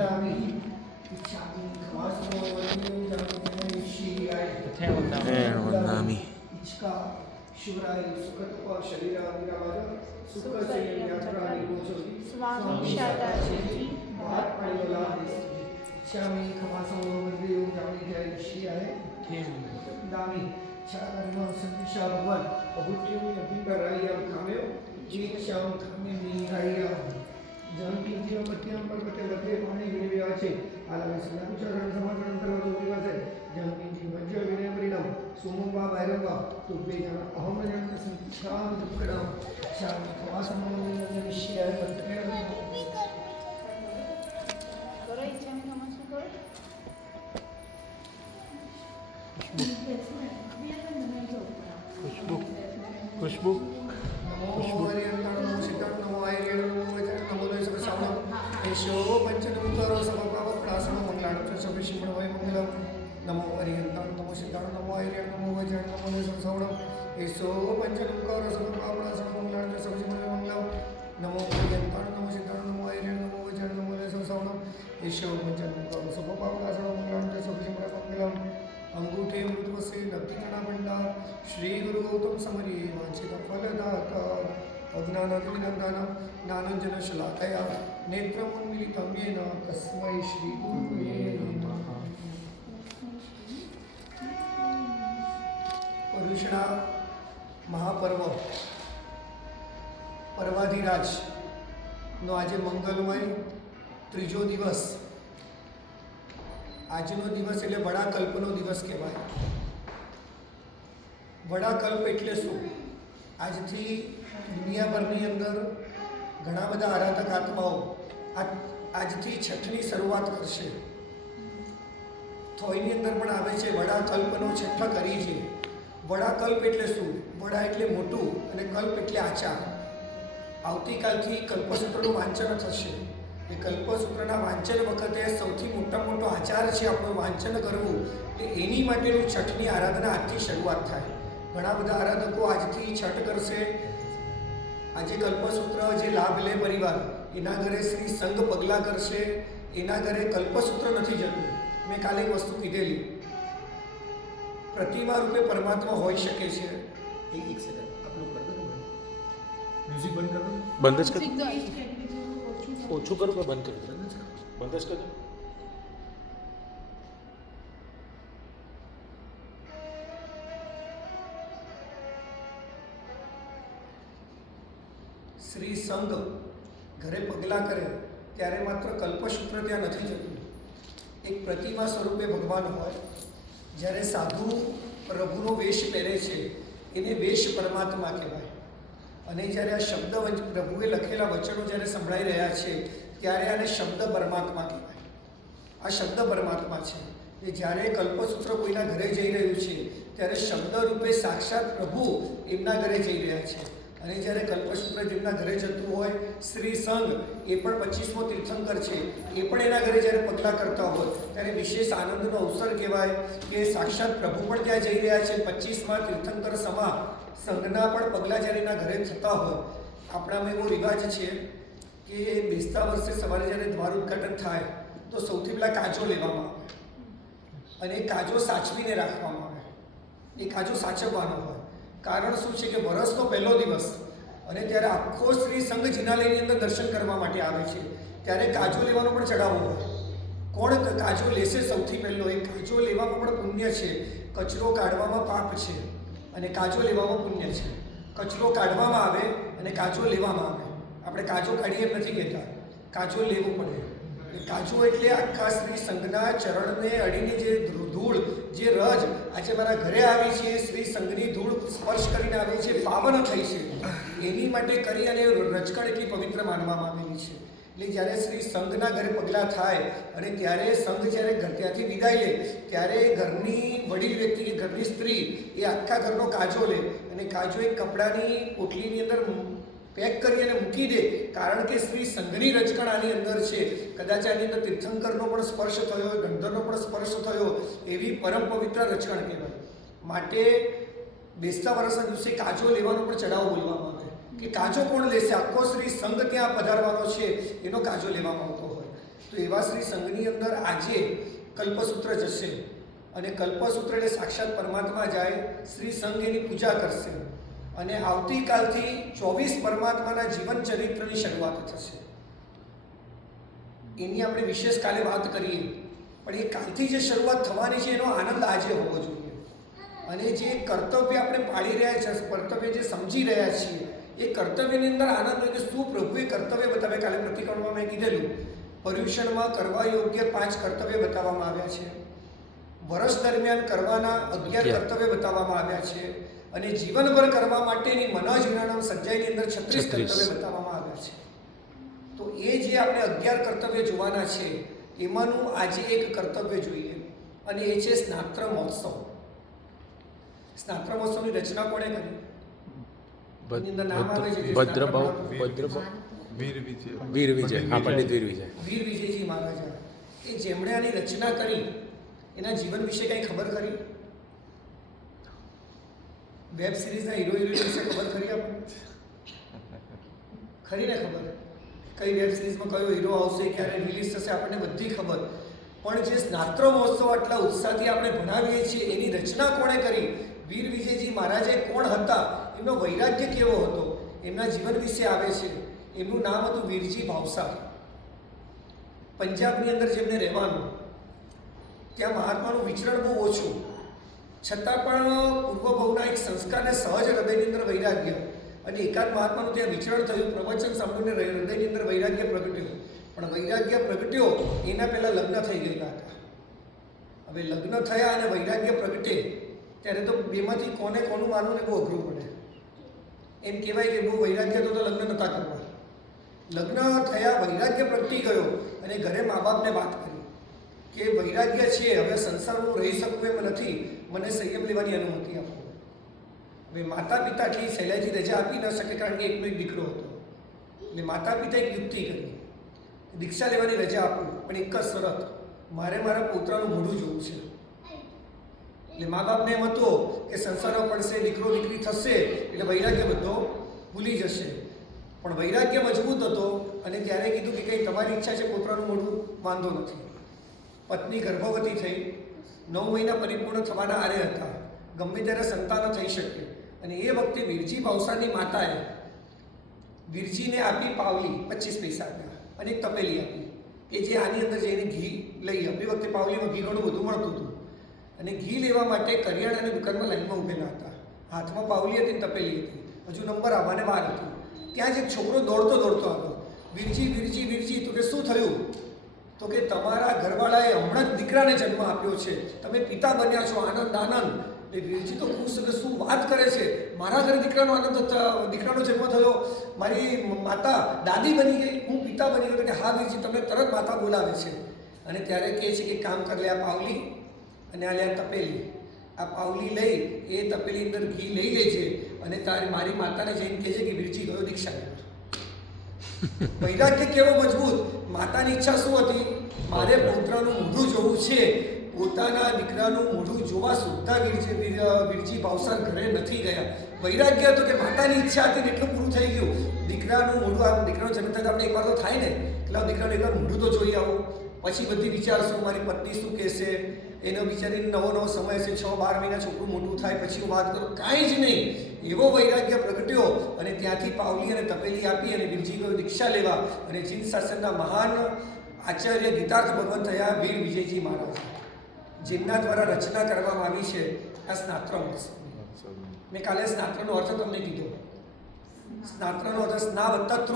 वन्दामि शिवराय सुखत्व शरीराविरावाद सुख से यात्रा निगोचोति स्वामी शारदाजी बात पाइलोला श्यामी खमासो वंदेयो जामी जय श्री आए दामी चारनो संदेशा भगवान अभुट्यो अभिपराया खामेयो जी श्याम खामे मीराया जानकी जीव पट्टियां पर पटे लगे पानी विनिव्या छे आला सलाम चरण समाचरण કરવા જોઈવા છે जानकी जी मध्य विनय परिणाम सोमवा भैरवा तुबे जन अहम जन संख्याम दुक्कड़म श्याम खवासमो विषय पट्टे करो इच्छा में नमस्ते करो खुशबू खुशबू नमो हरियंताण नमो सिद्धाण नमो आयर्यण नमो वैजयण नमो देशक सावण ऐशो पंचनमुतरो समप्रावप्रासण मंगलाणं च सविशिमण वै मंगलम नमो हरियंताण नमो सिद्धाण नमो आयर्यण नमो वैजयण नमो देशक सावण ऐशो पंचनमुतरो समप्रावप्रासण मंगलाणं च सविशिमण वै मंगलम नमो हरियंताण नमो सिद्धाण नमो आयर्यण नमो वैजयण नमो देशक सावण ऐशो पंचनमुतरो समप्रावप्रासण मंगलाणं च सविशिमण वै मंगलम अंगूठे मृदवसे नक्तिकणा भंडार श्री गुरु गौतम समरी वांछित फलदाता अज्ञानादिविनंदन ज्ञानंजन शलाकया नेत्रमुन्मीलितं येन तस्मै श्री गुरुवे नमः। परुषणा महापर्व पर्वाधिराज नो आज मंगलमय त्रीजो दिवस આજનો દિવસ એટલે વડાકલ્પનો દિવસ કહેવાય। વડાકલ્પ એટલે શું? આજથી દુનિયાભરની અંદર ઘણા બધા આરાધક આત્માઓ આજથી છઠની શરૂઆત કરશે। તો એની અંદર પણ આવે છે વડાકલ્પનો છઠ્ઠ કરી છે। વડાકલ્પ એટલે શું? વડા એટલે મોટું અને કલ્પ એટલે આચાર। આવતીકાલથી કલ્પસૂત્રનું વાંચન થશે। એ કલ્પસૂત્રના વાંચન વખતે સૌથી મોટો આચાર છે આપણું વાંચન કરવું, એ એની માટેનું છઠની આરાધના આજથી શરૂઆત થાય। ઘણા બધા આરાધકો આજથી છઠ કરશે। આજે કલ્પસૂત્ર જે લાભ લે પરિવાર એના ઘરે શ્રી સંઘ પગલાં કરશે, એના ઘરે કલ્પસૂત્ર નથી જતું। મેં કાલે એક વસ્તુ કીધેલી, પ્રતિમા રૂપે પરમાત્મા હોઈ શકે છે। એક સેકન્ડ આપણું કરી દો, મ્યુઝિક બંધ કરી દો, બંધ જ કરી ઓછું કરું કે બંધ કરી બંધ જ કરી શ્રી સંઘ ઘરે પગલાં કરે ત્યારે માત્ર કલ્પસૂત્ર ત્યાં નથી જતું, એક પ્રતિમા સ્વરૂપે ભગવાન હોય। જ્યારે સાધુ પ્રભુનો વેશ પહેરે છે એને વેશ પરમાત્મા કહેવાય। અને જ્યારે આ શબ્દ પ્રભુએ લખેલા વચનો જ્યારે સંભળાઈ રહ્યા છે ત્યારે આને શબ્દ પરમાત્મા કહેવાય। આ શબ્દ પરમાત્મા છે એ જ્યારે કલ્પસૂત્ર કોઈના ઘરે જઈ રહ્યું છે ત્યારે શબ્દ રૂપે સાક્ષાત પ્રભુ એમના ઘરે જઈ રહ્યા છે। અને જ્યારે કલ્પસૂત્ર જેમના ઘરે જતું હોય શ્રી સંઘ એ પણ 25મો તીર્થંકર છે, એ પણ એના ઘરે જ્યારે પગલાં કરતા હોય ત્યારે વિશેષ આનંદનો અવસર કહેવાય કે સાક્ષાત પ્રભુ પણ ત્યાં જઈ રહ્યા છે। 25મા તીર્થંકર સમા સંઘના પણ પગલાં જ્યારે એના ઘરે થતા હોય, આપણામાં એવો રિવાજ છે કે બેસતા વર્ષે સવારે જ્યારે દ્વાર ઉદ્ઘાટન થાય તો સૌથી પહેલાં કાજો લેવામાં આવે અને એ કાજો સાચવીને રાખવામાં આવે। એ કાજો સાચવવાનો હોય। કારણ શું છે કે વર્ષનો પહેલો દિવસ અને ત્યારે આખો શ્રી સંઘ જિનાલયની અંદર દર્શન કરવા માટે આવે છે, ત્યારે કાજો લેવાનો પણ ચડાવો હોય। કોણ કાજો લેશે? સૌથી પહેલો એ કાજો લેવામાં પણ પુણ્ય છે, કચરો કાઢવામાં પાપ છે અને કાજો લેવામાં પુણ્ય છે। કચરો કાઢવામાં આવે અને કાજો લેવામાં આવે। આપણે કાજો કાઢીએ નથી કહેતા, કાજો લેવું પડે। કાજો એટલે આખા શ્રી સંઘના ચરણને અડીને જે ધૂળ, જે રજ આજે મારા ઘરે આવી છે, શ્રી સંઘની ધૂળ સ્પર્શ કરીને આવી છે, પાવન થઈ છે, એની માટે કરી અને રજકણ એટલી પવિત્ર માનવામાં આવેલી છે। એટલે જ્યારે શ્રી સંઘના ઘરે પગલાં થાય અને ત્યારે સંઘ જ્યારે ત્યાંથી વિદાય લે ત્યારે ઘરની વડીલ વ્યક્તિ કે ઘરની સ્ત્રી એ આખા ઘરનો કાજો લે અને કાજો એક કપડાની પોટલીની અંદર પેક કરી અને મૂકી દે। કારણ કે શ્રી સંઘની રજકણ આની અંદર છે। કદાચ આની અંદર તીર્થંકરનો પણ સ્પર્શ થયો, ગંધર્વનો પણ સ્પર્શ થયો, એવી પરમ પવિત્ર રજકણ કહેવાય। માટે બેસતા વર્ષના દિવસે કાજો લેવાનો પણ ચડાવો બોલવામાં આવે કે કાજો કોણ લેશે? આખો શ્રી સંઘ ત્યાં પધારવાનો છે એનો કાજો લેવામાં આવતો હોય। તો એવા શ્રી સંઘની અંદર આજે કલ્પસૂત્ર જશે અને કલ્પસૂત્ર એટલે સાક્ષાત પરમાત્મા જાય, શ્રી સંઘ એની પૂજા કરશે અને આવતીકાલથી 24 પરમાત્માના જીવન ચરિત્રની શરૂઆત થશે. એની આપણે વિશેષ કાલે વાત કરીએ, પણ એ કાલથી જે શરૂઆત થવાની છે એનો આનંદ આજે હોવો જોઈએ. અને જે કર્તવ્ય આપણે પાડી રહ્યા છીએ, કર્તવ્ય જે સમજી રહ્યા છીએ, એ કર્તવ્યની અંદર આનંદ હોય કે શું પ્રભુએ કર્તવ્ય બતાવે. કાલે પ્રતિક્રમણમાં મેં કીધેલું, પર્યુષણમાં કરવા યોગ્ય 5 કર્તવ્ય બતાવવામાં આવ્યા છે, વર્ષ દરમિયાન કરવાના 11 કર્તવ્ય બતાવવામાં આવ્યા છે અને જીવનભર કરવા માટેની મનોજીવનમ સજ્જાઈની અંદર 36 કર્તવ્ય બતાવવામાં આવ્યા છે. તો એ જે આપણે 11 કર્તવ્ય જોવાના છે એમાંનું આજે એક કર્તવ્ય જોઈએ અને એ છે સ્નાત્ર મહોત્સવ. સ્નાત્ર મહોત્સવની રચના કોણે કરી? એની અંદર નામ આવે છે વીર વિજય, હા, પંડિત વીર વિજય. વીર વિજયજી મહારાજા, એ જેમણે આની રચના કરી એના જીવન વિશે કંઈ ખબર ખરી? વેબ સિરીઝના હીરો હિરોઈન વિશે ખબર ખરી આપણને? ખરી ને ખબર? કઈ વેબ સિરીઝમાં કયો હીરો આવશે, ક્યારે રિલીઝ થશે, આપણને બધી ખબર. પણ જે સ્નાત્ર મહોત્સવ આટલા ઉત્સાહથી આપણે ભણાવીએ છીએ એની રચના કોણે કરી? વીર વિજયજી મહારાજે કોણ હતા, એમનો વૈરાગ્ય કેવો હતો, એમના જીવન વિશે આવે છે. એમનું નામ હતું વીરજી ભાવસાર. પંજાબની અંદર જેમને રહેવાનું, ત્યાં મહાત્માનું વિચરણ બહુ ઓછું, છતાં પણ પૂર્વભવના એક સંસ્કારને સહજ હૃદયની અંદર વૈરાગ્ય અને એકાદ મહાત્માનું ત્યાં વિચરણ થયું, પ્રવચન સાંભળીને હૃદયની અંદર વૈરાગ્ય પ્રગટ્યું. પણ વૈરાગ્ય પ્રગટ્યો એના પહેલાં લગ્ન થઈ ગયેલા હતા. હવે લગ્ન થયા અને વૈરાગ્ય પ્રગટે ત્યારે તો બેમાંથી કોને કોનું માનવું ને બહુ અઘરું પડે. એમ કહેવાય કે બહુ વૈરાગ્ય તો લગ્ન નહોતા કરવા. લગ્ન થયા, વૈરાગ્ય પ્રગટી ગયો અને ઘરે મા બાપને વાત કરી કે વૈરાગ્ય છે, હવે સંસારમાં રહી શકું એમ નથી, મને સંયમ લેવાની અનુમતિ આપો. હવે માતા પિતા એટલી સહેલાઈથી રજા આપી ન શકે, કારણ કે એકનો એક દીકરો હતો. એટલે માતા પિતા એક યુક્તિ કરી, દીક્ષા લેવાની રજા આપું, પણ એક જ શરત, મારે મારા પુત્રનું મોઢું જોવું છે. એટલે મા બાપને એમ હતો કે સંસારમાં પડશે, દીકરો દીકરી થશે એટલે વૈરાગ્ય બધો ભૂલી જશે. પણ વૈરાગ્ય મજબૂત હતો અને ત્યારે કીધું કે કંઈ તમારી ઈચ્છા છે પુત્રનું મોઢું, વાંધો નથી. પત્ની ગર્ભવતી થઈ, 9 મહિના પરિપૂર્ણ થવાના આરે હતા, ગમે ત્યારે સંતાન થઈ શકે. અને એ વખતે વીરજી ભાવસારની માતાએ વીરજીને આપી પાવલી, 25 પૈસા આપ્યા અને એક તપેલી આપી કે જે આની અંદર જઈને ઘી લઈ આપ. એ વખતે પાવલીમાં ઘી ઘણું બધું મળતું હતું અને ઘી લેવા માટે કરિયાણાની દુકાનમાં લાઈનમાં ઊભેલા હતા. હાથમાં પાવલી હતી ને તપેલી હતી, હજુ નંબર આવવાને વાર હતું. ત્યાં જ એક છોકરો દોડતો આવ્યો, વીરજી વીરજી વીરજી. તો કે શું થયું? તો કે તમારા ઘરવાળાએ હમણાં જ દીકરાને જન્મ આપ્યો છે, તમે પિતા બન્યા છો, આનંદ આનંદ. એટલે વીરજી તો ખુશ કે શું વાત કરે છે, મારા ઘરે દીકરાનો આનંદ, દીકરાનો જન્મ થયો, મારી માતા દાદી બની ગઈ, હું પિતા બની ગયો. કે હા વીરજી, તમને તરત માતા બોલાવે છે. અને ત્યારે કહે છે કે કામ કર લે, આ પાવલી અને આ લે તપેલી, આ પાવલી લઈ એ તપેલી અંદર ઘી લઈ લેજે અને મારી માતાને જઈને કહેજે કે વીરજી ગયો દીક્ષા લેવા. વૈરાગ્ય કેવો મજબૂત! માતાની ઈચ્છા શું હતી? મારે પુત્રનું મોઢું જોવું છે. પોતાના દીકરાનું મોઢું જોવા સુદ્ધા વીરજી ભાવસાર ઘરે નથી ગયા. વૈરાગ્ય હતું કે માતાની ઈચ્છા હતી ને એટલું પૂરું થઈ ગયું. દીકરાનું મોઢું, આ દીકરાનો જન્મ થાય આપણે એકવાર તો થાય ને, એટલે દીકરાનું એકવાર મોઢું તો જોઈ આવું, પછી બધી વિચારશું મારી પત્ની શું કહેશે, એનો વિચારીને નવો સમય છે, 6-12 મહિના છોકરું મોટું થાય પછી હું વાત કરું, કાંઈ જ નહીં. એવો વૈરાગ્ય પ્રગટ્યો અને ત્યાંથી પાવલી અને તપેલી આપી અને વીરજી ગયો દીક્ષા લેવા. અને જીન શાસનના મહાન આચાર્ય ગીતાર્થ ભગવાન થયા વીર વિજયજી મહારાજ, જેમના દ્વારા રચના કરવામાં આવી છે આ સ્નાત્ર મહોત્સવ. મેં કાલે સ્નાત્રનો અર્થ તમને કીધો. સ્નાત્રનો અર્થ સ્ના વત્તા તૃ.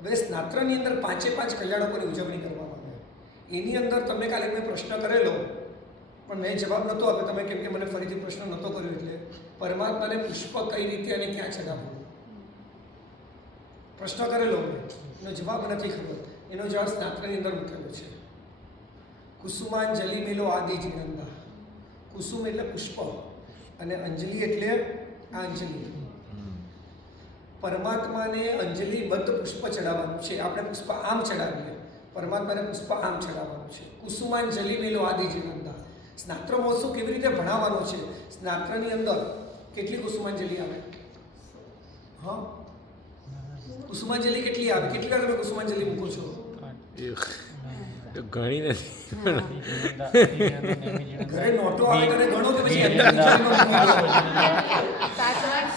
હવે સ્નાત્રની અંદર 5 કલ્યાણકોની ઉજવણી કરવામાં આવે. એની અંદર તમને કાલે મેં પ્રશ્ન કરેલો, પણ મેં જવાબ નહોતો આપ્યો. તમે કેમ કે મને ફરીથી પ્રશ્ન નહોતો કર્યો, એટલે પરમાત્માને પુષ્પ કઈ રીતે અને ક્યાં ચડાવવું પ્રશ્ન કરેલો મેં, એનો જવાબ નથી ખબર. એનો જવાબ સ્નાત્રની અંદર મૂકેલો છે. કુસુમાંજલિ મેલો આદિ જીનંદા. કુસુમ એટલે પુષ્પ અને અંજલિ એટલે આ અંજલિ. પરમાત્માને અંજલિબદ્ધ પુષ્પ ચડાવવાનું છે. આપણે પુષ્પ આમ ચડાવીએ, પરમાત્માને પુષ્પ આમ ચડાવવાનું છે. કુસુમાંજલિ મેલો આદિ જીનંદા. સ્નાત્ર મહોત્સવ કેવી રીતે ભણાવવાનો છે? સ્નાત્રની અંદર કેટલી કુસુમાંજલિ આવે? હા, કુસુમાંજલિ કેટલી આવે? કેટલી વાર તમે કુસુમાંજલિ મૂકો છો? ઘણી નથી ઘરે નોટો આવે ત્યારે ગણો કે પછી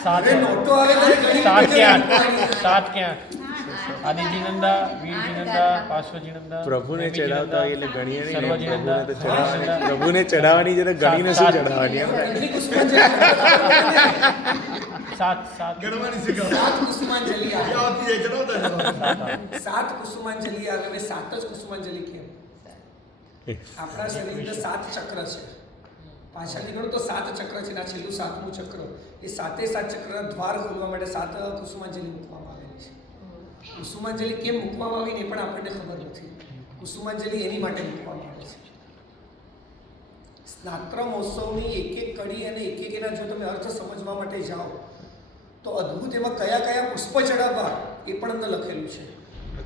સાત ઘરે નોટો આવે ત્યારે ગણી सात के आठ મૂકવાની. 7 के 8 आदि जिनंदा वीर जिनंदा पार्श्व जिनंदा પ્રભુને નેમી ચડાવતા હોય जिनंदा, એટલે ગણીએ સર્વ નહીં जिनंदा, પ્રભુને તો ચડાવવાની जिनंदा, પ્રભુને ચડાવવાની છે તો ગણીને શું સાત. ચડાવવાની એમ? એટલી કુસુમાંજલિ આવે. 7 સાત કુસુમાંજલિ આવે. 7 સાત કુસુમાંજલિ આવે. હવે સાત જ કુસુમાંજલિ કેમ? આપણા શરીરની અંદર 7 ચક્ર છે. પાછળથી ગણો તો 7 ચક્ર છે. આ છેલ્લું 7મું ચક્ર. એ 7 ચક્રના દ્વાર ખોલવા માટે 7 કુસુમાંજલિ મૂકવામાં આવેલી છે. કુસુમાંજલિ કેમ મૂકવામાં આવી ને એ પણ આપણને ખબર નથી. કુસુમાંજલિ એની માટે મૂકવામાં આવે છે. સ્નાત્ર મહોત્સવની એક એક કડી અને એક એક એના જો તમે અર્થ સમજવા માટે જાઓ તો અદ્ભુત એમાં કયા કયા પુષ્પ ચડાવવા એ પણ અંદર લખેલું છે.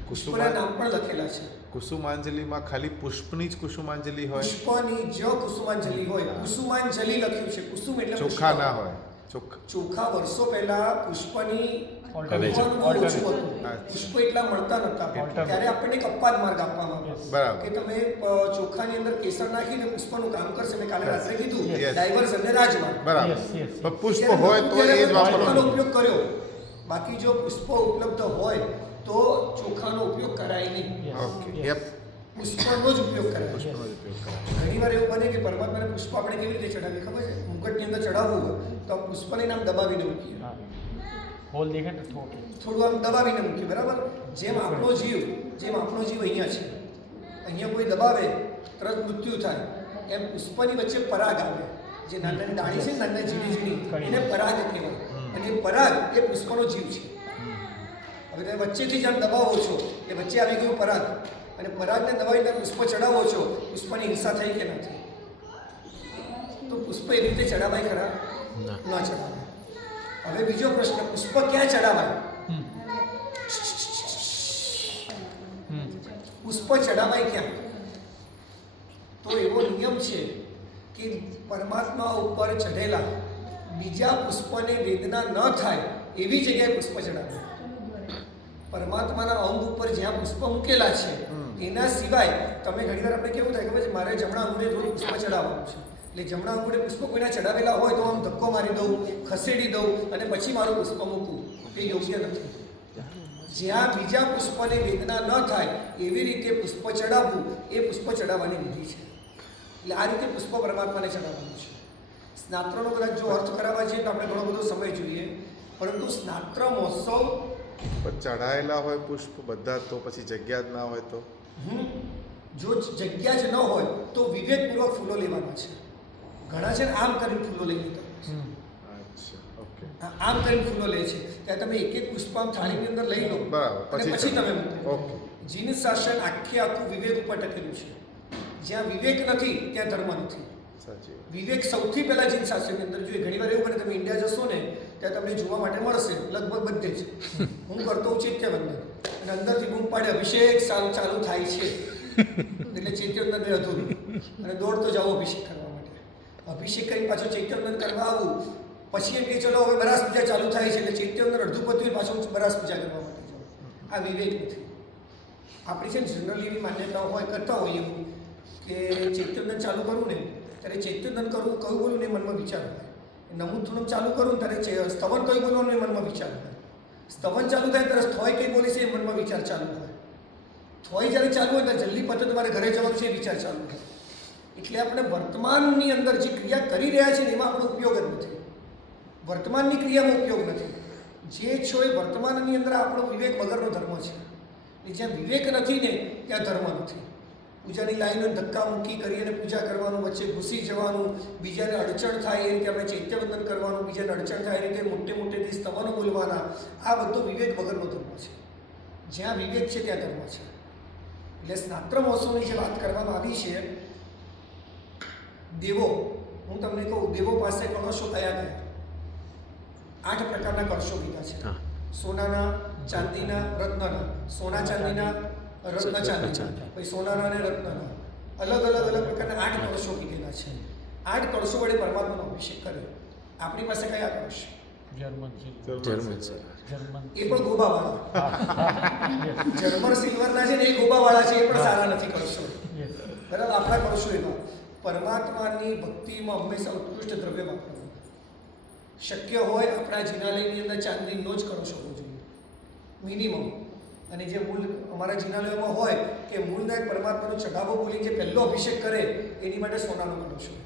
પુષ્પના નામ પણ લખેલા છે. કુસુમાંજલિમાં ખાલી પુષ્પની જ કુસુમાંજલિ હોય, પુષ્પની જ કુસુમાંજલિ હોય. કુસુમાંજલિ લખ્યું છે. કુસુમ એટલે પુષ્પ. ચોખ્ખા ના હોય. ચોખા વર્ષો પહેલા પુષ્પની Alternate. ઉગવાનું બહુ ઓછું હતું. Alternate. પુષ્પ એટલા મળતા નહોતા. Alternate. ત્યારે આપણને એક અપવાદ માર્ગ આપવામાં આવ્યો બરાબર. કે તમે ચોખાની અંદર કેસર નાખીને પુષ્પનું કામ કરશે. મેં કાલે રાત્રે કીધું Yes. ડાયવર્સ અને રાજમાર્ગ. બરાબર. Yes, yes. પણ પુષ્પ ત્યારે હોય તો એ જ ચોખાનો વાપરવાનું. ઉપયોગ કર્યો. બાકી જો પુષ્પ ઉપલબ્ધ હોય તો ચોખાનો ઉપયોગ કરાય નહીં. ઓકે. યપ. પુષ્પનો જ ઉપયોગ કરાય. પુષ્પનો જ ઉપયોગ કરે. ઘણી વાર એવું બને કે પરમાત્માને પુષ્પ આપણે કેવી રીતે ચડાવીએ ખબર છે? મુગટની અંદર ચડાવવું હોય તો આ પુષ્પને નામ દબાવીને મૂકીએ. होल देखे तो ठोके થોડું આમ દબાવીને મૂકીએ. બરાબર? જેમ આપણો જીવ અહીંયા છે, અહીંયા કોઈ દબાવે તરત મૃત્યુ થાય, એમ પુષ્પની વચ્ચે પરાગ આવે. જે નાની નાની ડાળી છે ને, નાની ઝીણી ઝીણી, એને પરાગ કહેવાય. અને એ પરાગ એ પુષ્પનો જીવ છે. હવે તમે વચ્ચેથી જ આમ દબાવો છો એ વચ્ચે આવી ગયું પરાગ, અને પરાગને દબાવીને પુષ્પ ચડાવો છો, પુષ્પની હિંસા થઈ કે નથી? તો પુષ્પ એવી રીતે ચડાવાય ખરા? ન ચડાવાય. હવે બીજો પ્રશ્ન, પુષ્પ ક્યાં ચડાવાય? પુષ્પ ચડાવાય ક્યાં? તો એવો નિયમ છે કે પરમાત્મા ઉપર ચઢેલા બીજા પુષ્પને વેદના ન થાય એવી જગ્યાએ પુષ્પ ચડાવે. પરમાત્માના અંગ ઉપર જ્યાં પુષ્પ મૂકેલા છે એના સિવાય તમે ઘણીવાર આપણે કેવું થાય ખબર છે, મારે જમણા અંગુળે થોડું પુષ્પ ચડાવવાનું છે, એટલે જમણા અંગુળે પુષ્પ કોઈના ચડાવેલા હોય તો આમ ધક્કો મારી દઉં, ખસેડી દઉં અને પછી મારું પુષ્પ મૂકું, એ યોગ્ય નથી. જ્યાં બીજા પુષ્પને વેદના ન થાય એવી રીતે પુષ્પ ચડાવવું એ પુષ્પ ચડાવવાની વિધિ છે. એટલે આ રીતે પુષ્પ પરમાત્માને ચડાવવાનું છે. સ્નાત્રનો કદાચ જો અર્થ કરાવવા જઈએ તો આપણે ઘણો બધો સમય જોઈએ, પરંતુ સ્નાત્ર મહોત્સવ પણ ચઢાયેલા હોય પુષ્પ બધા, તો પછી જગ્યા જ ના હોય તો જો જગ્યા જ ન હોય તો વિવેકપૂર્વક ફૂલો લેવાના છે. ઘણા છે ને આમ કરીને ફૂલો લઈ લેતા હોય છે. અચ્છા. ઓકે. આમ કરીને ફૂલો લે છે. ત્યાં તમે એક એક પુષ્પ આમ થાળીની અંદર લઈ લો બરાબર. અને પછી તમે મૂકો. ઓકે. જીન શાસન આખું વિવેક ઉપર ટકેલું છે. જ્યાં વિવેક નથી ત્યાં ધર્મ નથી. સાચી વાત. વિવેક સૌથી પહેલા જીન શાસનની અંદર જોઈએ. ઘણીવાર એવું બને તમે ઇન્ડિયા જશો ને ત્યાં તમને જોવા માટે મળશે લગભગ બધે જ હું કરતો હું ચૈત્યવંદન અને અંદરથી બૂમ પાડે અભિષેક ચાલુ થાય છે એટલે ચૈત્યવંદન અધૂરું અને દોડતો જાઓ અભિષેક કરવા માટે. અભિષેક કરીને પાછો ચૈત્યવંદન કરવા આવું, પછી એમ કે ચલો હવે બરાસ પૂજા ચાલુ થાય છે એટલે ચૈત્યવંદન અડધું પત્યું પાછું બરાસ પૂજા કરવા માટે જાઓ. આ વિવેક નથી. આપણી છે ને જનરલી એવી માન્યતાઓ હોય, કરતા હોય એવું કે ચૈત્યવંદન ચાલુ કરું ને ત્યારે ચૈત્યવંદન કરવું કયું બોલું ને મનમાં વિચાર હોય, નમૂથુણમ ચાલુ કરું ત્યારે સ્તવન કયું બોલવાનું એ મનમાં વિચાર હોય, સ્તવન ચાલુ થાય ત્યારે થોય કઈ બોલીશ એ મનમાં વિચાર ચાલુ હોય, થોય જ્યારે ચાલુ હોય ત્યારે જલ્દી પતે તમારે ઘરે જવાનું છે એ વિચાર ચાલુ થાય. એટલે આપણે વર્તમાનની અંદર જે ક્રિયા કરી રહ્યા છીએ એમાં આપણો ઉપયોગ જ નથી. વર્તમાનની ક્રિયામાં ઉપયોગ નથી. જે છો એ વર્તમાનની અંદર આપણો વિવેક વગરનો ધર્મ છે. જ્યાં વિવેક નથી ને ત્યાં ધર્મ નથી. પૂજાની લાઈનો ધક્કા મૂકી કરી અને પૂજા કરવાનું, વચ્ચે ઘૂસી જવાનું, બીજાને અડચણ થાય એ રીતે આપણે ચૈત્યવંદન કરવાનું, બીજાને અડચણ થાય એ રીતે મોટે મોટેથી સ્તવનો બોલવાના, આ બધો વિવેક વગરનો ધર્મ છે. જ્યાં વિવેક છે ત્યાં ધર્મ છે. એટલે સ્નાત્ર મહોત્સવની જે વાત કરવામાં આવી છે, દેવો, હું તમને કહું, દેવો પાસે કળશો કયા કયા? 8 પ્રકારના કળશો કીધા છે. સોનાના, ચાંદીના, રત્નના. સોના ચાંદીના, રત્ન ચાંદીના, પછી સોનાના અને રત્નના, અલગ પ્રકારના 8 કળશો કીધેલા છે. 8 કળશો વડે પરમાત્માનો અભિષેક કર્યો. આપણી પાસે કયા કળશ? जर्मन से જર્મન સર. જર્મન એ પણ ગોબાવાળા. Yes. જર્મન સિલ્વરના છે ને એ ગોબાવાળા છે, એ પણ સારા નથી કળશો. Yes. બરાબર, આપણા કળશો એમાં પરમાત્માની ભક્તિમાં હંમેશા ઉત્કૃષ્ટ દ્રવ્ય વાપરવું. શક્ય હોય આપણા જિનાલયની અંદર ચાંદીનો જ કળશ હોવો જોઈએ મિનિમમ. અને જે મૂળ અમારા જિનાલયોમાં હોય કે મૂળના એક પરમાત્માનો ચઢાવો બોલી જે પહેલો અભિષેક કરે એની માટે સોનાનો કળશ હોય.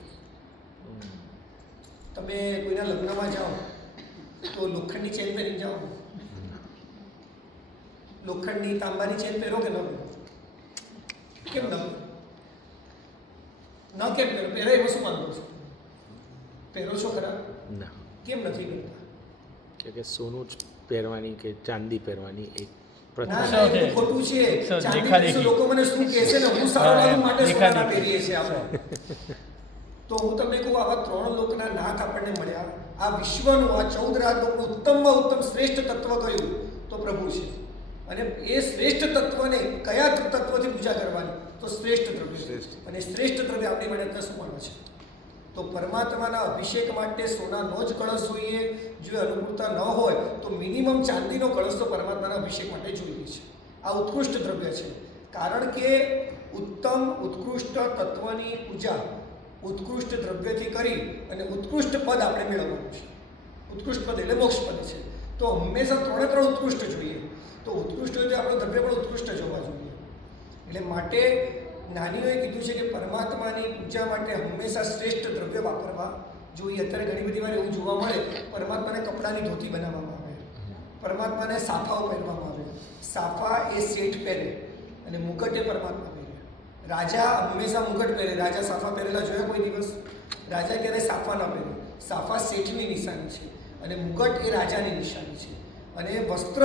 તમે કોઈના લગ્નમાં જાઓ તો લોખંડની ચેન પહેરીને જાઓ, લોખંડની તાંબાની ચેન પહેરો કે ન પહેરો? કેમ ન કેમ પહેરો? પહેરા એમાં શું માંગો છો? પહેરો છો ખરા? ના, કેમ નથી પહેરતા? કે સોનું જ પહેરવાની કે ચાંદી પહેરવાની એક ના, પ્રથા ના, એ તો ખોટું છે. ચાંદી દેખાદેખી. લોકો મને શું કહેશે ને, હું સારા લાગુ માટે સોનાના દેખાદેખી. પહેરીએ છીએ આપણે. તો હું તમને કહું, આવા 3 લોકના નાથ આપણને મળ્યા. આ વિશ્વનું, આ 14 રાજલોકનું ઉત્તમમાં ઉત્તમ શ્રેષ્ઠ તત્વ કયું? તો પ્રભુ છે. અને એ શ્રેષ્ઠ તત્વને કયા તત્વથી પૂજા કરવાની? તો શ્રેષ્ઠ દ્રવ્ય. અને શ્રેષ્ઠ દ્રવ્ય આપણી માટે અત્યારે શું મળે છે? તો પરમાત્માના અભિષેક માટે સોનાનો જ કળશ જોઈએ. જો અનુકૂળતા ન હોય તો મિનિમમ ચાંદીનો કળશ તો પરમાત્માના અભિષેક માટે જોઈએ છે. આ ઉત્કૃષ્ટ દ્રવ્ય છે. કારણ કે ઉત્તમ ઉત્કૃષ્ટ તત્વની પૂજા ઉત્કૃષ્ટ દ્રવ્યથી કરી અને ઉત્કૃષ્ટ પદ આપણે મેળવવાનું છે. ઉત્કૃષ્ટ પદ એટલે મોક્ષ પદ છે. તો હંમેશા 3 ઉત્કૃષ્ટ જોઈએ. તો ઉત્કૃષ્ટ હોય તો આપણો દ્રવ્ય પણ ઉત્કૃષ્ટ જોવા જોઈએ. એટલે માટે જ્ઞાનીઓએ કીધું છે કે પરમાત્માની પૂજા માટે હંમેશા શ્રેષ્ઠ દ્રવ્ય વાપરવા જોઈએ. અત્યારે ઘણી બધી વાર એવું જોવા મળે, પરમાત્માને કપડાની ધોતી બનાવવામાં આવે, પરમાત્માને સાફાઓ પહેરવામાં આવે. સાફા એ શેઠ પહેરે અને મુકટ એ પરમાત્મા પહેરે. રાજા હંમેશા મુકટ પહેરે. રાજા સાફા પહેરેલા જોયા કોઈ દિવસ? રાજા ક્યારેય સાફા ન પહેરે. સાફા શેઠની નિશાની છે અને મુકટ એ રાજાની નિશાની છે. અને વસ્ત્ર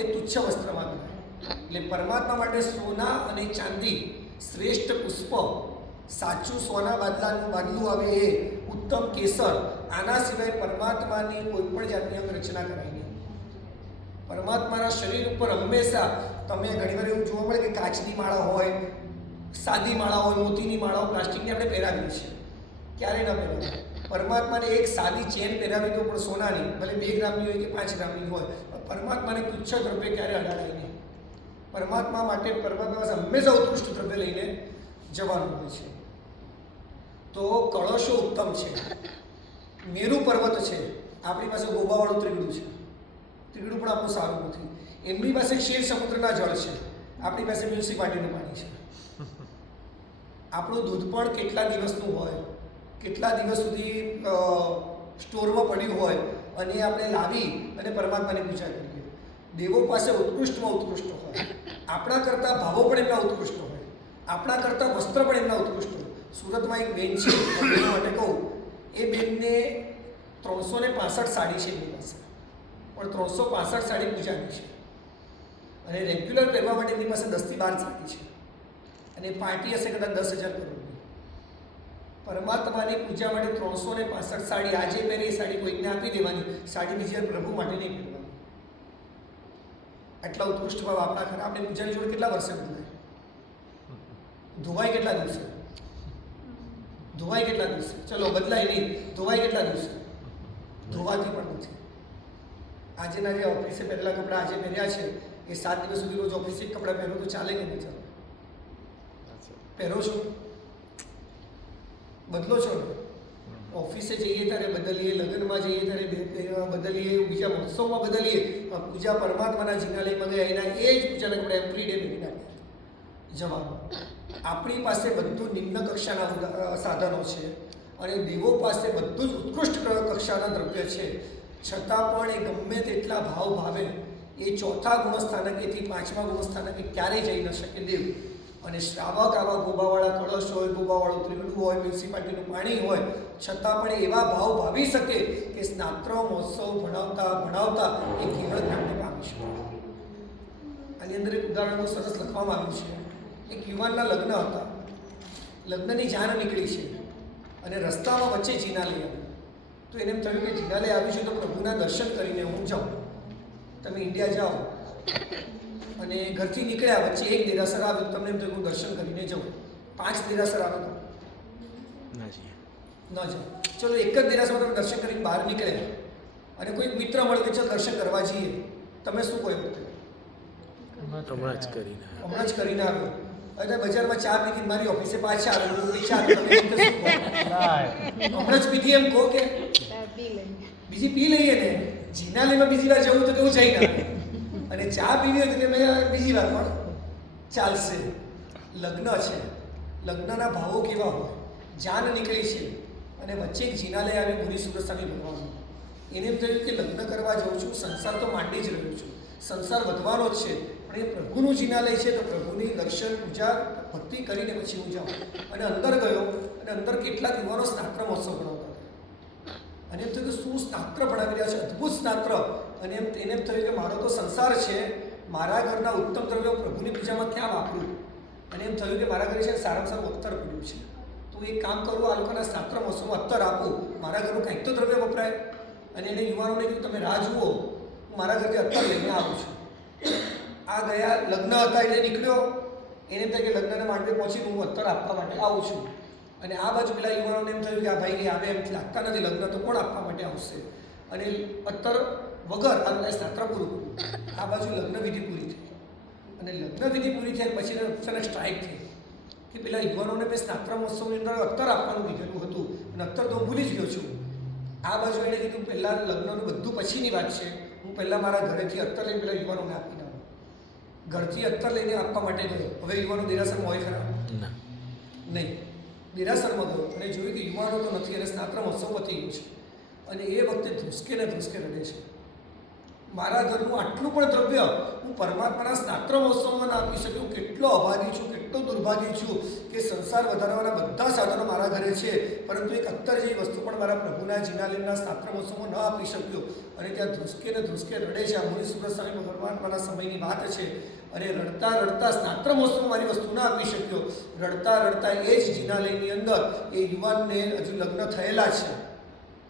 એ તુચ્છ વસ્ત્રમાં ગણાય. એટલે પરમાત્મા માટે સોના અને ચાંદી શ્રેષ્ઠ પુષ્પ, સાચું સોના બાદલું આવે એ ઉત્તમ કેસર. આના સિવાય પરમાત્માની કોઈ પણ જાતની અંગ રચના કરાય નહીં. પરમાત્માના શરીર ઉપર હંમેશા તમે ઘણીવાર એવું જોવા મળે કે કાચની માળા હોય, સાદી માળા હોય, મોતીની માળાઓ પ્લાસ્ટિકની આપણે પહેરાવીએ છીએ. ક્યારે ન પહેરાવીએ? પરમાત્માને એક સાદી ચેન પહેરાવી દો પણ સોનાની, ભલે 2 ગ્રામની હોય કે 5 ગ્રામની હોય, પરમાત્માને તુચ્છ દ્રવ્ય ક્યારે અડાડાય નહીં. પરમાત્મા માટે પરમાત્મા પાસે હંમેશા ઉત્કૃષ્ટ દ્રવ્ય લઈને જવાનું હોય છે. તો કળશો ઉત્તમ છે. મેરુ પર્વત છે, આપણી પાસે ગોબાવાળું ત્રિગડું છે. ત્રિગડું પણ આપણું સારું નથી. એમની પાસે ક્ષીર સમુદ્રના જળ છે, આપણી પાસે મ્યુનિસિપાલિટીનું પાણી છે. આપણું દૂધ પણ કેટલા દિવસનું હોય, કેટલા દિવસ સુધી સ્ટોરમાં પડ્યું હોય અને આપણે લાવી અને પરમાત્માની પૂજા કરીએ. દેવો પાસે ઉત્કૃષ્ટમાં ઉત્કૃષ્ટ હોય. આપણા કરતાં ભાવો પણ એમના ઉત્કૃષ્ટ હોય, આપણા કરતાં વસ્ત્ર પણ એમના ઉત્કૃષ્ટ હોય. સુરતમાં એક બેન છે, બેન માટે કહું, એ બેનને 365 સાડી છે એમની પાસે, પણ 365 સાડી પૂજાની છે. અને રેગ્યુલર પહેરવા માટે એમની પાસે 10 થી 12 સાડી છે. અને પાર્ટી હશે કદાચ 10,000 કરોડની. પરમાત્માની પૂજા માટે 365 સાડી આજે પહેરી એ સાડી કોઈકને આપી દેવાની. સાડી બીજી વાર પ્રભુ માટે નહીં પહેરવાની. આટલા ઉત્કૃષ્ટ ભાવ આપણા ખરા. આપણે પૂજાની જોડે કેટલા વર્ષે બદલાય? ધોવાય કેટલા દિવસે? ધોવાય કેટલા દિવસે? ચલો બદલાય નહીં, ધોવાય કેટલા દિવસે? ધોવાતી પણ નથી. આજેના જે ઓફિસે પહેરેલા કપડાં આજે પહેર્યા છે એ 7 દિવસ સુધી રોજ ઓફિસે કપડાં પહેરો તો ચાલે કે નહીં ચાલે? પહેરો છો? બદલો છો ને? ઓફિસે જઈએ ત્યારે બદલીએ, લગ્નમાં જઈએ ત્યારે બદલીએ, બીજા મહોત્સવમાં બદલીએ. પૂજા પરમાત્માના જિનાલયમાં ગયા એના એ જ પૂજાના કપડા એવરી ડે પહેરી નાખ્યા જવાનું. આપણી પાસે બધું નિમ્ન કક્ષાના સાધનો છે અને દેવો પાસે બધું જ ઉત્કૃષ્ટ કક્ષાના દ્રવ્ય છે. છતાં પણ એ ગમે તેટલા ભાવ ભાવે એ 4થા ગુણસ્થાનકેથી 5મા ગુણસ્થાનકે ક્યારેય જઈ ન શકે દેવ. અને શ્રાવક આવા ગોબાવાળા કળશ હોય, ગોબાવાળું ત્રિગડું હોય, મ્યુનિસિપાલિટીનું પાણી હોય, છતાં પણ એવા ભાવ ભાવી શકે કે સ્નાત્ર મહોત્સવ ભણાવતા એ કેવળ જ્ઞાનને પામી શકે. આની અંદર એક ઉદાહરણ સરસ લખવામાં આવ્યું છે. એક યુવાનના લગ્ન હતા, લગ્નની જાન નીકળી છે અને રસ્તામાં વચ્ચે જિનાલય આવ્યું. તો એને એમ થયું કે જિનાલય આવ્યું છે તો પ્રભુના દર્શન કરીને હું જાઉં. તમે ઇન્ડિયા જાઓ અને ઘરથી નીકળ્યા, વચ્ચે એક દેરાસર આવ્યું, તમને એમ થયું હું દર્શન કરીને જાઉં. 5 દેરાસર આવે તો ના જઈએ. ન જાઓ. ચલો એક જ દેરાસરમાં તમે દર્શન કરીને બહાર નીકળ્યા અને કોઈ મિત્ર મળે કે ચાલ દર્શન કરવા જઈએ. તમે શું કહો? હમણાં જ કરીને હમણાં જ કરીને આવ્યો અને બજારમાં ચા પીધી મારી ઓફિસે પાછા આવ્યો હું વિચાર તમે એમ કે શું કહો? હમણાં જ પીધી એમ કહો કે પી લઈએ. બીજી પી લઈએ ને જીનાલીમાં બીજી વાર જવું તો કેવું જઈ ના અને ચા પીવી હોય તો કે મેં બીજી વાર પણ ચાલશે. લગ્ન છે, લગ્નના ભાવો કેવા હોય, જાન નીકળી છે અને વચ્ચે એક જીનાલય આવી મુનિ સુરસ્વામી ભગવાન એને એમ થયું કે લગ્ન કરવા જાઉં છું, સંસાર તો માંડી જ રહ્યો છું, સંસાર વધવાનો જ છે પણ એ પ્રભુનું જીનાલય છે તો પ્રભુની દર્શન પૂજા ભક્તિ કરીને પછી હું જાઉં. અને અંદર ગયો અને અંદર કેટલાક યુવાનો સ્નાત્ર મહોત્સવ ભણાવતા હતા અને એમ થયું કે શું સ્નાત્ર ભણાવી રહ્યા છે, અદ્ભુત સ્નાત્ર. અને એને એમ થયું કે મારો તો સંસાર છે, મારા ઘરના ઉત્તમ દ્રવ્યો પ્રભુની પૂજામાં ક્યાં વાપરું. અને એમ થયું કે મારા ઘરે છે સારામાં સારું અત્તર પડ્યું છે તો એક કામ કરું, આ લોકોના સ્નાત્ર મહોત્સવમાં અત્તર આપું, મારા ઘરનું કંઈક તો દ્રવ્ય વપરાય. અને એને યુવાનોને કીધું તમે રાહ જુઓ, હું મારા ઘરથી અત્તર લઈને આવું છું. આ ગયા લગ્ન હતા એટલે નીકળ્યો, એને એમ થાય કે લગ્નના માંડવે પહોંચીને હું અત્તર આપવા માટે આવું છું. અને આ બાજુ પેલા યુવાનોને એમ થયું કે આ ભાઈ આવે એમ લાગતા નથી, લગ્ન તો કોણ આપવા માટે આવશે. અને અત્તર વગર આ બધા સ્નાત્ર પૂરું કર્યું. આ બાજુ લગ્ન વિધિ પૂરી થઈ અને લગ્ન વિધિ પૂરી થઈ પછી અચાનક સ્ટ્રાઇક થઈ કે પેલા યુવાનોને મેં સ્નાત્ર મહોત્સવની અંદર અત્તર આપવાનું કીધેલું હતું અને અત્તર તો હું ભૂલી જ ગયો છું. આ બાજુ એણે કીધું પહેલાં લગ્નનું બધું પછીની વાત છે, હું પહેલાં મારા ઘરેથી અત્તર લઈને પેલા યુવાનોને આપી દઉં. ઘરથી અત્તર લઈને આપવા માટે ગયો. હવે યુવાનો દેરાસરમાં હોય ખરા? નહીં. દેરાસરમાં ગયો અને જોયું કે યુવાનો તો નથી અને સ્નાત્ર મહોત્સવ પતી ગયો છે અને એ વખતે ધ્રુસકે ને ધ્રુસકે રડે છે. મારા ઘરનું આટલું પણ દ્રવ્ય હું પરમાત્માના સ્નાત્ર મહોત્સવમાં ના આપી શક્યો, કેટલો અભાગી છું, કેટલો દુર્ભાગી છું કે સંસાર વધારવાના બધા સાધનો મારા ઘરે છે પરંતુ એક અત્તર જેવી વસ્તુ પણ મારા પ્રભુના જીનાલયના સ્નાત્ર મહોત્સવમાં ન આપી શક્યો. અને ત્યાં ધ્રુસકે ને ધ્રુસકે રડે છે. આ મુનિ સુરસ્વામી પરમાત્માના સમયની વાત છે અને રડતા રડતા સ્નાત્ર મહોત્સવમાં મારી વસ્તુ ના આપી શક્યો. રડતા રડતા એ જ જીનાલયની અંદર એ યુવાનને હજુ લગ્ન થયેલા છે,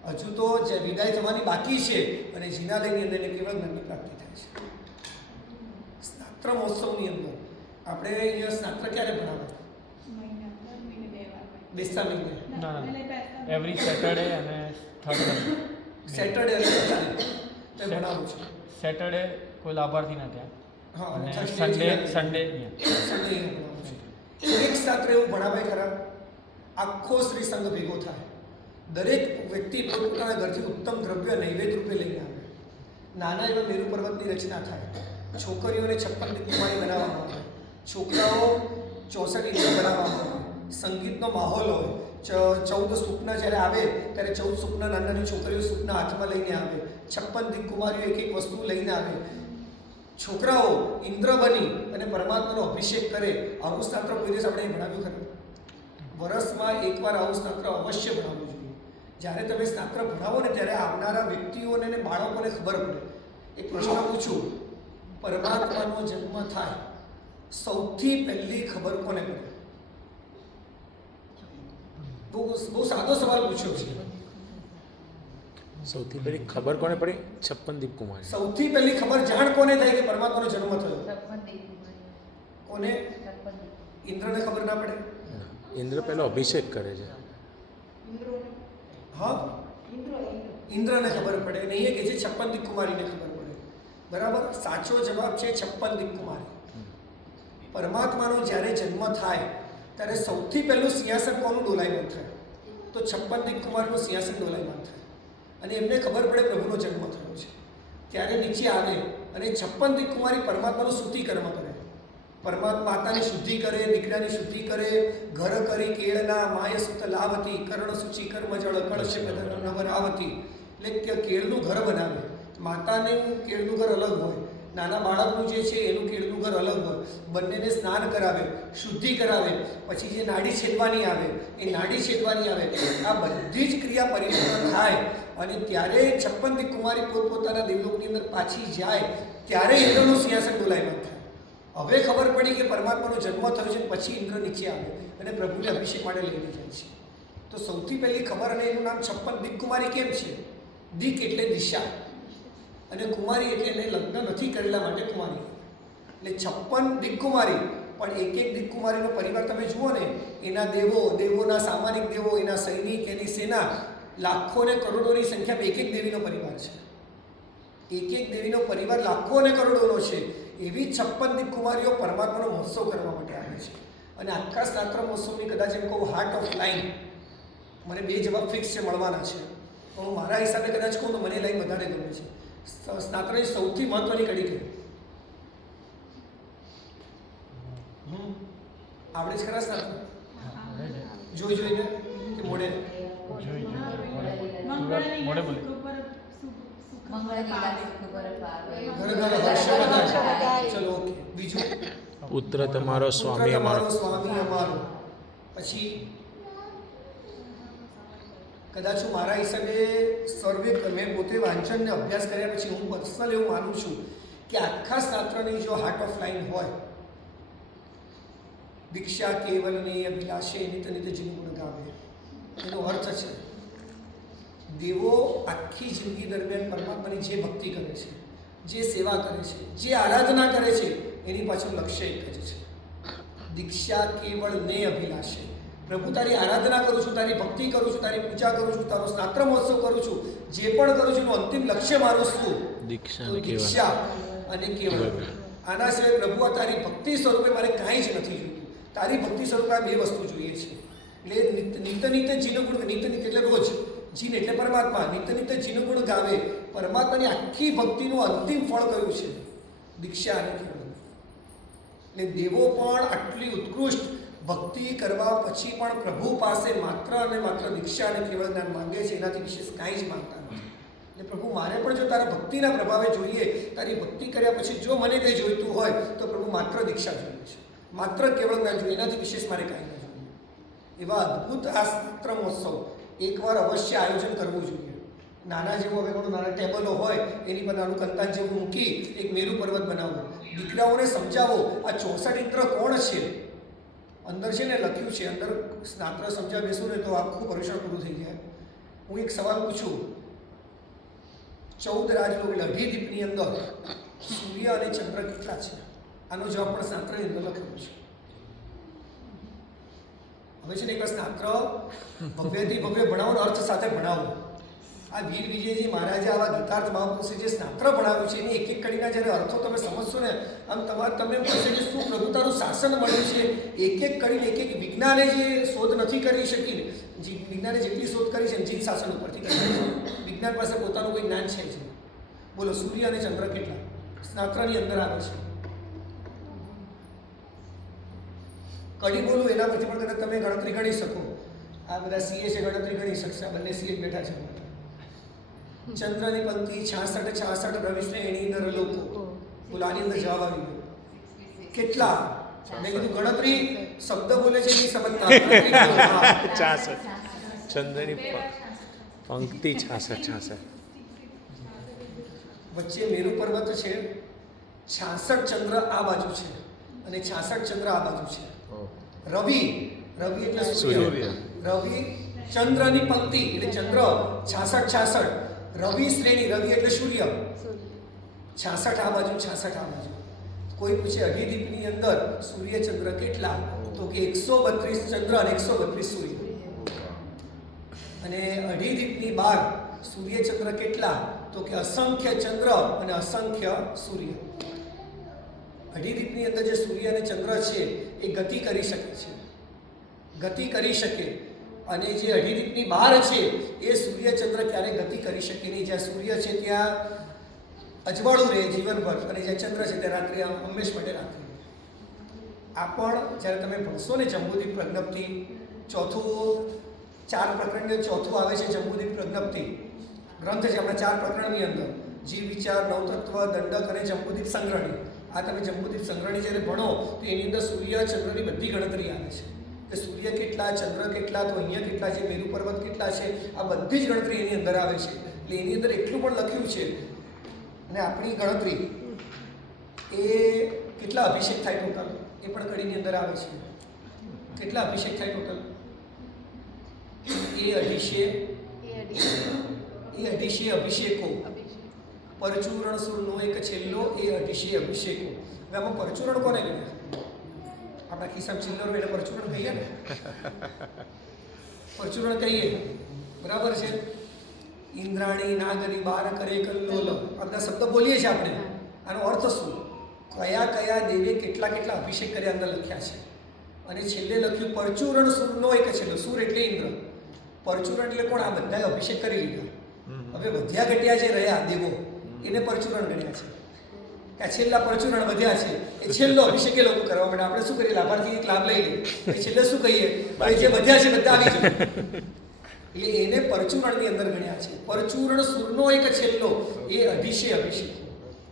હજુ તો જે વિદાય થવાની બાકી છે અને જીનાલયની અંદર એને કેવળ જ્ઞાનની પ્રાપ્તિ થાય છે. સ્નાત્ર મહોત્સવની અંદર આપણે અહીંયા સ્નાત્ર ક્યારે ભણાવે? બેસતા મહિને. ના એવરી સેટરડે અને થર્ડ સેટરડે અને તો ભણાવું છું. સેટરડે કોઈ લાભાર્થીના ત્યાં હા અને અને સન્ડે સન્ડે ભણાવું છું. એક સાથે એવું ભણાવે ખરા, આખો શ્રી સંઘ ભેગો થાય, દરેક વ્યક્તિ પોતપોતાના ઘરથી ઉત્તમ દ્રવ્ય નૈવેદ્ય રૂપે લઈને આવે. નાના એવા મેરુ પર્વતની રચના થાય, છોકરીઓને 56 દીકરીમાળી બનાવવામાં આવે, છોકરાઓ 64 ઇંદ્ર બનાવવામાં આવે, સંગીતનો માહોલ હોય, 14 સ્વપ્ન જ્યારે આવે ત્યારે 14 સ્વપ્ન નાની નાની છોકરીઓ સ્વપ્ન હાથમાં લઈને આવે, 56 દીકરીમાળીઓ એક એક વસ્તુ લઈને આવે, છોકરાઓ ઇન્દ્ર બની અને પરમાત્માનો અભિષેક કરે. આવું સ્નાત્ર કોઈ દિવસ આપણે ભણાવ્યું ખરું? વર્ષમાં એકવાર આવું સ્નાત્ર અવશ્ય ભણાવવું જોઈએ. જ્યારે તમે સ્નાત્ર ભણાવો ને ત્યારે આવનારા વ્યક્તિઓને અને બાળકોને ખબર પડે. એક પ્રશ્ન પૂછું, પરમાત્માનો જન્મ થાય સૌથી પહેલી ખબર કોને પડે? બહુ સાદો સવાલ પૂછ્યો છે. સૌથી પહેલી ખબર કોને પડી? 56 દીપ કુમારી. સૌથી પહેલી ખબર જાણ કોને થાય કે પરમાત્માનો જન્મ થયો? કોને? ઇન્દ્રને ખબર ના પડે? ઇન્દ્ર પહેલો અભિષેક કરે છે. હા, ઇન્દ્રને ખબર પડે અને અહીંયા કે છે 56 દીપકુમારીને ખબર પડે. બરાબર, સાચો જવાબ છે 56 દીપકુમારી. પરમાત્માનો જ્યારે જન્મ થાય ત્યારે સૌથી પહેલું સિંહાસન કોનું ડોલાયમાન થાય? તો 56 દીપકુમારનું સિંહાસન ડોલાયમાન થાય અને એમને ખબર પડે પ્રભુનો જન્મ થયો છે. ત્યારે નીચે આવે અને 56 દીપકુમારી પરમાત્માનું સ્તુતિ કર્મ કરે. પરમાત્મા માતાની શુદ્ધિ કરે, દીકરાની શુદ્ધિ કરે, ઘર કરી કેળના માય સુત લાવતી, કર્ણ સૂચિ કર્મ જળ કળશ નવરાવતી. એટલે કે કેળનું ઘર બનાવે. માતાનું કેળનું ઘર અલગ હોય, નાના બાળકનું જે છે એનું કેળનું ઘર અલગ હોય. બંનેને સ્નાન કરાવે, શુદ્ધિ કરાવે, પછી જે નાડી છેદવાની આવે એ નાડી છેદવાની આવે. આ બધી જ ક્રિયા પરિપૂર્ણ થાય અને ત્યારે 56 દીપકુમારી પોતપોતાના દેવલોકની અંદર પાછી જાય ત્યારે ઇન્દ્રનું સિંહાસન ડોલાયમાન થાય. હવે ખબર પડી કે પરમાત્માનો જન્મ થયો છે. પછી ઇન્દ્ર નીચે આવે અને પ્રભુને અભિષેક માટે લઈને જાય છે. તો સૌથી પહેલી ખબર અને એનું નામ 56 દીપકુમારી કેમ છે? દીક એટલે દિશા અને કુમારી એટલે એને લગ્ન નથી કરેલા માટે કુમારી. એટલે 56 દીપકુમારી, પણ એક એક દીપકુમારીનો પરિવાર તમે જુઓ ને, એના દેવો, દેવોના સામાનિક દેવો, એના સૈનિક, એની સેના, લાખો ને કરોડોની સંખ્યામાં એક એક દેવીનો પરિવાર છે. એક એક દેવીનો પરિવાર લાખો અને કરોડોનો છે. એવી 56 દીપ કુમારીઓ પરમાત્માનો મહોત્સવ કરવા માટે આવે છે. અને આખા સ્નાત્ર મહોત્સવની કદાચ એમ કહું હાર્ટ ઓફ લાઈન મને 2 જવાબ ફિક્સ છે મળવાના છે. તો હું મારા હિસાબે કદાચ કહું તો મને લાઈન વધારે ગમે છે. સ્નાત્રની સૌથી મહત્વની કડી કઈ? આવડે જ ખરા સ્નાત્ર? જોઈને કે મોડે? મોડે બોલે. ઘર ઘર હર્ષ વધાય. ચલો ઓકે. બીજું પુત્ર તમારો સ્વામી અમારો. સ્વામી અમારો. પછી કદાચ હું મારા હિસાબે સર્વે મેં પોતે વાંચન ને અભ્યાસ કર્યા પછી હું પર્સનલ એવું માનું છું કે આખા શાસ્ત્રની જો હાર્ટ ઓફ લાઈન હોય, દીક્ષા કેવલની અભિલાષે નિત નિત જીવ ગુણ ગાવે, એનો અર્થ છે દેવો આખી જિંદગી દરમિયાન પરમાત્માની જે ભક્તિ કરે છે, જે સેવા કરે છે, જે આરાધના કરે છે, એની પાછળ લક્ષ્ય એક જ છે, દીક્ષા કેવળ ને અભિલાષે. પ્રભુ તારી આરાધના કરું છું, તારી ભક્તિ કરું છું, તારી પૂજા કરું છું, તારો સ્નાત્ર મહોત્સવ કરું છું, જે પણ કરું છું એનું અંતિમ લક્ષ્ય મારું શું? દીક્ષા અને કેવળ. આના સિવાય પ્રભુ આ તારી ભક્તિ સ્વરૂપે મારે કાંઈ જ નથી જોઈતું. તારી ભક્તિ સ્વરૂપે આ 2 વસ્તુ જોઈએ છે. એટલે નિત નિત જીનો ગુણ, નિત નિત એટલે રોજ, જીન એટલે પરમાત્મા, નિત નિત જીનો ગુણ ગાવે. પરમાત્માની આખી ભક્તિનું અંતિમ ફળ કયું છે? દીક્ષા અને કેવળ. એટલે દેવો પણ આટલી ઉત્કૃષ્ટ ભક્તિ કરવા પછી પણ પ્રભુ પાસે માત્ર અને માત્ર દીક્ષા અને કેવળ જ્ઞાન માંગે છે, એનાથી વિશેષ કાંઈ જ માંગતા નથી. એટલે પ્રભુ મારે પણ જો તારા ભક્તિના પ્રભાવે જોઈએ, તારી ભક્તિ કર્યા પછી જો મને કંઈ જોઈતું હોય તો પ્રભુ માત્ર દીક્ષા જોઈએ છે, માત્ર કેવળ જ્ઞાન જોઈએ, એનાથી વિશેષ મારે કાંઈ ન જોઈએ. એવા અદ્ભુત આ સ્નાત્ર મહોત્સવ એકવાર અવશ્ય આયોજન કરવું જોઈએ. નાના જેવું હવે ઘણું નાના ટેબલો હોય એની પર નાનું કંતાન જેવું મૂકી એક મેરુ પર્વત બનાવો, દીકરાઓને સમજાવો આ 64 ઇન્દ્ર કોણ છે. અંદર છે ને લખ્યું છે, અંદર સ્નાત્ર સમજાવી બેસું ને તો આખું પરીક્ષણ પૂરું થઈ જાય. હું એક સવાલ પૂછું, 14 રાજલોક એટલે 18 દીપની અંદર સૂર્ય અને ચંદ્ર કેટલા છે? આનો જવાબ પણ સ્નાત્રની અંદર લખેલો છે. હવે છે ને એક સ્નાત્ર ભવ્યથી ભવ્ય ભણાવો, અર્થ સાથે ભણાવો. આ વીર વિજયજી મહારાજે આવા ગીતાર્થ મહાપુરુષે જે સ્નાત્ર ભણાવ્યું છે એની એક એક કડીના જ્યારે અર્થો તમે સમજશો ને આમ તમને એમ થશે કે શું પ્રભુ તારું શાસન મળ્યું છે. એક એક કડીને એક એક વિજ્ઞાને જે શોધ નથી કરી શકી, વિજ્ઞાને જેટલી શોધ કરી છે જીન શાસન ઉપરથી કરી છે. વિજ્ઞાન પાસે પોતાનું કોઈ જ્ઞાન છે જ. બોલો સૂર્ય અને ચંદ્ર કેટલા સ્નાત્રની અંદર આવે છે? કડી બોલું એના પરથી પણ કદાચ તમે ગણતરી ગણી શકો. આ બધા સીએ છે, ગણતરી ગણી શકશે. આ બંને સીએ બેઠા છે. ચંદ્રની પંક્તિ 66 રવિ શ્રેણી અંદર લોકો. બોલો આની અંદર જવાબ આવી ગયો. કેટલા? મેં કીધું ગણતરી શબ્દ બોલે છે નહીં સમજતા. 66 ચંદ્રની પંક્તિ 66. વચ્ચે મેરુ પર્વત છે, 66 ચંદ્ર આ બાજુ છે અને 66 ચંદ્ર આ બાજુ છે. રવિ એટલે સૂર્ય. રવિ ચંદ્રની પંક્તિ એટલે ચંદ્ર 66. રવિ શ્રેણી, રવિ એટલે સૂર્ય. 66 આ બાજુ, 66 આ બાજુ. કોઈ પૂછે 18 દીપની અંદર સૂર્ય ચંદ્ર કેટલા, તો કે 132 ચંદ્ર અને 132 સૂર્ય. અને 18 દીપની બહાર સૂર્ય ચંદ્ર કેટલા, તો કે અસંખ્ય ચંદ્ર અને અસંખ્ય સૂર્ય. 18 દીપની અંદર જે સૂર્ય અને ચંદ્ર છે એ ગતિ કરી શકે છે, ગતિ કરી શકે. અને જે 18 દીપની બહાર છે એ સૂર્ય ચંદ્ર ક્યારે ગતિ કરી શકે નહીં. જ્યાં સૂર્ય છે ત્યાં અજવાળું રહે જીવનભર, અને જ્યાં ચંદ્ર છે ત્યાં રાત્રિ હંમેશ માટે રાત્રિ. આ પણ જ્યારે તમે ભણશો ને જંબુદીપ પ્રજ્ઞપ્તિ, 4 પ્રકરણને 4 આવે છે જંબુદીપ પ્રજ્ઞપ્તિ ગ્રંથ છે આપણા 4 પ્રકરણની અંદર, જીવ વિચાર, નવતત્વ, દંડક અને જંબુદીપ સંગ્રહણી. આ તમે જંબુદીપ સંગ્રહણી જ્યારે ભણો તો એની અંદર સૂર્ય ચંદ્રની બધી ગણતરી આવે છે કે સૂર્ય કેટલા, ચંદ્ર કેટલા, તો અહીંયા કેટલા છે, મેરુ પર્વત કેટલા છે, આ બધી જ ગણતરી એની અંદર આવે છે. એટલે એની અંદર એટલું પણ લખ્યું છે. અને આપણી ગણતરી એ કેટલા અભિષેક થાય ટોટલ એ પણ કડીની અંદર આવે છે. કેટલા અભિષેક થાય ટોટલ? એ અઢીશે અભિષેકો. પરચૂરણ સુરનો એક છેલ્લો એ અઢીશે અભિષેકો. હવે આમાં પરચૂરણ કોને કહેવાય? આપણા ખિસ્સામાં ચિલ્લર હોય એટલે પરચૂરણ કહીએ ને, પરચૂરણ કહીએ, બરાબર છે. ઇન્દ્રાણી નાગરી બાર કરે કલ્લોલ, આ બધા શબ્દ બોલીએ છીએ આપણે. આનો અર્થ શું? કયા કયા દેવે કેટલા કેટલા અભિષેક કર્યા અંદર લખ્યા છે. અને છેલ્લે લખ્યું પરચુરણ સૂરનો એક છેલ્લો. સૂર એટલે ઇન્દ્ર, પરચુરણ એટલે કોણ? આ બધાએ અભિષેક કરી લીધા. હવે વધ્યા ઘટ્યા જે રહ્યા દેવો એને પરચુરણ ગણ્યા છે કે આ છેલ્લા પરચુરણ વધ્યા છે એ છેલ્લો અભિષેક એ લોકો કરવા માટે. આપણે શું કરીએ? લાભાર્થી એક લાભ લઈ લઈએ, છેલ્લે શું કહીએ? હવે જે વધ્યા છે બધા આવી જાય. એટલે એને પરચુરણની અંદર ગણ્યા છે. પરચુરણ સૂરનો એક છેલ્લો એ અધિશય અભિષેક.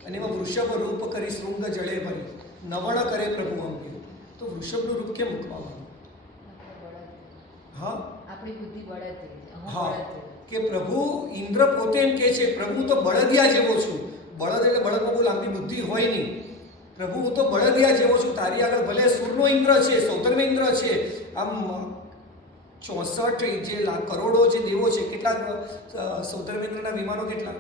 અને એમાં વૃષભ રૂપ કરી શૃંગ જળે ભરી નવણ કરે પ્રભુ અંગે. તો વૃષભનું રૂપ કેમ મૂકવાનું? હા આપણી બુદ્ધિ બળદ હા કે પ્રભુ ઇન્દ્ર પોતે એમ કહે છે પ્રભુ તો બળદિયા જેવો છું. બળદ એટલે બળદમાં બહુ લાંબી બુદ્ધિ હોય નહીં. પ્રભુ હું તો બળદિયા જેવો છું, તારી આગળ ભલે સૂરનો ઇન્દ્ર છે, સૌતરમે ઇન્દ્ર છે, આમ 64 જે કરોડો જે દેવો છે, કેટલા સૌતરમે ઇન્દ્રના વિમાનો કેટલા?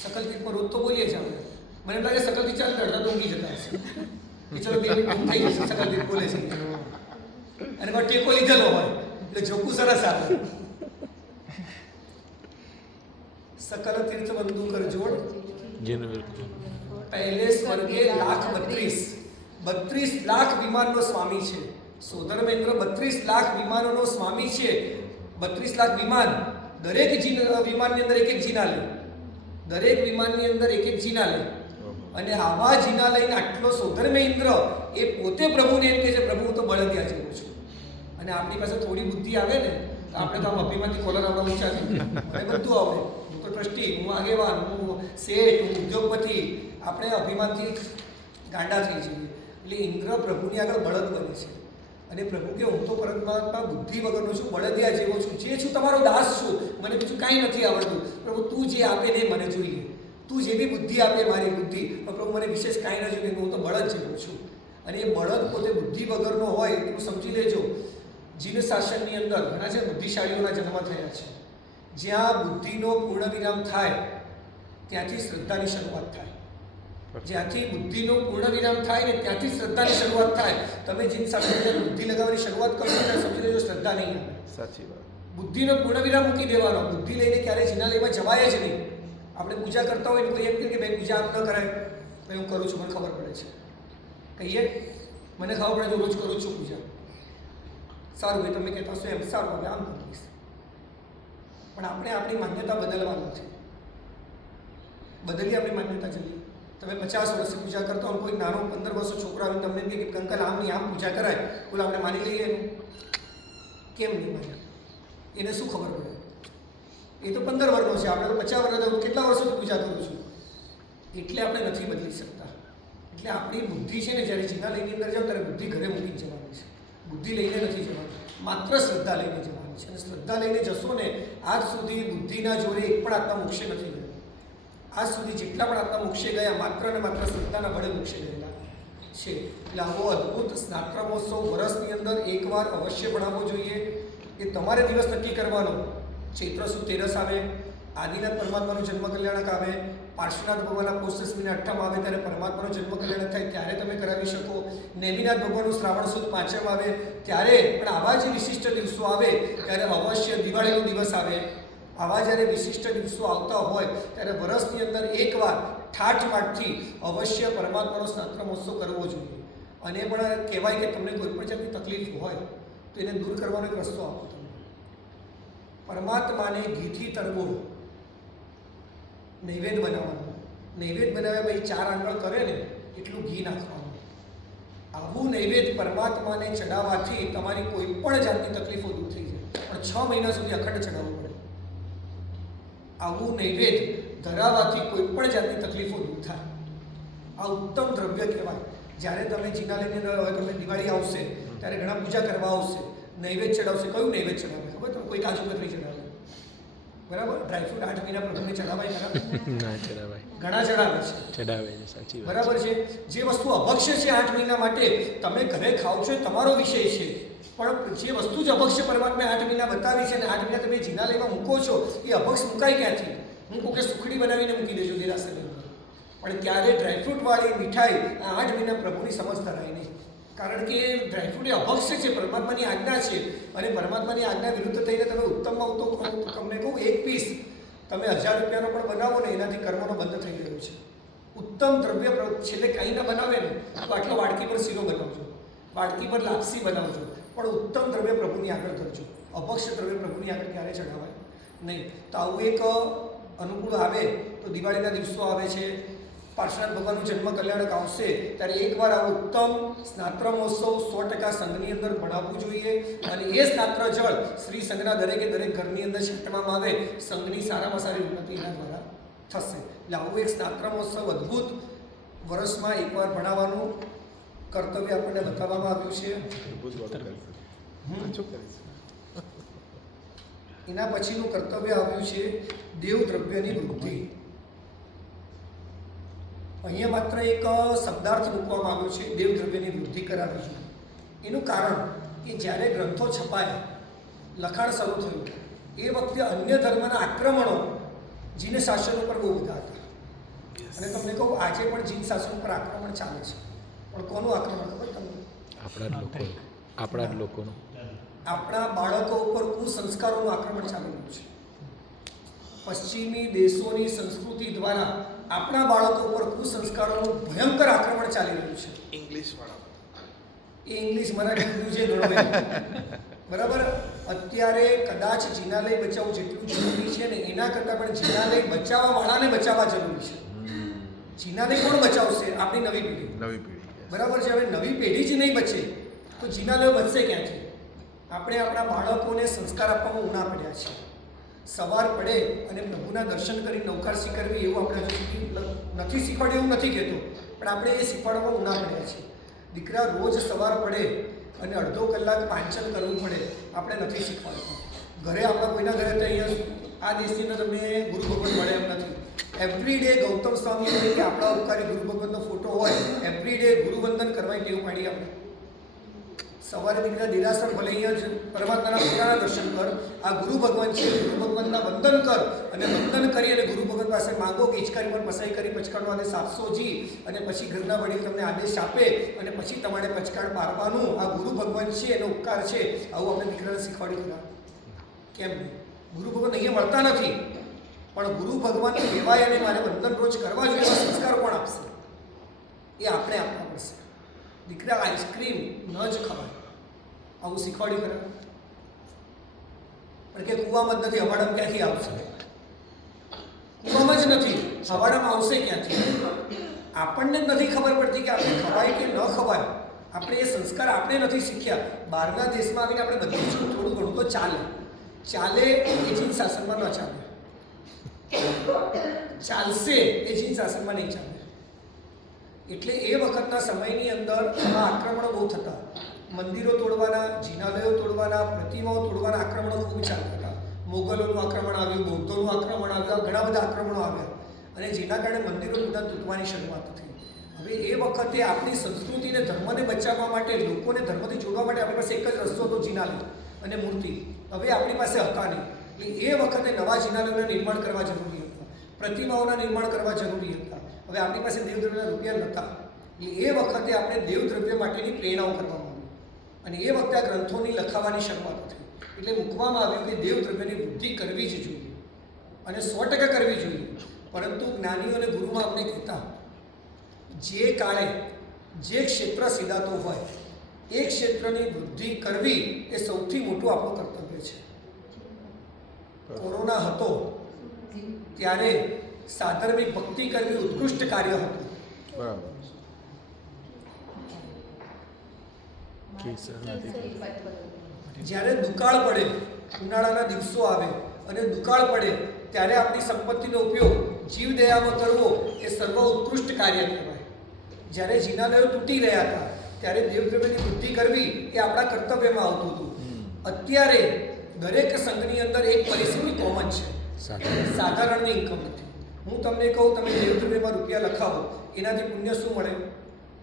સકલદીપમાં રોજ તો બોલીએ છીએ આપણે. મને એમ લાગે સકલદીપ ચાલ અડધા તો ઊંઘી જતા હશે કે ચલો 2 મિનિટ ઊંઘ થઈ જશે. સકલદીપ બોલે છે અને એમાં ટેકો લીધેલો હોય એટલે જોકું સરસ આવે. સકલ તીર્થ બંધુ કર જોડ પહેલે સ્વર્ગે 32 લાખ વિમાનનો સ્વામી છે. સોધર્મેન્દ્ર 32 લાખ વિમાનોનો સ્વામી છે. 32 લાખ વિમાન, દરેક વિમાનની અંદર એક જીના લે, દરેક વિમાનની અંદર એક જીના લે. અને આવા જીના લઈને આટલો સોધર્મે ઇન્દ્ર એ પોતે પ્રભુને એમ કહે છે પ્રભુ હું તો બળદિયા જેવો છું. અને આપણી પાસે થોડી બુદ્ધિ આવે ને તો આપણે તો આમ અભિમાનથી કોલર આવડા ઊંચા થઈ મને બધું આવડે. હું તો ટ્રસ્ટી, હું આગેવાન, હું શેઠ, હું ઉદ્યોગપતિ. આપણે અભિમાનથી ગાંડા થઈ જઈએ. એટલે ઇન્દ્ર પ્રભુની આગળ બળદ બને છે. અને પ્રભુ કે હું તો પરમાત્મા બુદ્ધિ વગરનો છું, બળદિયા જેવો છું, જે છું તમારો દાસ છું, મને બીજું કાંઈ નથી આવડતું. પ્રભુ તું જે આપે ને મને જોઈએ, તું જેવી બુદ્ધિ આપે મારી બુદ્ધિ, પણ પ્રભુ મને વિશેષ કાંઈ ન જોઈએ, હું તો બળદ જેવો છું. અને એ બળદ પોતે બુદ્ધિ વગરનો હોય એટલું સમજી લેજો. જીન શાસનની અંદર ઘણા છે બુદ્ધિશાળીઓના જન્મ થયા છે. જ્યાં બુદ્ધિનો પૂર્ણ વિરામ થાય ત્યાંથી શ્રદ્ધાની શરૂઆત થાય. જ્યાંથી બુદ્ધિનો પૂર્ણ વિરામ થાય ને ત્યાંથી શ્રદ્ધાની શરૂઆત થાય. તમે જીન શાસનની બુદ્ધિ લગાવવાની શરૂઆત કરો એટલે સમજી લેજો શ્રદ્ધા નહીં આવે. સાચી વાત. બુદ્ધિનો પૂર્ણ વિરામ મૂકી દેવાનો. બુદ્ધિ લઈને ક્યારે જીનાલયમાં જવાય જ નહીં. આપણે પૂજા કરતા હોય કોઈ એમ કહે કે ભાઈ પૂજા આમ ન કરાય, ભાઈ હું કરું છું, મને ખબર પડે છે, કહીએ મને ખબર પડે તો રોજ કરું છું પૂજા. સારું ભાઈ તમે કહેતા હશો એમ, સારું હવે આમ કરીશ. પણ આપણે આપણી માન્યતા બદલવાની નથી. બદલી આપણી માન્યતા જલ્દી. તમે 50 વર્ષથી પૂજા કરતા હો, કોઈ નાનો 15 વર્ષનો છોકરો આવીને તમને કહે કે કંકલ આમ નહીં આમ પૂજા કરાય, બોલો આપણે માની લઈએ એનું? કેમ નહીં માને? એને શું ખબર પડે? એ તો 15 વર્ષનો છે, આપણે તો 50 વર્ષ, કેટલા વર્ષોથી પૂજા કરું છું. એટલે આપણે નથી બદલી શકતા. એટલે આપણી બુદ્ધિ છે ને જ્યારે જીનાલયની અંદર જાઓ ત્યારે બુદ્ધિ ઘરે મૂકી જવાની છે. બુદ્ધિ લઈને નથી જવાની, માત્ર શ્રદ્ધા લઈને જવાની છે. અને શ્રદ્ધા લઈને જશો ને, આજ સુધી બુદ્ધિના જોડે એક પણ આત્મા મોક્ષે નથી ગયો. આજ સુધી જેટલા પણ આત્મા મોક્ષે ગયા માત્ર ને માત્ર શ્રદ્ધાના બળે મોક્ષે ગયેલા છે. એટલે આવો અદ્ભુત સ્નાત્રમહોત્સવ વર્ષની અંદર એકવાર અવશ્ય ભણાવવો જોઈએ. એ તમારે દિવસ નક્કી કરવાનો. ચૈત્ર સુદ 13 આવે, આદિનાથ પરમાત્માનો જન્મ કલ્યાણક આવે, પાર્શ્વનાથ ભગવાનના પૌષ દસમીના 8મ આવે ત્યારે પરમાત્માનો જન્મ કલ્યાણક થાય ત્યારે તમે કરાવી શકો. નેમિનાથ ભગવાનનું શ્રાવણ સુદ 5મ આવે ત્યારે. પણ આવા જે વિશિષ્ટ દિવસો આવે ત્યારે અવશ્ય દિવાળીનો દિવસ આવે. આવા જ્યારે વિશિષ્ટ દિવસો આવતા હોય ત્યારે વર્ષની અંદર એકવાર ઠાઠમાઠથી અવશ્ય પરમાત્માનો સ્નાત્ર મહોત્સવ કરવો જોઈએ. અને પણ કહેવાય કે તમને કોઈ પણ જાતની તકલીફ હોય તો એને દૂર કરવાનો એક રસ્તો આપો. તમે પરમાત્માને ઘીથી તરબોળ નૈવેદ્ય બનાવવાનું. નૈવેદ્ય બનાવ્યા પછી 4 આંગળ કરે ને એટલું ઘી નાખવાનું. આવું નૈવેદ્ય પરમાત્માને ચડાવવાથી તમારી કોઈ પણ જાતની તકલીફો દૂર થઈ જાય. પણ 6 મહિના સુધી અખંડ ચડાવવું પડે. આવું નૈવેદ્ય ધરાવવાથી કોઈ પણ જાતની તકલીફો દૂર થાય. આ ઉત્તમ દ્રવ્ય કહેવાય. જ્યારે તમે જીનાલયની અંદર હવે તમે દિવાળી આવશે ત્યારે ઘણા પૂજા કરવા આવશે, નૈવેદ્ય ચડાવશે. કયું નૈવેદ્ય ચડાવે ખબર? તમે કોઈ કાજુ કતરી ચડાવે, બરાબર? ડ્રાયફ્રૂટ 8 મહિના પ્રભુને ચડાવાય ખરા? ના ચડાવાય. ઘણા ચડાવે છે. ચડાવે છે, સાચી વાત. બરાબર છે. જે વસ્તુ અભક્ષ્ય છે 8 મહિના માટે તમે ઘરે ખાવ છો એ તમારો વિષય છે. પણ જે વસ્તુ જ અભક્ષ્ય પરમાત્માએ 8 મહિના બતાવી છે અને 8 મહિના તમે જીનાલયમાં મૂકો છો, એ અભક્ષ મુકાય ક્યાંથી? હું કહું કે સુખડી બનાવીને મૂકી દેજો દેરાસરની અંદર. પણ ક્યારે ડ્રાયફ્રૂટવાળી મીઠાઈ આ 8 મહિના પ્રભુની સમજ ધરાય નહીં. કારણ કે ડ્રાયફ્રૂટ એ અભક્ષ્ય છે, પરમાત્માની આજ્ઞા છે, અને પરમાત્માની આજ્ઞા વિરુદ્ધ થઈને તમે ઉત્તમમાં ઉત્તમ તમને કહું એક પીસ તમે 1000 રૂપિયાનો પણ બનાવો ને એનાથી કર્મનો બંધ થઈ ગયો છે. ઉત્તમ દ્રવ્ય છેલ્લે કંઈ ના બનાવે ને તો આટલો વાડકી પર શીરો બનાવજો, વાડકી પર લાપસી બનાવજો, પણ ઉત્તમ દ્રવ્ય પ્રભુની આગળ ધરજો. અભક્ષ્ય દ્રવ્ય પ્રભુની આગળ ક્યારે ચઢાવાય નહીં. તો આવું એક અનુકૂળ આવે તો દિવાળીના દિવસો આવે છે, પાર્શ્વનાથ ભગવાનનું જન્મ કલ્યાણક આવશે ત્યારે એકવાર આવો ઉત્તમ સ્નાત્ર મહોત્સવ 100% સંઘની અંદર ભણાવવું જોઈએ, અને એ સ્નાત્ર જળ શ્રી સંઘના દરેકે દરેક ઘરની અંદર છાંટવામાં આવે. સંઘની સારામાં સારી ઉન્નતિ એના દ્વારા થશે. એટલે આવું એક સ્નાત્ર મહોત્સવ અદ્ભુત વર્ષમાં એકવાર ભણાવવાનું કર્તવ્ય આપણને બતાવવામાં આવ્યું છે. એના પછીનું કર્તવ્ય આવ્યું છે દેવ દ્રવ્યની વૃદ્ધિ. અહીંયા માત્ર એક શબ્દાર્થ મૂકવામાં આવ્યો છે, દેવ દ્રવ્યની વૃદ્ધિ કરાવી જોઈએ. એનું કારણ કે જ્યારે ગ્રંથો છપાયા, લખાણ શરૂ થયું, એ વખતે અન્ય ધર્મના આક્રમણો જીન શાસન ઉપર બહુ બધા હતા. અને તમને કહું આજે પણ જીન શાસન ઉપર આક્રમણ ચાલે છે. પણ કોનું આક્રમણ ખબર તમને? આપણા જ લોકોનું. આપણા બાળકો ઉપર કુસંસ્કારોનું આક્રમણ ચાલી રહ્યું છે. પશ્ચિમી દેશોની સંસ્કૃતિ દ્વારા આપણા બાળકો ઉપર કુસંસ્કારોનું ભયંકર આક્રમણ ચાલી રહ્યું છે. ઇંગ્લિશ મરાઠી બધું છે ઘણું, બરાબર. અત્યારે કદાચ જિનાલય બચાવવું જેટલું જરૂરી છે ને એના કરતાં પણ જિનાલય બચાવવાવાળાને બચાવવા જરૂરી છે. જિનાલય કોણ બચાવશે? આપણી નવી પેઢી. બરાબર છે. હવે નવી પેઢી જ નહીં બચે તો જિનાલયો બચશે ક્યાંથી? આપણે આપણા બાળકોને સંસ્કાર આપવામાં ઉણા પડ્યા છે. સવાર પડે અને પ્રભુના દર્શન કરી નૌકારસી કરવી એવું આપણે હજુ સુધી નથી શીખવાડ્યું, એવું નથી કહેતો, પણ આપણે એ શીખવાડવામાં ઉણા પડ્યા છીએ. દીકરા રોજ સવાર પડે અને અડધો કલાક વાંચન કરવું પડે, આપણે નથી શીખવાડતા. ઘરે આપણા કોઈના ઘરે તો અહીંયા આ દેશની અંદર તમને ગુરુ ભગવત મળે એમ નથી. એવરી ડે ગૌતમ સ્વામી કે આપણા ઉપકારી ગુરુ ભગવતનો ફોટો હોય, એવરી ડે ગુરુવંદન કરવાની ટેવ પાડી આપણે. સવારે દીકરા દેરાસર ભલે અહીંયા જ પરમાત્માના પોતાના દર્શન કર, આ ગુરુ ભગવાન છે, ગુરુ ભગવાનના વંદન કર, અને વંદન કરી અને ગુરુ ભગવાન પાસે માંગો કે હિચકારી પર પસાઈ કરી પચકાડનો આદેશ આપશો જી, અને પછી ઘરના વડીલ તમને આદેશ આપે અને પછી તમારે પચકાડ પાડવાનું. આ ગુરુ ભગવાન છે, એનો ઉપકાર છે. આવું આપણે દીકરાને શીખવાડ્યું ખરા? કેમ નહીં? ગુરુ ભગવાન અહીંયા મળતા નથી, પણ ગુરુ ભગવાન કહેવાય અને મારે વંદન રોજ કરવા જોઈએ એવા સંસ્કાર કોણ આપશે? એ આપણે આપવા પડશે. દીકરા આઈસ્ક્રીમ ન જ ખવાય, આવું શીખવાડ્યું ખરા? પણ કે કૂવામાં જ નથી, હવાડામાં ક્યાંથી આવશે? કૂવામાં જ નથી, હવાડામાં આવશે ક્યાંથી? આપણને જ નથી ખબર પડતી કે આપણે ખવાય કે ન ખવાય. આપણે એ સંસ્કાર આપણે નથી શીખ્યા. બહારના દેશમાં આવીને આપણે બધું જ થોડું ઘણું તો ચાલે એ જીન શાસનમાં ન ચાલે, ચાલશે એ જીન શાસનમાં નહીં ચાલે. એટલે એ વખતના સમયની અંદર આવા આક્રમણો બહુ થતા. મંદિરો તોડવાના, જિનાલયો તોડવાના, પ્રતિમાઓ તોડવાના આક્રમણો ખૂબ ચાલતા હતા. મોગલોનું આક્રમણ આવ્યું, બૌદ્ધોનું આક્રમણ આવ્યું, ઘણા બધા આક્રમણો આવ્યા, અને જેના કારણે મંદિરો બધા તૂટવાની શરૂઆત થઈ. હવે એ વખતે આપણી સંસ્કૃતિને, ધર્મને બચાવવા માટે, લોકોને ધર્મથી જોડવા માટે આપણી પાસે એક જ રસ્તો હતો, જિનાલય અને મૂર્તિ. હવે આપણી પાસે હતા નહીં. એટલે એ વખતે નવા જિનાલયોના નિર્માણ કરવા જરૂરી હતા, પ્રતિમાઓના નિર્માણ કરવા જરૂરી હતા. હવે આપણી પાસે દેવદ્રવ્યના રૂપિયા નહોતા. એટલે એ વખતે આપણે દેવદ્રવ્ય માટેની પ્રેરણાઓ કરવામાં આવી, અને એ વખતે આ ગ્રંથોની લખાવાની શરૂઆત થઈ. એટલે મૂકવામાં આવ્યું કે દેવદ્રવ્યની વૃદ્ધિ કરવી જ જોઈએ, અને 100% કરવી જોઈએ. પરંતુ જ્ઞાનીઓ અને ગુરુમાં આપણે કહેતા, જે કાળે જે ક્ષેત્ર સીધાતો હોય એ ક્ષેત્રની વૃદ્ધિ કરવી એ સૌથી મોટું આપણું કર્તવ્ય છે. કોરોના હતો ત્યારે સાધર્મિક ભક્તિ કરવી ઉત્કૃષ્ટ કાર્ય હતું. બરાબર. જ્યારે દુકાળ પડે, ઉનાળાના દિવસો આવે અને દુકાળ પડે ત્યારે આપણી સંપત્તિનો ઉપયોગ જીવદયામાં કરવો એ સર્વ ઉત્કૃષ્ટ કાર્ય કહેવાય. જ્યારે જિનાલયો તૂટી રહ્યા હતા ત્યારે દેવદ્રવ્યની વૃદ્ધિ કરવી એ આપણા કર્તવ્યમાં આવતું હતું. અત્યારે દરેક સંઘની અંદર એક પરિસ્થિતિ કોમન છે, સાધારણની ઇન્કમ નથી. હું તમને કહું, તમે દેવદ્રવ્યમાં રૂપિયા લખાવો, એનાથી પુણ્ય શું મળે?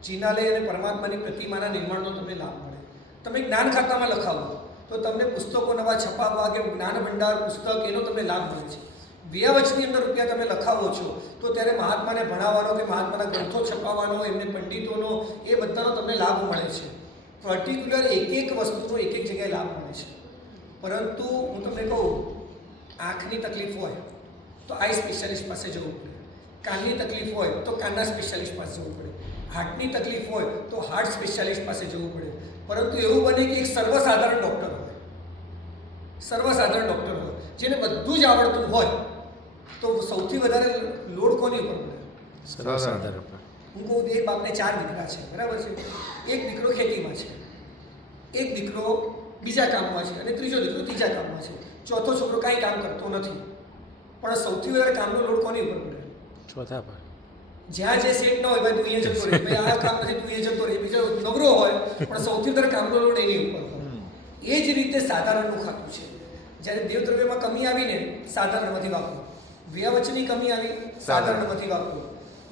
જિનાલય અને પરમાત્માની પ્રતિમાના નિર્માણનો તમને લાભ મળે. તમે જ્ઞાન ખાતામાં લખાવો તો તમને પુસ્તકો નવા છપાવવા કે જ્ઞાન ભંડાર પુસ્તક એનો તમને લાભ મળે છે. વ્યાવચની અંદર રૂપિયા તમે લખાવો છો તો ત્યારે મહાત્માને ભણાવવાનો કે મહાત્માના ગ્રંથો છપાવવાનો, એમને પંડિતોનો, એ બધાનો તમને લાભ મળે છે. પર્ટિક્યુલર એક વસ્તુનો એક જગ્યાએ લાભ મળે છે. પરંતુ હું તમને કહું, આંખની તકલીફ હોય તો આઈ સ્પેશિયાલિસ્ટ પાસે જવું પડે, કાનની તકલીફ હોય તો કાનના સ્પેશિયાલિસ્ટ પાસે જવું પડે, હાર્ટની તકલીફ હોય તો હાર્ટ સ્પેશિયાલિસ્ટ પાસે જવું પડે. પરંતુ એવું બને કે એક સર્વસાધારણ ડૉક્ટર હોય, જેને બધું જ આવડતું હોય, તો સૌથી વધારે લોડ કોની ઉપર પડે? સર્વસાધારણ. હું કહું, એક બાપને 4 દીકરા છે, બરાબર છે. એક દીકરો ખેતીમાં છે, એક દીકરો બીજા કામમાં છે અને ત્રીજો દીકરો ત્રીજા કામમાં છે, ચોથો છોકરો કાંઈ કામ કરતો નથી. પણ સૌથી વધારે કામનો લોડ કોની ઉપર પડે? ચોથા પર. જ્યાં જે સેટ ન હોય, ભાઈ તું અહીંયા જતો રહે, ભાઈ આ કામ નથી તું અહીંયા જતો રહે, બીજો નવરો હોય પણ સૌથી વધારે કામનો લોડ એની ઉપર હોય. એ જ રીતે સાધારણનું ખાતું છે. જ્યારે દેવદ્રવ્યમાં કમી આવીને સાધારણમાંથી વાપરો, વ્યવચની કમી આવી સાધારણમાંથી વાપરો,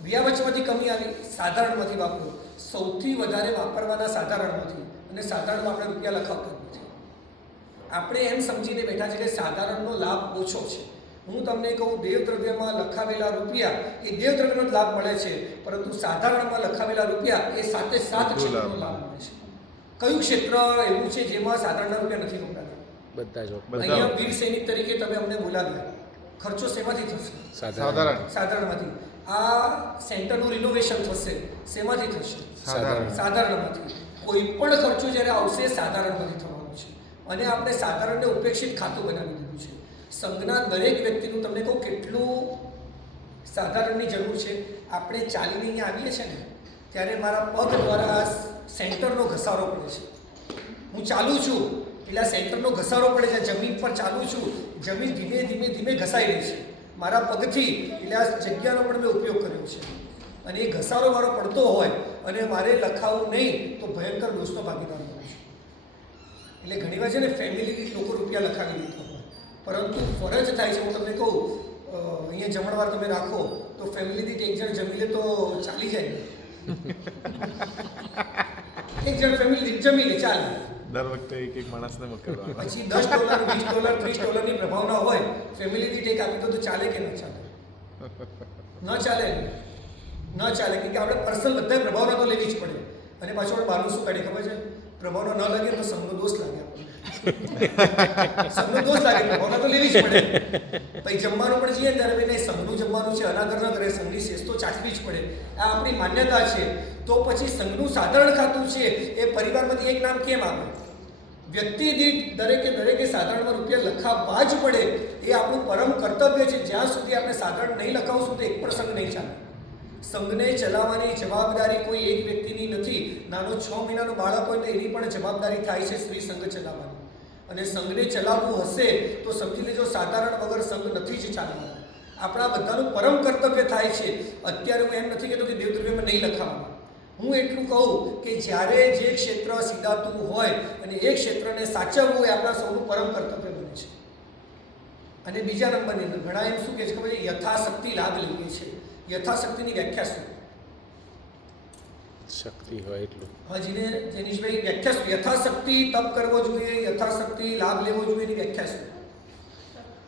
વ્યવચમાંથી કમી આવી સાધારણમાંથી વાપરો. સૌથી વધારે વાપરવાના સાધારણમાંથી, અને સાધારણમાં આપણે રૂપિયા લખાવતા નથી. આપણે એમ સમજીને બેઠા છે કે સાધારણનો લાભ ઓછો છે. હું તમને કહું, દેવદ્રવ્યમાં લખાવેલા રૂપિયા એ દેવદ્રવ્યનો જ લાભ મળે છે, પરંતુ સાધારણમાં લખાવેલા રૂપિયા એ 7 ક્ષેત્રનો લાભ મળે છે. કયું ક્ષેત્ર એવું છે જેમાં સાધારણના રૂપિયા નથી વપરાતા? બધા જ. અહીંયા વીર સૈનિક તરીકે તમે અમને બોલાવ્યા, ખર્ચો શેમાંથી થશે? સાધારણમાંથી. આ સેન્ટરનું રિનોવેશન થશે, શેમાંથી થશે? સાધારણમાંથી. કોઈ પણ ખર્ચો જ્યારે આવશે સાધારણમાંથી થવાનો છે. અને આપણે સાધારણને ઉપેક્ષિત ખાતું બનાવી દીધું છે. સંઘના દરેક વ્યક્તિનું તમને કહું કેટલું સાધારણની જરૂર છે. આપણે ચાલીને અહીંયા આવીએ છીએ ને, ત્યારે મારા પગ દ્વારા આ સેન્ટરનો ઘસારો પડે છે. હું ચાલું છું એટલે આ સેન્ટરનો ઘસારો પડે છે. જમીન પર ચાલું છું, જમીન ધીમે ધીમે ધીમે ઘસાઈ રહી છે મારા પગથી, એટલે આ જગ્યાનો પણ મેં ઉપયોગ કર્યો છે. અને એ ઘસારો મારો પડતો હોય અને મારે લખાવું નહીં તો ભયંકર દોષનો ભાગીદાર બનું છું. એટલે ઘણીવાર છે ને ફેમિલીથી લોકો રૂપિયા લખાવી દીધા હોય, પરંતુ ફરજ થાય છે. હું તમને કહું, અહીંયા જમણવાર તમે રાખો તો ફેમિલીથી એક જણ જમી લે તો ચાલી જાય ને. એક જણ ફેમિલી જમી લે, ચાલે. દર વખતે એક માણસને મોકલવા. પછી $10, $20, $30 પ્રભાવના હોય, ફેમિલીથી ટેક આપી દો તો ચાલે કે ન ચાલે? ન ચાલે, ન ચાલે. કેમ કે આપણે પર્સનલ બધા પ્રભાવના તો લેવી જ પડે. અને પાછું આપણે બહારનું શું કાઢીએ ખબર છે? પ્રભાવનો ન લાગે તો સંઘનો દોષ લાગે. સંઘનો દોષ લાગે, પ્રભાવના તો લેવી જ પડે. પછી જમવાનું પણ જઈએ ત્યારે ભાઈ નહીં, સંઘનું જમવાનું છે, અનાદર ન કરે, સંઘની શેષ તો ચાખવી જ પડે. આ આપણી માન્યતા છે. તો પછી સંઘનું સાધારણ ખાતું છે એ પરિવારમાંથી એક નામ કેમ આવે? વ્યક્તિ દીઠ દરેકે સાધારણમાં રૂપિયા લખાવવા જ પડે. એ આપણું પરમ કર્તવ્ય છે. જ્યાં સુધી આપણે સાધારણ નહીં લખાવશું તો એક પણ સંઘ નહીં ચાલે. સંઘને ચલાવવાની જવાબદારી કોઈ એક વ્યક્તિની નથી. નાનો 6 મહિનાનું બાળક હોય તો એની પણ જવાબદારી થાય છે સ્ત્રી સંઘ ચલાવવાની. અને સંઘને ચલાવવું હશે તો સમજી લેજો, સાધારણ વગર સંઘ નથી જ ચાલવાનો. આપણા બધાનું પરમ કર્તવ્ય થાય છે. અત્યારે હું એમ નથી કહેતો કે દેવદ્રવ્યમાં નહીં લખાવવાનું. હું એટલું કહું કે જ્યારે જે ક્ષેત્ર સીધાતું હોય અને એ ક્ષેત્રને સાચવવું એ આપણા સૌનું પરમ કર્તવ્ય બને છે. અને બીજા નંબરની અંદર ઘણા એમ શું કહે છે ખબર છે? યથાશક્તિ લાભ લઈએ છે. યથાશક્તિની વ્યાખ્યા શું? શક્તિ હોય એટલું. હાજીને જેનીશભાઈ વ્યાખ્યા શું? યથાશક્તિ તપ કરવો જોઈએ, યથાશક્તિ લાભ લેવો જોઈએ, એની વ્યાખ્યા શું?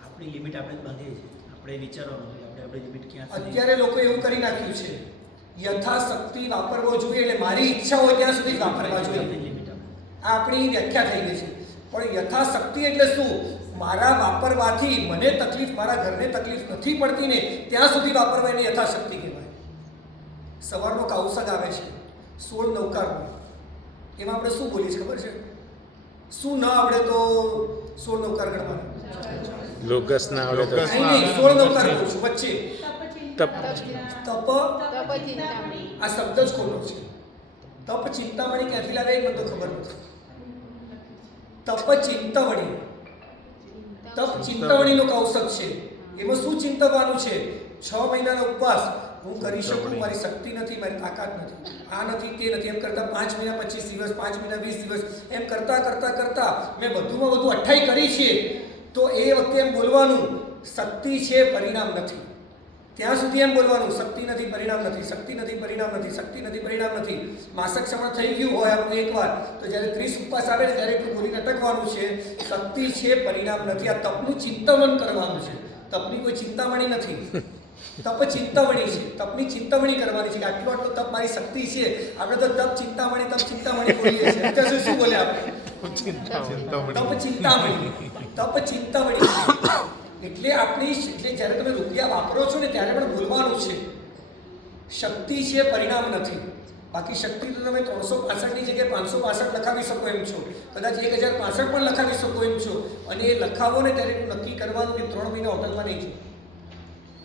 આપણી લિમિટ આપણે જ બાંધીએ છીએ. આપણે વિચારવાનું છે આપણે આપણી લિમિટ ક્યાં સુધી. અત્યારે લોકો એવું કરી નાખ્યું છે, યથાશક્તિ વાપરવો જોઈએ એટલે મારી ઈચ્છા હોય ત્યાં સુધી વાપરવા જોઈએ. લિમિટ આ આપણી વ્યાખ્યા થઈ ગઈ છે. પણ યથાશક્તિ એટલે શું? મારા વાપરવાથી મને તકલીફ, મારા ઘરને તકલીફ નથી પડતી ને ત્યાં સુધી વાપરવા, એને યથાશક્તિ કહેવાય. સવારનો કાઉસક આવે છે 16 નવકારનો, એમાં આપણે શું બોલીએ છીએ ખબર છે? શું ન આવડે તો 16 નવકાર ગણવાના. લોગસ ના આવડે તો નહીં, 16 નવકાર બોલું છું વચ્ચે. તપ. તપ, આ શબ્દ જ ખોટો છે. તપ ચિંતામણી ક્યાંથી લાવે એ મને તો ખબર નથી. તપ ચિંતામણી, તપ ચિંતામણીનો કૌશક છે. એમાં શું ચિંતવવાનું છે? 6 મહિનાનો ઉપવાસ હું કરી શકું, મારી શક્તિ નથી, મારી તાકાત નથી, આ નથી તે નથી, એમ કરતાં 5 મહિના 25 દિવસ, 5 મહિના 20 દિવસ, એમ કરતાં મેં વધુમાં વધુ 28 કરી છે. તો એ વખતે એમ બોલવાનું, શક્તિ છે પરિણામ નથી. ત્યાં સુધી એમ બોલવાનું, શક્તિ નથી પરિણામ નથી, શક્તિ નથી પરિણામ નથી, શક્તિ નથી પરિણામ નથી. માસક શ્રવણ થઈ ગયું હોય આપણું એકવાર, તો જ્યારે 30 ઉપવાસ આવે ને ત્યારે એટલું બોલીને અટકવાનું છે, શક્તિ છે પરિણામ નથી. આ તપનું ચિંતન કરવાનું છે. તપની કોઈ ચિંતામણી નથી. તપ ચિંતામણી છે. તપની ચિંતામણી કરવાની છે કે આટલું આટલું તપ મારી શક્તિ છે. આપણે તો તપ ચિંતામણી બોલીએ છીએ. અત્યારે શું બોલે આપણે? તપ ચિંતામણી. એટલે જ્યારે તમે રૂપિયા વાપરો છો ને ત્યારે પણ બોલવાનું છે શક્તિ છે, પરિણામ નથી. બાકી શક્તિ તો તમે 365ની જગ્યાએ 565 લખાવી શકો એમ છો, કદાચ 1065 પણ લખાવી શકો એમ છો. અને એ લખાવો ને ત્યારે નક્કી કરવાનું કે 3 મહિના હોટલમાં નહીં જવું.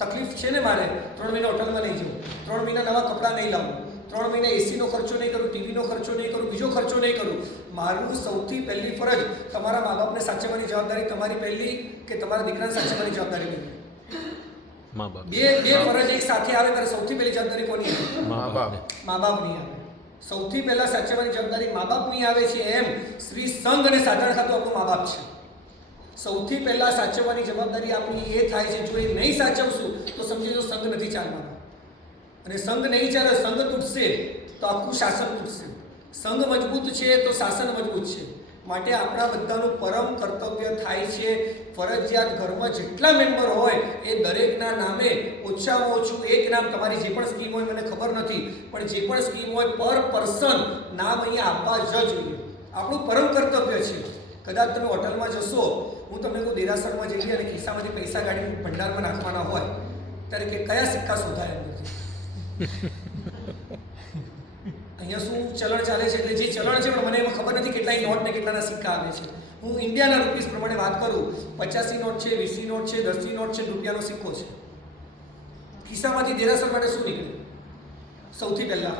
તકલીફ છે ને મારે 3 મહિના હોટલમાં નહીં જવું, 3 મહિના નવા કપડાં નહીં લાવું, 3 મહિના એસીનો ખર્ચો નહીં કરું, ટીવીનો ખર્ચો નહીં કરું, બીજો ખર્ચો નહીં કરું. મારું સૌથી પહેલી ફરજ તમારા મા બાપને સાચવવાની જવાબદારી તમારી પહેલી, કે તમારા દીકરાને સાચવવાની જવાબદારી પહેલી. મા બાપ બે ફરજ એક સાથે આવે ત્યારે સૌથી પહેલી જવાબદારી કોની આવે? મા બાપ. મા બાપની આવે. સૌથી પહેલા સાચવવાની જવાબદારી મા બાપની આવે છે. એમ શ્રી સંઘ અને સાધારણ ખાતું આપણું મા બાપ છે. સૌથી પહેલા સાચવવાની જવાબદારી આપણી એ થાય છે. જો એ નહીં સાચવશું તો સમજી લો સંઘ નથી ચાલવાનો. અને સંઘ નહીં ચાલે, સંઘ તૂટશે તો આખું શાસન તૂટશે. સંઘ મજબૂત છે તો શાસન મજબૂત છે. માટે આપણા બધાનું પરમ કર્તવ્ય થાય છે, ફરજિયાત ઘરમાં જેટલા મેમ્બર હોય એ દરેકના નામે ઓછામાં ઓછું એક નામ, તમારી જે પણ સ્કીમ હોય મને ખબર નથી, પણ જે પણ સ્કીમ હોય પર પર્સન નામ અહીંયા આપવા જ જોઈએ. આપણું પરમ કર્તવ્ય છે. કદાચ તમે હોટલમાં જશો, હું તમને કોઈ દેરાસરમાં જઈએ અને ખિસ્સામાંથી પૈસા કાઢી ભંડારમાં નાખવાના હોય ત્યારે કે કયા સિક્કા શોધાય નથી. અહીંયા શું ચલણ ચાલે છે, એટલે જે ચલણ છે પણ મને એમાં ખબર નથી કેટલાય નોટ ને કેટલાના સિક્કા આવે છે. હું ઇન્ડિયાના રૂપીસ પ્રમાણે વાત કરું, 50 નોટ છે, 20 નોટ છે, 10 નોટ છે, રૂપિયાનો સિક્કો છે. ખિસ્સામાંથી દેરાસર માટે શું નીકળે? સૌથી પહેલા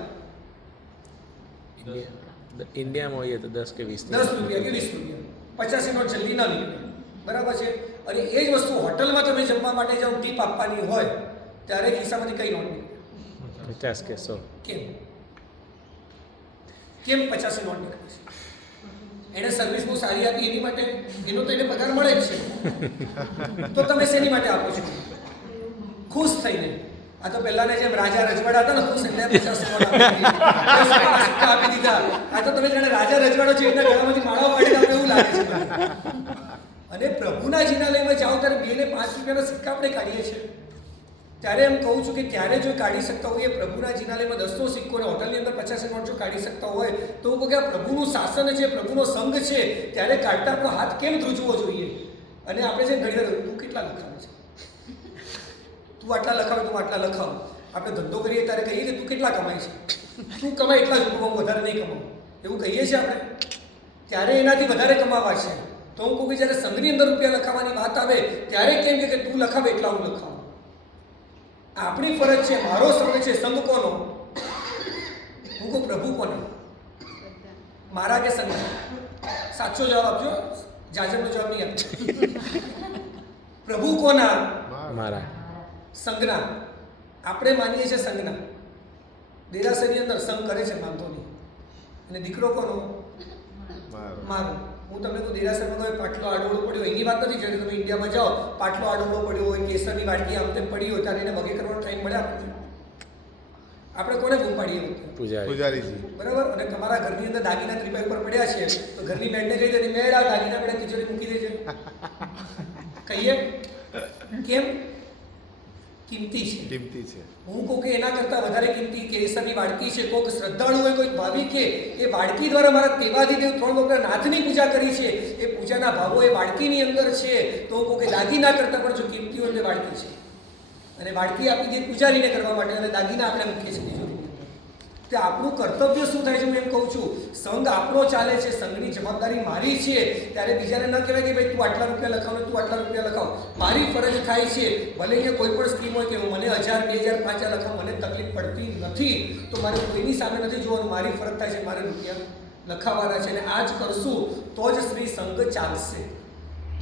ઇન્ડિયામાં હોઈએ તો 10 કે 20 રૂપિયા કે 20 રૂપિયા, 50 નોટ જલ્દી ના નીકળે. બરાબર છે. અને એ જ વસ્તુ હોટલમાં તમે જમવા માટે જાઓ, ટીપ આપવાની હોય ત્યારે ખિસ્સામાંથી કઈ નોટ નીકળે? 50 કે 100. કેમ 50 નોટ નીકળે છે? એને સર્વિસ બહુ સારી આપી એની માટે, એનો તો એને પગાર મળે જ છે. તો તમે શેની માટે આપો છો? ખુશ થઈને. આ તો પહેલાને જેમ રાજા રજવાડા હતા ને, ખુશ એટલે 50 નોટ આપી દીધા. આ તો તમે જાણે રાજા રજવાડો છે એના ગળામાંથી માળાઓ કાઢીને આપણે એવું લાગે છે. અને પ્રભુના જિનાલયમાં જાઓ ત્યારે 2 ને 5 રૂપિયાના સિક્કા આપણે કાઢીએ છીએ. ત્યારે એમ કહું છું કે ત્યારે જો કાઢી શકતા હોય પ્રભુના જિનાલયમાં 10નો સિક્કો ને હોટલની અંદર 50 નોટ જો કાઢી શકતા હોય તો હું કહું કે આ પ્રભુનું શાસન છે, પ્રભુનો સંઘ છે, ત્યારે કાઢતા આપણો હાથ કેમ ધ્રુજવો જોઈએ? અને આપણે છે ઘણી વાર તું કેટલા લખાવે છે, તું આટલા લખાવે, તું આટલા લખાવ. આપણે ધંધો કરીએ ત્યારે કહીએ કે તું કેટલા કમાય છે, તું કમાય એટલા જ કમાવું, વધારે નહીં કમાવું, એવું કહીએ છીએ આપણે. ત્યારે એનાથી વધારે કમાવા છે. તો હું કહું કે જ્યારે સંઘની અંદર રૂપિયા લખાવાની વાત આવે ત્યારે કેમ કે તું લખાવે એટલા હું લખાવું. આપણી ફરજ છે, મારો સંઘ છે. સંઘ કોનો? હું કહું પ્રભુ કોને? મારા કે સંઘ? સાચો જવાબ આપજો, જાજરનો જવાબ નહીં આપજો. પ્રભુ કોના? મારા. સંઘના. આપણે માનીએ છીએ સંઘના. દેરાસરની અંદર સંઘ કરે છે માનતો નહીં. અને દીકરો કોનો? મારો. હું તમને કોઈ દેરાસરમાં કોઈ પાટલો આડોળો પડ્યો એની વાત નથી. જ્યારે તમે ઇન્ડિયામાં જાઓ, પાટલો આડોળો પડ્યો હોય, કેસરની વાટકી આમ તેમ પડી હોય, ત્યારે એને વગે કરવાનો ટાઈમ મળે આપણે કોને બૂમ પાડીએ? પૂજારીજી. બરાબર. અને તમારા ઘરની અંદર દાગીના ત્રિપાઈ ઉપર પડ્યા છે તો ઘરની મેડને કહી દે મેડ આ દાગીના પડ્યા તિજોરી મૂકી દેજે. કહીએ કેમ? કિંમતી છે. કિંમતી છે. હું કહું કે એના કરતાં વધારે કિંમતી કેસરની વાડકી છે. કોઈક શ્રદ્ધાળુ હોય, કોઈક ભાવિકે એ વાડકી દ્વારા મારા તેવાધિદેવ 3 લોકો નાથની પૂજા કરી છે, એ પૂજાના ભાવો એ વાડકીની અંદર છે. તો હું કહું કે દાગીના કરતાં પણ જો કિંમતી હોય તો વાડકી છે. અને વાડકી આપી દે પૂજારીને કરવા માટે, અને દાગીના આપણે મૂકીએ છીએ તિજોરીની અંદર. તે આપણું કર્તવ્ય શું થાય છે? હું એમ કહું છું, સંઘ આપણો ચાલે છે, સંઘની જવાબદારી મારી છે. ત્યારે બીજાને ન કહેવાય કે ભાઈ તું આટલા રૂપિયા લખાવ ને તું આટલા રૂપિયા લખાવ. મારી ફરજ થાય છે. ભલે અહીંયા કોઈ પણ સ્કીમ હોય કે મને 1000, 2000, 5000 લખાવ, મને તકલીફ પડતી નથી, તો મારે કોઈની સામે નથી જોવાનું. મારી ફરજ થાય છે, મારે રૂપિયા લખાવવાના છે. અને આ જ કરશું તો જ શ્રી સંઘ ચાલશે,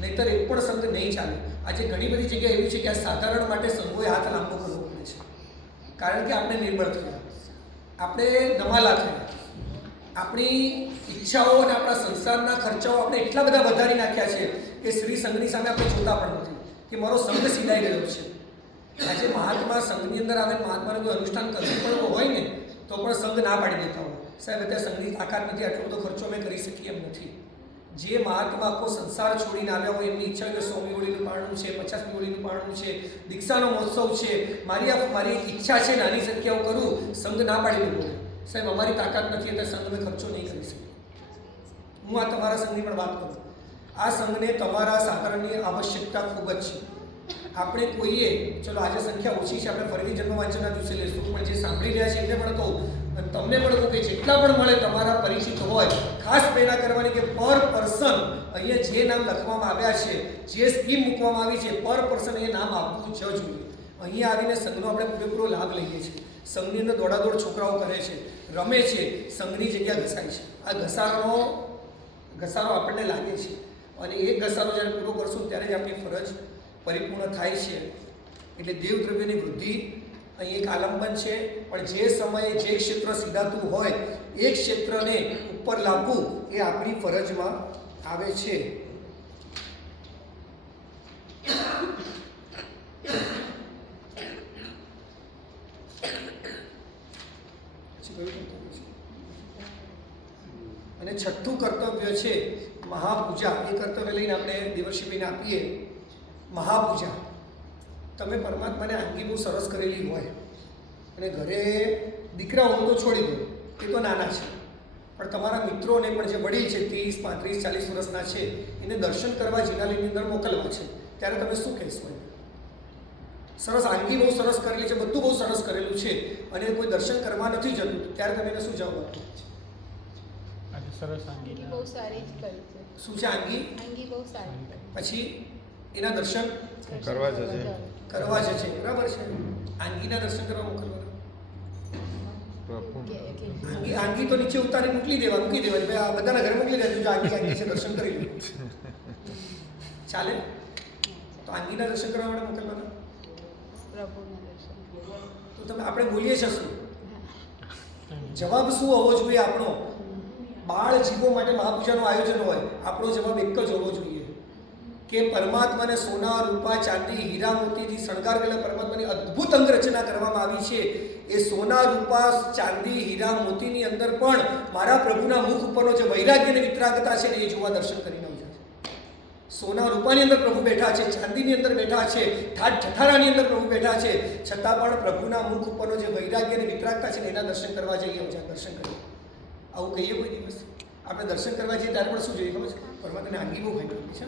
નહીંતર એક પણ સંઘ નહીં ચાલે. આજે ઘણી બધી જગ્યાએ એવું છે કે આ સાધારણ માટે સંઘોએ હાથ લાંબો કરવો પડે છે. કારણ કે આપણે નિર્બળ થયા, આપણે નમાલા થયા, આપણી ઈચ્છાઓ અને આપણા સંસારના ખર્ચાઓ આપણે એટલા બધા વધારી નાખ્યા છે કે શ્રી સંઘની સામે આપણે જોતા પણ નથી કે મારો સંઘ સીધાઈ ગયો છે. આજે મહાત્મા સંઘની અંદર આવે, મહાત્માને કોઈ અનુષ્ઠાન કરવું પણ હોય ને તો પણ સંઘ ના પાડી દેતા હોય, સાહેબ અત્યારે સંઘની તાકાત નથી, આટલો બધો ખર્ચો અમે કરી શકીએ એમ નથી. જે મહાત્મા આખો સંસાર છોડીને આવ્યા હોય એમની ઈચ્છા કે 100મી હોળીનું પારણું છે, 50મી હોળીનું પારણું છે, દીક્ષાનો મહોત્સવ છે, મારી ઈચ્છા છે નાની સંખ્યાઓ કરું, સંઘ ના પાડી દઉં સાહેબ અમારી તાકાત નથી એટલે સંઘ મેં ખર્ચો નહીં કરી શકું. હું આ તમારા સંઘની પણ વાત કરું. આ સંઘને તમારા સાધનની આવશ્યકતા ખૂબ જ છે. આપણે કોઈએ ચલો આજે સંખ્યા ઓછી છે, આપણે ફરીથી જન્મ વાંચનના દિવસે લેશું, પણ જે સાંભળી રહ્યા છે એમને પણ કહું અને તમને પણ કહું કે જેટલા પણ મળે તમારા પરિચિત હોય ખાસ પ્રેરણા કરવાની કે પર પર્સન અહીંયા જે નામ લખવામાં આવ્યા છે, જે સ્કીમ મૂકવામાં આવી છે, પર પર્સન એ નામ આપવું જ જોઈએ. અહીંયા આવીને સંઘનો આપણે પૂરેપૂરો લાભ લઈએ છીએ. સંઘની અંદર દોડાદોડ છોકરાઓ કરે છે, રમે છે, સંઘની જગ્યા ઘસાય છે. આ ઘસારો આપણને લાગે છે અને એ ઘસારો જ્યારે પૂરો કરશું ત્યારે જ આપણી ફરજ પરિપૂર્ણ થાય છે. એટલે દેવદ્રવ્યની વૃદ્ધિ અહીં એક આલંબન છે, પણ જે સમયે જે ક્ષેત્ર સીધાતું હોય એ ક્ષેત્રને ઉપર લાવવું એ આપણી ફરજમાં આવે છે. અને છઠ્ઠું કર્તવ્ય છે મહાપૂજા. એ કર્તવ્ય લઈને આપણે દેવર્ષિભાઈને આપીએ. મહાપૂજા. તમે પરમાત્માને આંગી બહુ સરસ કરેલી હોય અને ઘરે દીકરાઓનું તો છોડી દો, એ તો નાના છે, પણ તમારા મિત્રોને પણ જે વડીલ છે 30, 35, 40 વર્ષના છે એને દર્શન કરવા જિનાલયની અંદર મોકલવા છે, ત્યારે તમે શું કહેશો? સરસ આંગી બહુ સરસ કરેલી છે, બધું બહુ સરસ કરેલું છે અને કોઈ દર્શન કરવા નથી જતું, ત્યારે તમે એને શું જવાબ આપો? સરસ આંગી બહુ સારી જ કરી છે. શું છે આંગી? આંગી બહુ સારી કરી. પછી એના દર્શન કરવા જશે. કરવા જશે, બરાબર છે. આંગીના દર્શન કરવા મોકલવાના. આંગી તો નીચે ઉતારી મૂકી દેવાની ભાઈ આ બધાના ઘરે મોકલી દેજો, આંગી છે દર્શન કરી લો, ચાલે? તો આંગીના દર્શન કરવા માટે મોકલવાના. પ્રભુના દર્શન. તો તમે આપણે બોલીએ છીએ શું? જવાબ શું હોવો જોઈએ આપણો? બાળ જીવો માટે મહાપૂજાનું આયોજન હોય, આપણો જવાબ એક જ હોવો જોઈએ કે પરમાત્માને સોના, રૂપા, ચાંદી, હીરા, મોતીથી શણગાર કરેલા પરમાત્માની અદ્ભુત અંગ રચના કરવામાં આવી છે. એ સોના, રૂપા, ચાંદી, હીરા, મોતીની અંદર પણ મારા પ્રભુના મુખ ઉપરનો જે વૈરાગ્ય અને વિતરાગતા છે ને એ જોવા દર્શન કરીને આવી જાય. સોના રૂપાની અંદર પ્રભુ બેઠા છે, ચાંદીની અંદર બેઠા છે, ઠાઠ ઠઠારાની અંદર પ્રભુ બેઠા છે, છતાં પણ પ્રભુના મુખ ઉપરનો જે વૈરાગ્ય અને વિતરાગતા છે ને એના દર્શન કરવા જઈએ, દર્શન કરીએ. આવું કહીએ કોઈ દિવસ? આપણે દર્શન કરવા જઈએ ત્યારે પણ શું જોઈએ ખબર છે? પરમાત્માને આંગી બહુ ફાઇન છે,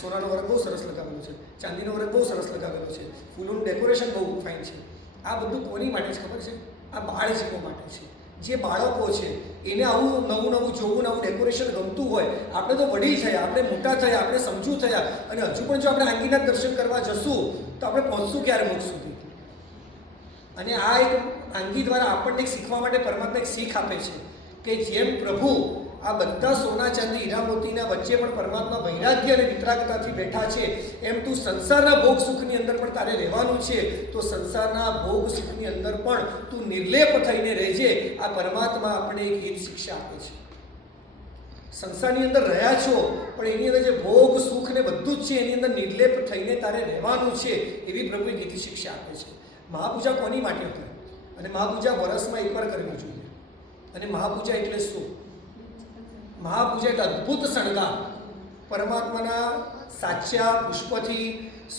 સોનાનો વર્ક બહુ સરસ લગાવેલો છે, ચાંદીનો વર્ક બહુ સરસ લગાવેલો છે, ફૂલોનું ડેકોરેશન બહુ ફાઇન છે. આ બધું કોની માટે છે ખબર છે? આ બાળ જીવો માટે છે. જે બાળકો છે એને આવું નવું જોવું, નવું ડેકોરેશન ગમતું હોય. આપણે તો વડીલ થયા, આપણે મોટા થયા, આપણે સમજુ થયા અને હજુ પણ જો આપણે આંગીના દર્શન કરવા જશું તો આપણે પહોંચશું ક્યારે મોક્ષ સુધી? અને આ એક આંગી દ્વારા આપણને શીખવા માટે પરમાત્મા એક શીખ આપે છે કે જેમ પ્રભુ આ બધા સોના, ચાંદી, હીરા, મોતીના વચ્ચે પણ પરમાત્મા વૈરાગ્ય અને વિતરાગતાથી બેઠા છે, એમ તું સંસારના ભોગ સુખની અંદર પણ તારે રહેવાનું છે, તો સંસારના ભોગ સુખની અંદર પણ તું નિર્લેપ થઈને રહેજે. આ પરમાત્મા આપણને એક હિત શિક્ષા આપે છે. સંસારની અંદર રહ્યા છો પણ એની અંદર જે ભોગ, સુખ ને બધું જ છે એની અંદર નિર્લેપ થઈને તારે રહેવાનું છે, એવી પ્રભુએ ગીત શિક્ષા આપે છે. મહાપૂજા કોની માટે હતી? અને મહાપૂજા વર્ષમાં એકવાર કરવી જોઈએ. અને મહાપૂજા એટલે શું? મહાપૂજા એટલે અદ્ભુત શણગાર. પરમાત્માના સાચા પુષ્પથી,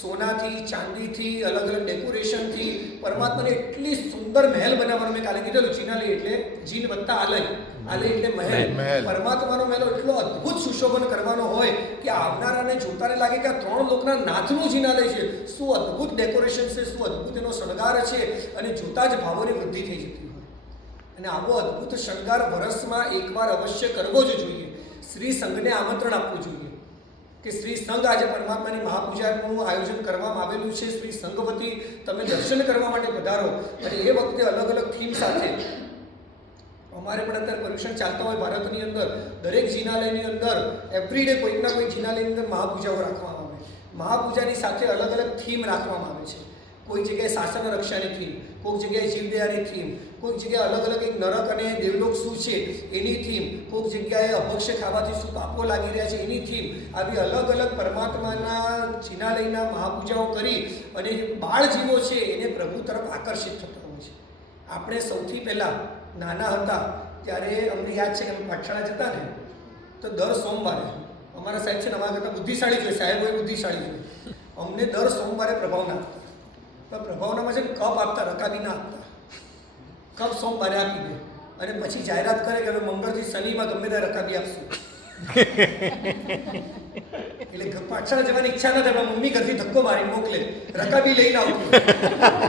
સોનાથી, ચાંદીથી, અલગ અલગ ડેકોરેશનથી પરમાત્માને એટલી સુંદર મહેલ બનાવવાનો. મેં કાલે કીધેલું જીનાલય એટલે જીન વત્તા આલય, આલય એટલે મહેલ. પરમાત્માનો મહેલ એટલો અદ્ભુત સુશોભન કરવાનો હોય કે આવનારાને જોતાને લાગે કે આ 3 લોકના નાથનું જીનાલય છે. શું અદ્ભુત ડેકોરેશન છે, શું અદ્ભુત એનો શણગાર છે અને જોતા જ ભાવોની વૃદ્ધિ થઈ જતી હોય. અને આવો અદ્ભુત શણગાર વર્ષમાં એકવાર અવશ્ય કરવો જ જોઈએ. શ્રી સંઘને આમંત્રણ આપવું જોઈએ કે શ્રી સંઘ આજે પરમાત્માની મહાપૂજાનું આયોજન કરવામાં આવેલું છે. શ્રી સંઘ વતી તમે દર્શન કરવા માટે પધારો. અને એ વખતે અલગ અલગ થીમ સાથે અમારે પણ અત્યારે પરીક્ષણ ચાલતા હોય ભારતની અંદર, દરેક જિનાલયની અંદર એવરીડે કોઈકના કોઈ જિનાલયની અંદર મહાપૂજાઓ રાખવામાં આવે. મહાપૂજાની સાથે અલગ અલગ થીમ રાખવામાં આવે છે. કોઈ જગ્યાએ શાસન રક્ષાની થીમ, કોઈક જગ્યાએ જીવદયાની થીમ, કોઈક જગ્યાએ અલગ અલગ એક નરક અને દેવલોક શું છે એની થીમ, કોઈક જગ્યાએ અભક્ષ્ય ખાવાથી શું પાપો લાગી રહ્યા છે એની થીમ. આવી અલગ અલગ પરમાત્માના જિનાલયના મહાપૂજાઓ કરી અને બાળ જીવો છે એને પ્રભુ તરફ આકર્ષિત થતા હોય છે. આપણે સૌથી પહેલાં નાના હતા ત્યારે અમને યાદ છે કે અમે પાઠશાળા જતા ને તો દર સોમવારે અમારા સાહેબ છે ને અમારા કરતાં બુદ્ધિશાળી જોઈએ, સાહેબ હોય બુદ્ધિશાળી જોઈએ. અમને દર સોમવારે પ્રભાવના આપતા, પણ પ્રભાવનામાં છે ને કપ આપતા, રકાબી ના આપતા. કપ સોમવારે આપી દે અને પછી જાહેરાત કરે કે હવે મંગળથી શનિમાં ગમે ત્યારે રકાબી આપશું. એટલે પાછળ જવાની ઈચ્છા ન થાય, મમ્મી ઘરથી ધક્કો મારીને મોકલે, રકાબી લઈને આવતું.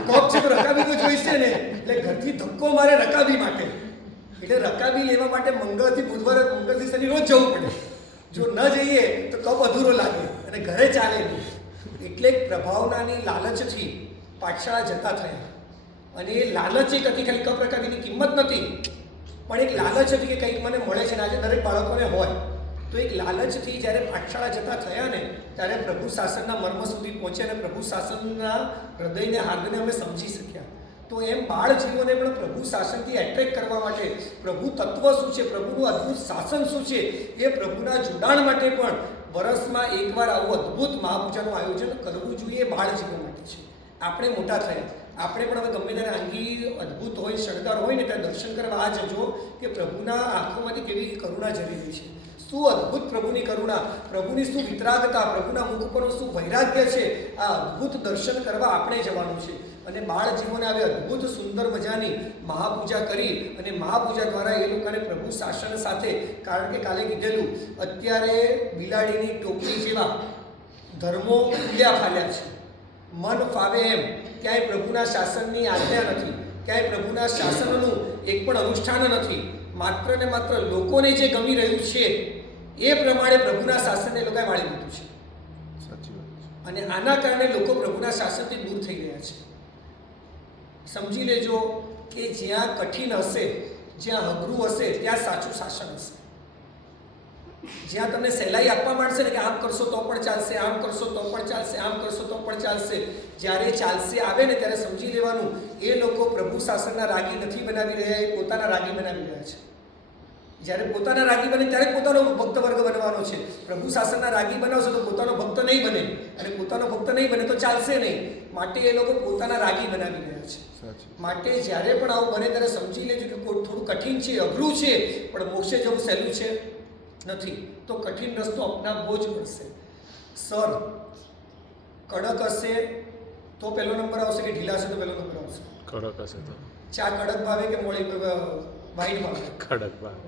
કપ છે તો રકાબી તો જોઈશે ને, એટલે ઘરથી ધક્કો મારે રકાબી માટે. એટલે રકાબી લેવા માટે મંગળથી બુધવારે, મંગળથી શનિ રોજ જવું પડે. જો ન જઈએ તો કપ અધૂરો લાગે અને ઘરે ચાલે નહીં. એટલે પ્રભાવનાની લાલચથી પાઠશાળા જતા થયા. અને એ લાલચ એક હતી, ખાલી કપ રકાબીની કિંમત નથી, પણ એક લાલચ હતી કે કંઈક મને મળે છે ને. આજે દરેક બાળકોને હોય તો એક લાલચથી જ્યારે પાઠશાળા જતા થયા ને, ત્યારે પ્રભુ શાસનના મર્મ સુધી પહોંચ્યા અને પ્રભુ શાસનના હૃદયને હાર્દને અમે સમજી શક્યા. તો એમ બાળ જીવોને પણ પ્રભુ શાસનથી એટ્રેક્ટ કરવા માટે, પ્રભુ તત્વ શું છે, પ્રભુનું અદ્ભુત શાસન શું છે, એ પ્રભુના જોડાણ માટે પણ વર્ષમાં એકવાર આવું અદ્ભુત મહાપૂજાનું આયોજન કરવું જોઈએ. બાળ જીવો માટે છે. આપણે મોટા થયા, આપણે પણ હવે ગમે ત્યારે આંગી અદ્ભુત હોય, શણગાર હોય ને ત્યાં દર્શન કરવા આ જજો કે પ્રભુના આંખોમાંથી કેવી કરુણા જરી રહી છે. શું અદ્ભુત પ્રભુની કરુણા, પ્રભુની શું વિતરાગતા, પ્રભુના મુખ પરનું શું વૈરાગ્ય છે. આ અદ્ભુત દર્શન કરવા આપણે જવાનું છે. અને બાળ જીવોને આવી અદ્ભુત સુંદર મજાની મહાપૂજા કરી અને મહાપૂજા દ્વારા એ લોકોને પ્રભુ શાસન સાથે, કારણ કે કાલે કીધેલું અત્યારે બિલાડીની ટોપલી જેવા ધર્મો ઉલ્યા ફાલ્યા છે. મન ફાવે એમ, ક્યાંય પ્રભુના શાસનની આજ્ઞા નથી, ક્યાંય પ્રભુના શાસનનું એક પણ અનુષ્ઠાન નથી. માત્ર ને માત્ર લોકોને જે ગમી રહ્યું છે એ પ્રમાણે પ્રભુના શાસનને એ લોકોએ વાળી દીધું છે. સાચી વાત છે. અને આના કારણે લોકો પ્રભુના શાસનથી દૂર થઈ રહ્યા છે. સમજી લેજો કે જ્યાં કઠિન હશે, જ્યાં અઘરું હશે, ત્યાં સાચું શાસન હશે. જ્યાં તમને સહેલાઈ આપવા માંડશે ને કે આમ કરશો તો પણ ચાલશે, આમ કરશો તો પણ ચાલશે, આમ કરશો તો પણ ચાલશે, જ્યારે ચાલશે આવે ને ત્યારે સમજી લેવાનું એ લોકો પ્રભુ શાસનના રાગી નથી બનાવી રહ્યા, એ પોતાના રાગી બનાવી રહ્યા છે. જ્યારે પોતાના રાગી બને ત્યારે પોતાનો ભક્ત વર્ગ બનવાનો છે. પ્રભુ શાસનના રાગી બનાવશે તો પોતાનો ભક્ત નહીં બને, અને પોતાનો ભક્ત નહીં બને તો ચાલશે નહીં. માટે એ લોકો પોતાના રાગી બનાવી રહ્યા છે. માટે જ્યારે પણ આવું બને ત્યારે સમજી લેજો કે થોડું કઠિન છે, અઘરું છે, પણ મોક્ષે જવું સહેલું છે નથી. તો કઠિન રસ્તો અપનાવવો જ પડશે. સર કડક હશે તો પહેલો નંબર આવશે કે ઢીલા હશે તો પહેલો નંબર આવશે? કડક હશે તો. ચા કડક ભાવે કે મોળી વાઈટ ભાવે? કડક ભાવે.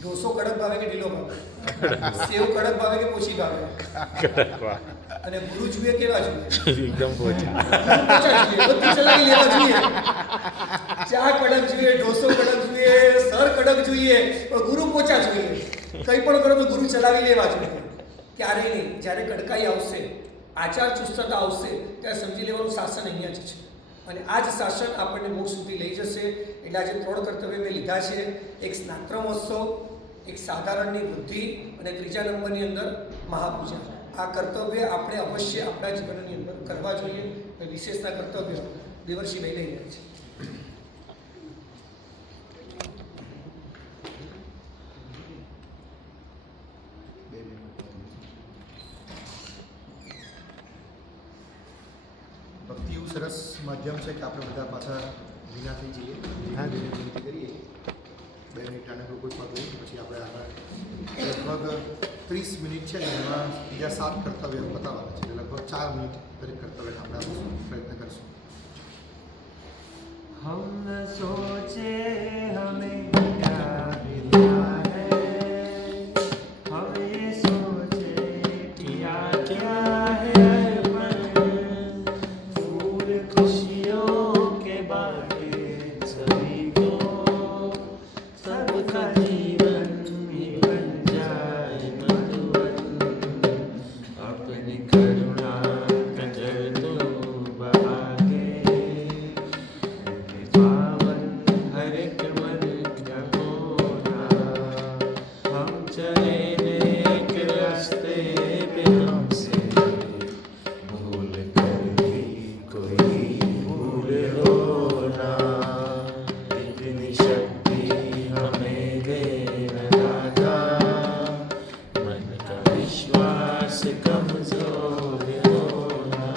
ઢોસો કડક ભાવે કે ઢીલો ભાવે? સેવ કડક ભાવે કે પોચી ભાવે? કડક ભાવે. અને ગુરુ જોઈએ કેવા જોઈએ? એકદમ પોચા. બધું ચલાવી લેવા જોઈએ. ચા કડક જોઈએ, ઢોસો કડક જોઈએ, સર કડક જોઈએ, પણ ગુરુ પોચા જોઈએ. કંઈ પણ કરો તો ગુરુ ચલાવી લેવા જોઈએ. ક્યારેય નહીં. જ્યારે કડકાઈ આવશે, આચાર ચુસ્તતા આવશે, ત્યારે સમજી લેવાનું શાસન અહીંયા જ છે. અને આ જ શાસન આપણને મોક્ષ સુધી લઈ જશે. એટલે આજે 3 કર્તવ્ય મેં લીધા છે. એક સ્નાત્રમહોત્સવ, એક સાધારણની વૃદ્ધિ, અને 3જા નંબરની અંદર મહાપૂજા. આ કર્તવ્ય આપણે અવશ્ય આપણા જીવનની અંદર કરવા જોઈએ. વિશેષના કર્તવ્ય દેવર્ષિભાઈ લઈ રહ્યા છે. ભક્તિ એવું સરસ માધ્યમ છે કે આપણે બધા પાછા ભીના થઈ જઈએ, વિનંતી કરીએ. 2 મિનિટ આને કોઈ પગ લઈએ પછી આપણે આગળ લગભગ 30 મિનિટ છે ને એમાં બીજા 7 કર્તવ્યો બતાવવાના છે. એટલે લગભગ 4 મિનિટ દરેક કર્તવ્ય આપણે પ્રયત્ન કરશું. हम न सोचे हमें क्या मिला है, हम ये सोचे किया क्या है अरमान, फूल खुशियों के बाटे सभी को, सबका जीवन भी बन जाए मधुवन, अपनी करुणा कजर तो बहा के पावन हर एक मन का कोना, हम चले नेक रास्ते पे हमसे भूल कर भी कोई भूल हो ना, इतनी शक्ति हमें दे दाता, मन का विश्वास कमजोर होना,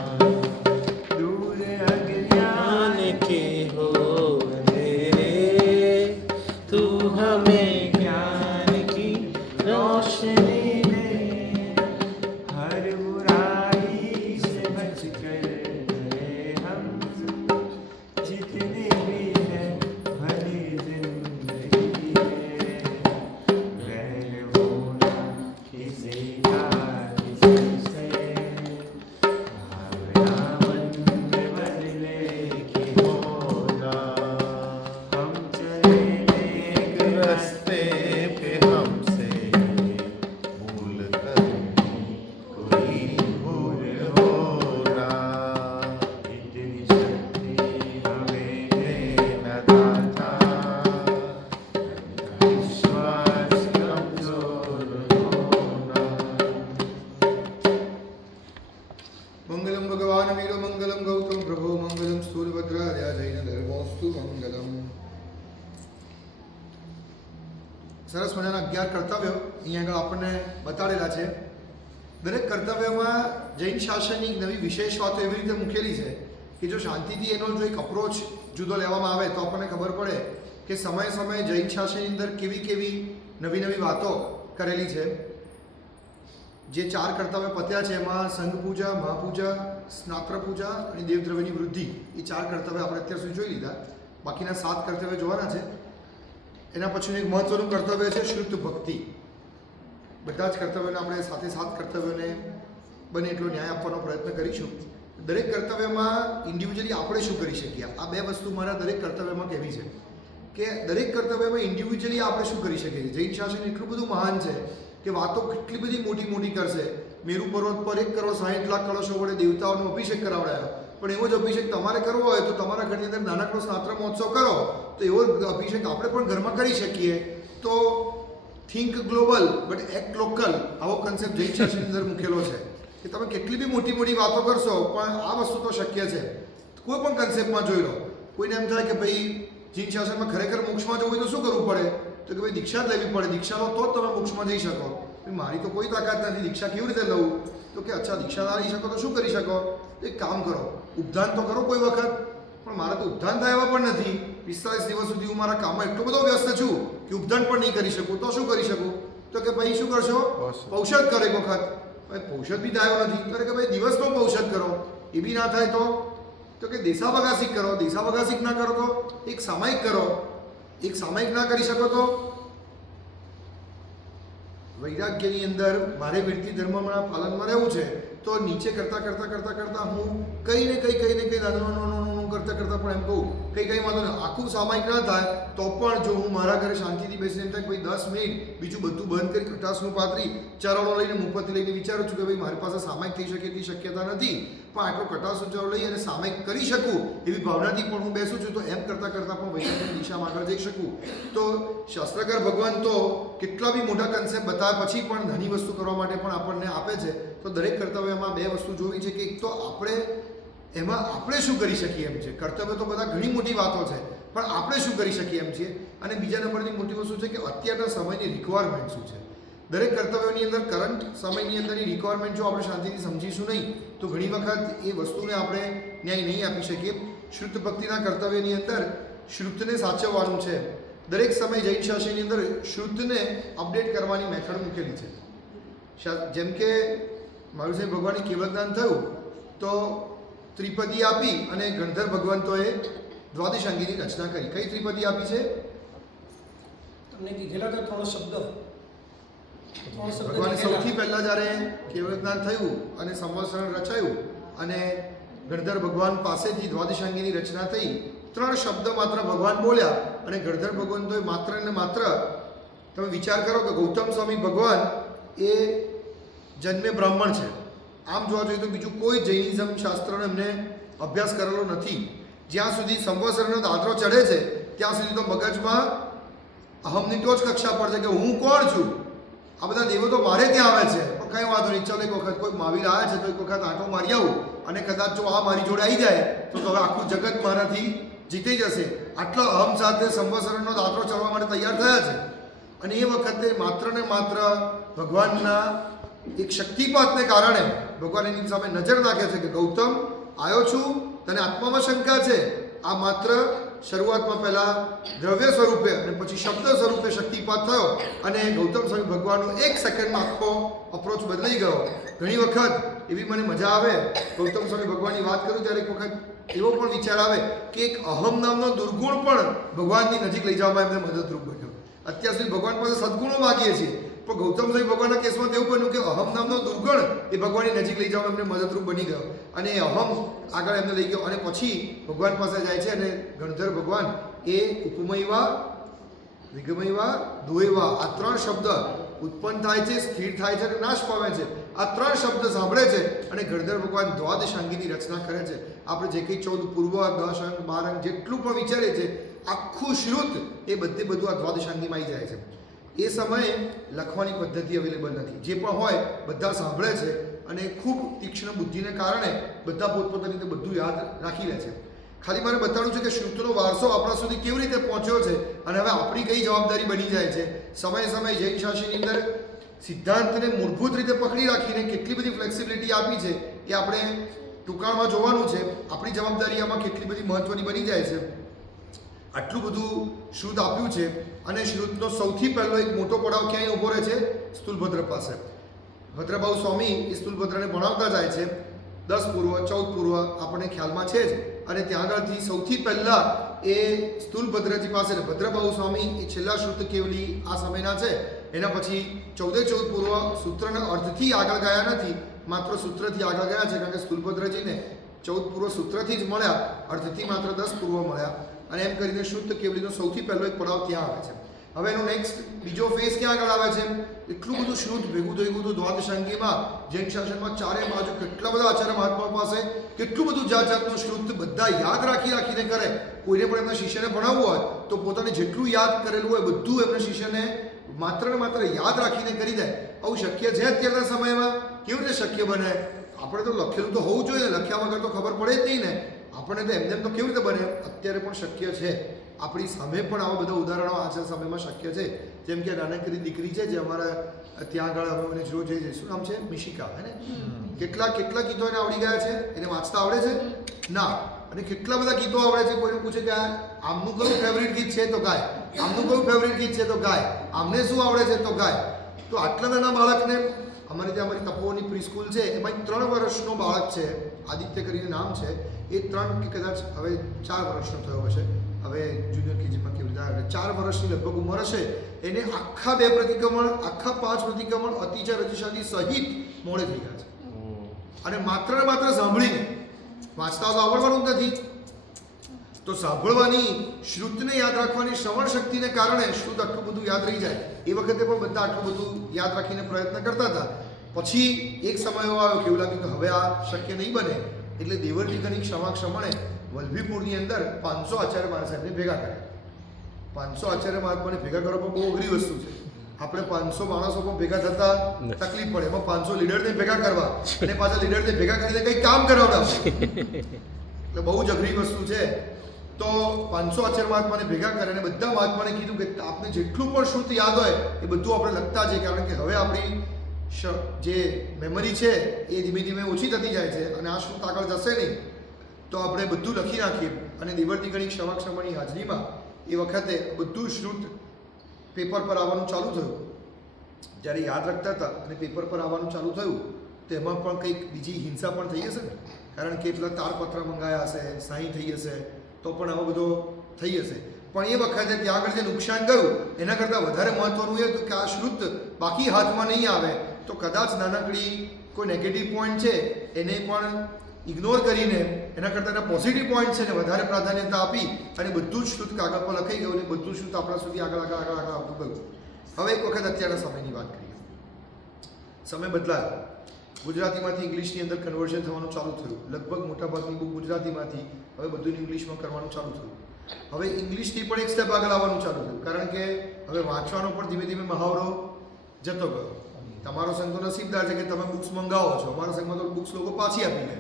दूर अज्ञान के हो अंधेरे, तू हमें ज्ञान की रोशनी दे, સરસ મજાના 11 કર્તવ્યો અહીંયા આગળ આપણને બતાડેલા છે. દરેક કર્તવ્યમાં જૈન શાસનની નવી વિશેષ વાતો એવી રીતે મૂકેલી છે કે જો શાંતિથી એનો જો એક અપ્રોચ જુદો લેવામાં આવે તો આપણને ખબર પડે કે સમયે સમયે જૈન શાસનની અંદર કેવી કેવી નવી નવી વાતો કરેલી છે. જે 4 કર્તવ્ય પત્યા છે એમાં સંઘ પૂજા, મહાપૂજા, સ્નાત્ર પૂજા અને દેવદ્રવ્યની વૃદ્ધિ, એ 4 કર્તવ્ય આપણે અત્યાર સુધી જોઈ લીધા. બાકીના 7 કર્તવ્ય જોવાના છે. એના પછીનું એક મહત્વનું કર્તવ્ય છે શુદ્ધ ભક્તિ. બધા જ કર્તવ્યોને આપણે સાથે 7 કર્તવ્યોને બને એટલો ન્યાય આપવાનો પ્રયત્ન કરીશું. દરેક કર્તવ્યમાં ઇન્ડિવિજ્યુઅલી આપણે શું કરી શકીએ, આ 2 વસ્તુ મારા દરેક કર્તવ્યમાં કહેવી છે કે દરેક કર્તવ્યમાં ઇન્ડિવિજ્યુઅલી આપણે શું કરી શકીએ. જૈન શાસન એટલું બધું મહાન છે કે વાતો કેટલી બધી મોટી મોટી કરશે. મેરુ પર્વત પર 1 કરોડ 60 લાખ કળશો વડે દેવતાઓનો અભિષેક કરાવડાયો, પણ એવો જ અભિષેક તમારે કરવો હોય તો તમારા ઘરની અંદર નાનકડો સ્નાત્ર મહોત્સવ કરો, તો એવો અભિષેક આપણે પણ ઘરમાં કરી શકીએ. તો think global but act local, આવો કન્સેપ્ટ જૈન શાસનની અંદર મૂકેલો છે કે તમે કેટલી બી મોટી મોટી વાતો કરશો પણ આ વસ્તુ તો શક્ય છે. કોઈ પણ કન્સેપ્ટમાં જોઈ લો. કોઈને એમ થાય કે ભાઈ જૈન શાસનમાં ખરેખર મોક્ષમાં જવું હોય તો શું કરવું પડે, તો કે ભાઈ દીક્ષા જ લેવી પડે, દીક્ષા લો તો જ તમે મોક્ષમાં જઈ શકો. મારી તો કોઈ તાકાત નથી, દીક્ષા કેવી રીતે લઉં, તો કે અચ્છા દીક્ષા ના લઈ શકો તો શું કરી શકો, એક કામ કરો, ઉપધાન તો કરો કોઈ વખત. પણ મારે તો ઉપધાન થાય એવા પણ નથી. 45 દિવસ સુધી હું મારા કામમાં એટલો બધો વ્યસ્ત છું કે ઉપધાન પણ નહીં કરી શકું, તો શું કરી શકું, તો કે ભાઈ શું કરશો, પૌષધ કરો એક વખત. ભાઈ પૌષધ બી થયો નથી, તો કે ભાઈ દિવસનો પૌષધ કરો. એ બી ના થાય તો કે દેશાવગાસિક કરો. દેશાવગાસિક ના કરો તો એક સામાયિક કરો. એક સામાયિક ના કરી શકો તો વૈરાગ્યની અંદર મારે વૃત્તિ ધર્મના પાલનમાં રહેવું છે, તો નીચે કરતાં કરતાં કરતાં કરતાં હું કંઈ ને કંઈ નાનું કરતાં કરતાં પણ એમ કહું કંઈ વાંધો નહીં, આખું સામાયિક ના થાય તો પણ જો હું મારા ઘરે શાંતિથી બેસીને એમ થાય કે ભાઈ 10 મિનિટ બીજું બધું બંધ કરી ખટાસનું પાતરી ચરણો લઈને મુખપતિ લઈને વિચારું છું કે ભાઈ મારી પાસે સામાયિક થઈ શકે એટલી શક્યતા નથી, પણ આટલો કટાસનો ચરો લઈ અને સામાયિક કરી શકું એવી ભાવનાથી પણ હું બેસું છું, તો એમ કરતાં કરતાં પણ વૈજ્ઞાનિક દિશામાં આગળ જઈ શકું. તો શાસ્ત્રકાર ભગવાન તો કેટલા બી મોટા કન્સેપ્ટ બતાવ્યા પછી પણ નાની વસ્તુ કરવા માટે પણ આપણને આપે છે. તો દરેક કર્તવ્યમાં 2 વસ્તુ જોવી છે કે એક તો આપણે શું કરી શકીએ એમ છે. કર્તવ્ય તો બધા ઘણી મોટી વાતો છે, પણ આપણે શું કરી શકીએ એમ છીએ. અને બીજા નંબરની મોટી વસ્તુ છે કે અત્યારના સમયની રિક્વાયરમેન્ટ શું છે. દરેક કર્તવ્યોની અંદર કરંટ સમયની અંદરની રિક્વાયરમેન્ટ જો આપણે શાંતિથી સમજીશું નહીં તો ઘણી વખત એ વસ્તુને આપણે ન્યાય નહીં આપી શકીએ. શુદ્ધ ભક્તિના કર્તવ્યની અંદર શ્રુતને સાચવવાનું છે. દરેક સમય જૈન શાસનની અંદર શુદ્ધને અપડેટ કરવાની મેથડ મૂકેલી છે. જેમ કે મારું સાહેબ ભગવાનની કેવલદાન થયું તો ત્રિપદી આપી અને ગણધર ભગવંતોએ દ્વાદશાંગીની રચના કરી. કઈ ત્રિપદી આપી છે? તમને કીધેલા તો 3 શબ્દ. ભગવાને સૌથી પહેલાં જ્યારે કેવલદાન થયું અને સંવત્સરણ રચાયું અને ગણધર ભગવાન પાસેથી દ્વાદશાંગીની રચના થઈ, 3 શબ્દ માત્ર ભગવાન બોલ્યા અને ગણધર ભગવંતોએ માત્ર ને માત્ર, તમે વિચાર કરો કે ગૌતમ સ્વામી ભગવાન એ જન્મે બ્રાહ્મણ છે. આમ જોવા જોઈએ તો બીજું કોઈ જૈનિઝમ શાસ્ત્રનો એમને અભ્યાસ કરેલો નથી. જ્યાં સુધી સંવત્સરનો દાદરો ચડે છે ત્યાં સુધી તો મગજમાં અહમની ટોચ કક્ષા પર છે કે હું કોણ છું, આ બધા દેવો તો મારે ત્યાં આવે છે, પણ કંઈ વાંધો નહીં, ચાલો એક વખત કોઈ મહાવીર આવે છે તો એક વખત આંટો મારી આવું, અને કદાચ જો આ મારી જોડે આવી જાય તો હવે આખું જગત મારાથી જીતી જશે. આટલો અહમ સાથે સંવત્સરનો દાદરો ચડવા માટે તૈયાર થયા છે. અને એ વખતે માત્ર ને માત્ર ભગવાનના એક શક્તિપાતને કારણે ભગવાન એની સામે નજર નાખે છે કે ગૌતમ આવ્યો છું, તને આત્મામાં શંકા છે. આ માત્ર શરૂઆતમાં પહેલાં દ્રવ્ય સ્વરૂપે અને પછી શબ્દ સ્વરૂપે શક્તિપાત થયો અને ગૌતમ સ્વામી ભગવાનનો 1 સેકન્ડમાં આખો અપ્રોચ બદલાઈ ગયો. ઘણી વખત એવી મને મજા આવે ગૌતમ સ્વામી ભગવાનની વાત કરું ત્યારે એક વખત એવો પણ વિચાર આવે કે એક અહમ નામનો દુર્ગુણ પણ ભગવાનની નજીક લઈ જવામાં એમને મદદરૂપ બન્યો. અત્યાર સુધી ભગવાન પાસે સદગુણો માગીએ છીએ, પણ ગૌતમ સ્વામી ભગવાનના કેસમાં એવું બન્યું કે અહમ નામનો દુર્ગુણ એ ભગવાનની નજીક લઈ જવામાં એમને મદદરૂપ બની ગયો અને એ અહમ આગળ એમને લઈ ગયો. અને પછી ભગવાન પાસે જાય છે અને ગણધર ભગવાન એ ઉપમયવા, વિગમયવા, દુયવા, આ 3 શબ્દ ઉત્પન્ન થાય છે, સ્થિર થાય છે અને નાશ પામે છે. આ 3 શબ્દ સાંભળે છે અને ગણધર ભગવાન દ્વાદશાંગીની રચના કરે છે. આપણે જે કંઈ 14 પૂર્વ, 10 અંક, 12 અંક જેટલું પણ વિચારે છે આખું શ્રુત એ બધું આ દ્વાદશાંગીમાં આવી જાય છે. એ સમયે લખવાની પદ્ધતિ અવેલેબલ નથી, જે પણ હોય બધા સાંભળે છે અને ખૂબ તીક્ષ્ણ બુદ્ધિને કારણે બધા પોતપોતાની રીતે બધું યાદ રાખી લે છે. ખાલી મારે બતાડવું છે કે શ્રુતનો વારસો આપણા સુધી કેવી રીતે પહોંચ્યો છે અને હવે આપણી કઈ જવાબદારી બની જાય છે. સમયે સમયે જૈન શાસનની અંદર સિદ્ધાંતને મૂળભૂત રીતે પકડી રાખીને કેટલી બધી ફ્લેક્સિબિલિટી આપી છે એ આપણે ટૂંકાણમાં જોવાનું છે. આપણી જવાબદારી આમાં કેટલી બધી મહત્વની બની જાય છે. આટલું બધું શ્રુત આપ્યું છે અને શ્રુતનો સૌથી પહેલો એક મોટો પડાવ ક્યાંય ઊભો રહે છે? સ્થૂલભદ્ર પાસે. ભદ્રભાઉ સ્વામી એ સ્થૂલભદ્રને ભણાવતા જાય છે. 10 પૂર્વ 14 પૂર્વ આપણને ખ્યાલમાં છે જ. અને ત્યાં આગળથી સૌથી પહેલાં એ સ્થૂલભદ્રજી પાસે ભદ્રભાઉ સ્વામી એ છેલ્લા શ્રુત કેવલી આ સમયના છે. એના પછી 14 પૂર્વ સૂત્રના અર્ધથી આગળ ગયા નથી, માત્ર સૂત્રથી આગળ ગયા છે, કારણ કે સ્થૂલભદ્રજીને 14 પૂર્વ સૂત્રથી જ મળ્યા, અર્ધથી માત્ર 10 પૂર્વ મળ્યા. અને એમ કરીને શુદ્ધ કેવલીનો સૌથી પહેલો એક પડાવ ત્યાં આવે છે. હવે એનો નેક્સ્ટ બીજો ફેઝ ક્યાં આગળ આવે છે? એટલું બધું શુદ્ધ ભેગું થઈ ગયું હતું દ્વાદશાંગીમાં, જૈન શાસનમાં ચારે બાજુ કેટલા બધા આચાર્ય મહાત્મા પાસે કેટલું બધું જાત જાતનું શુદ્ધ બધા યાદ રાખીને કરે. કોઈને પણ એમના શિષ્યને ભણાવવું હોય તો પોતાને જેટલું યાદ કરેલું હોય બધું એમના શિષ્યને માત્ર ને માત્ર યાદ રાખીને કરી દે. આવું શક્ય છે અત્યારના સમયમાં? કેવી રીતે શક્ય બને? આપણે તો લખેલું તો હોવું જોઈએ ને, લખ્યા વગર તો ખબર પડે જ નહીં ને. આપણને તો એમ તો કેવી રીતે બને? અત્યારે પણ શક્ય છે. આપણી સામે પણ આવા બધા ઉદાહરણો આજના સમયમાં શક્ય છે. જેમ કે નાનકડી દીકરી છે જે અમારા ત્યાં આગળ અમે મને રોજ જઈએ, શું નામ છે? મિશિકા, હે ને? કેટલા ગીતો એને આવડી ગયા છે? એને વાંચતા આવડે છે? ના. અને કેટલા બધા ગીતો આવડે છે. કોઈને પૂછે કે આમનું કયું ફેવરિટ ગીત છે તો ગાય, આમનું કયું ફેવરિટ ગીત છે તો ગાય, આમને શું આવડે છે તો ગાય. તો આટલા નાના બાળકને અમારી ત્યાં અમારી તપોવની પ્રીસ્કૂલ છે, એમાં 3 વર્ષનો બાળક છે, આદિત્ય કરીને નામ છે. એ 3 કે કદાચ હવે 4 વર્ષનો થયો હશે, હવે જુનિયર કેજીમાં કેવી રીતે આવે, 4 વર્ષની લગભગ ઉંમર હશે. એને આખા 2 પ્રતિક્રમણ, આખા 5 પ્રતિક્રમણ અતિચા રજિશાદી સહિત મોડે થઈ ગયા છે. અને માત્ર ને માત્ર સાંભળીને, વાંચતા તો આવડવાનું જ નથી. તો સાંભળવાની, શ્રુતને યાદ રાખવાની શ્રવણ શક્તિને કારણે શ્રુત આટલું બધું યાદ રહી જાય. એ વખતે પણ બધા આટલું બધું યાદ રાખીને પ્રયત્ન કરતા હતા. પછી એક સમય એવો આવ્યો કે એવું લાગ્યું કે હવે આ શક્ય નહીં બને. એટલે દેવળટીકાની ક્ષમણે વલ્લભીપુરની અંદર 500 આચાર્ય મહાસાહેબને ભેગા કર્યા. 500 આચાર્ય મહાત્માને ભેગા કરવા પણ બહુ અઘરી વસ્તુ છે. આપણે 500 માણસો પણ ભેગા થતા તકલીફ પડે. એમાં 500 લીડરને ભેગા કરવા અને પાછા લીડરને ભેગા કરીને કંઈક કામ કરાવડાવે, એટલે બહુ જ અઘરી વસ્તુ છે. તો 500 આચાર્ય મહાત્માને ભેગા કરે અને બધા મહાત્માને કીધું કે આપને જેટલું પણ શ્રુત યાદ હોય એ બધું આપણે લખતા જઈએ, કારણ કે હવે આપણી જે મેમરી છે એ ધીમે ધીમે ઓછી થતી જાય છે અને આ શ્રુત આગળ જશે નહીં. તો આપણે બધું લખી નાખીએ. અને દેવળટીકાની ક્ષમાની હાજરીમાં એ વખતે બધું શ્રુત પેપર પર આવવાનું ચાલુ થયું. જ્યારે યાદ રાખતા હતા અને પેપર પર આવવાનું ચાલુ થયું તો એમાં પણ કંઈક બીજી હિંસા પણ થઈ હશે ને, કારણ કે એટલા તારપત્ર મંગાયા હશે, સહી થઈ હશે, તો પણ આવો બધો થઈ હશે. પણ એ વખતે ત્યાં આગળ જે નુકસાન ગયું એના કરતાં વધારે મહત્વનું એ હતું કે આ શ્રુત બાકી હાથમાં નહીં આવે તો કદાચ નાનકડી કોઈ નેગેટિવ પોઈન્ટ છે એને પણ ઇગ્નોર કરીને એના કરતાં એના પોઝિટિવ પોઈન્ટ છે ને વધારે પ્રાધાન્યતા આપી અને બધું જ શ્રુત કાગળ પર લખાઈ ગયું અને બધું શ્રુત આપણા સુધી આગળ આવતું ગયું. હવે એક વખત અત્યારના સમયની વાત કરીએ. સમય બદલાયો. ગુજરાતીમાંથી ઇંગ્લિશની અંદર કન્વર્ઝન થવાનું ચાલુ થયું. લગભગ મોટાભાગની બુક ગુજરાતીમાંથી હવે બધું ઇંગ્લિશમાં કરવાનું ચાલુ થયું. હવે ઇંગ્લિશથી પણ એક સ્ટેપ આગળ આવવાનું ચાલુ થયું, કારણ કે હવે વાંચવાનો પણ ધીમે ધીમે મહાવરો જતો ગયો. તમારો સંઘ તો નસીબદાર છે કે તમે બુક્સ મંગાવો છો. અમારા સંઘમાં તો બુક્સ લોકો પાછી આપી દે,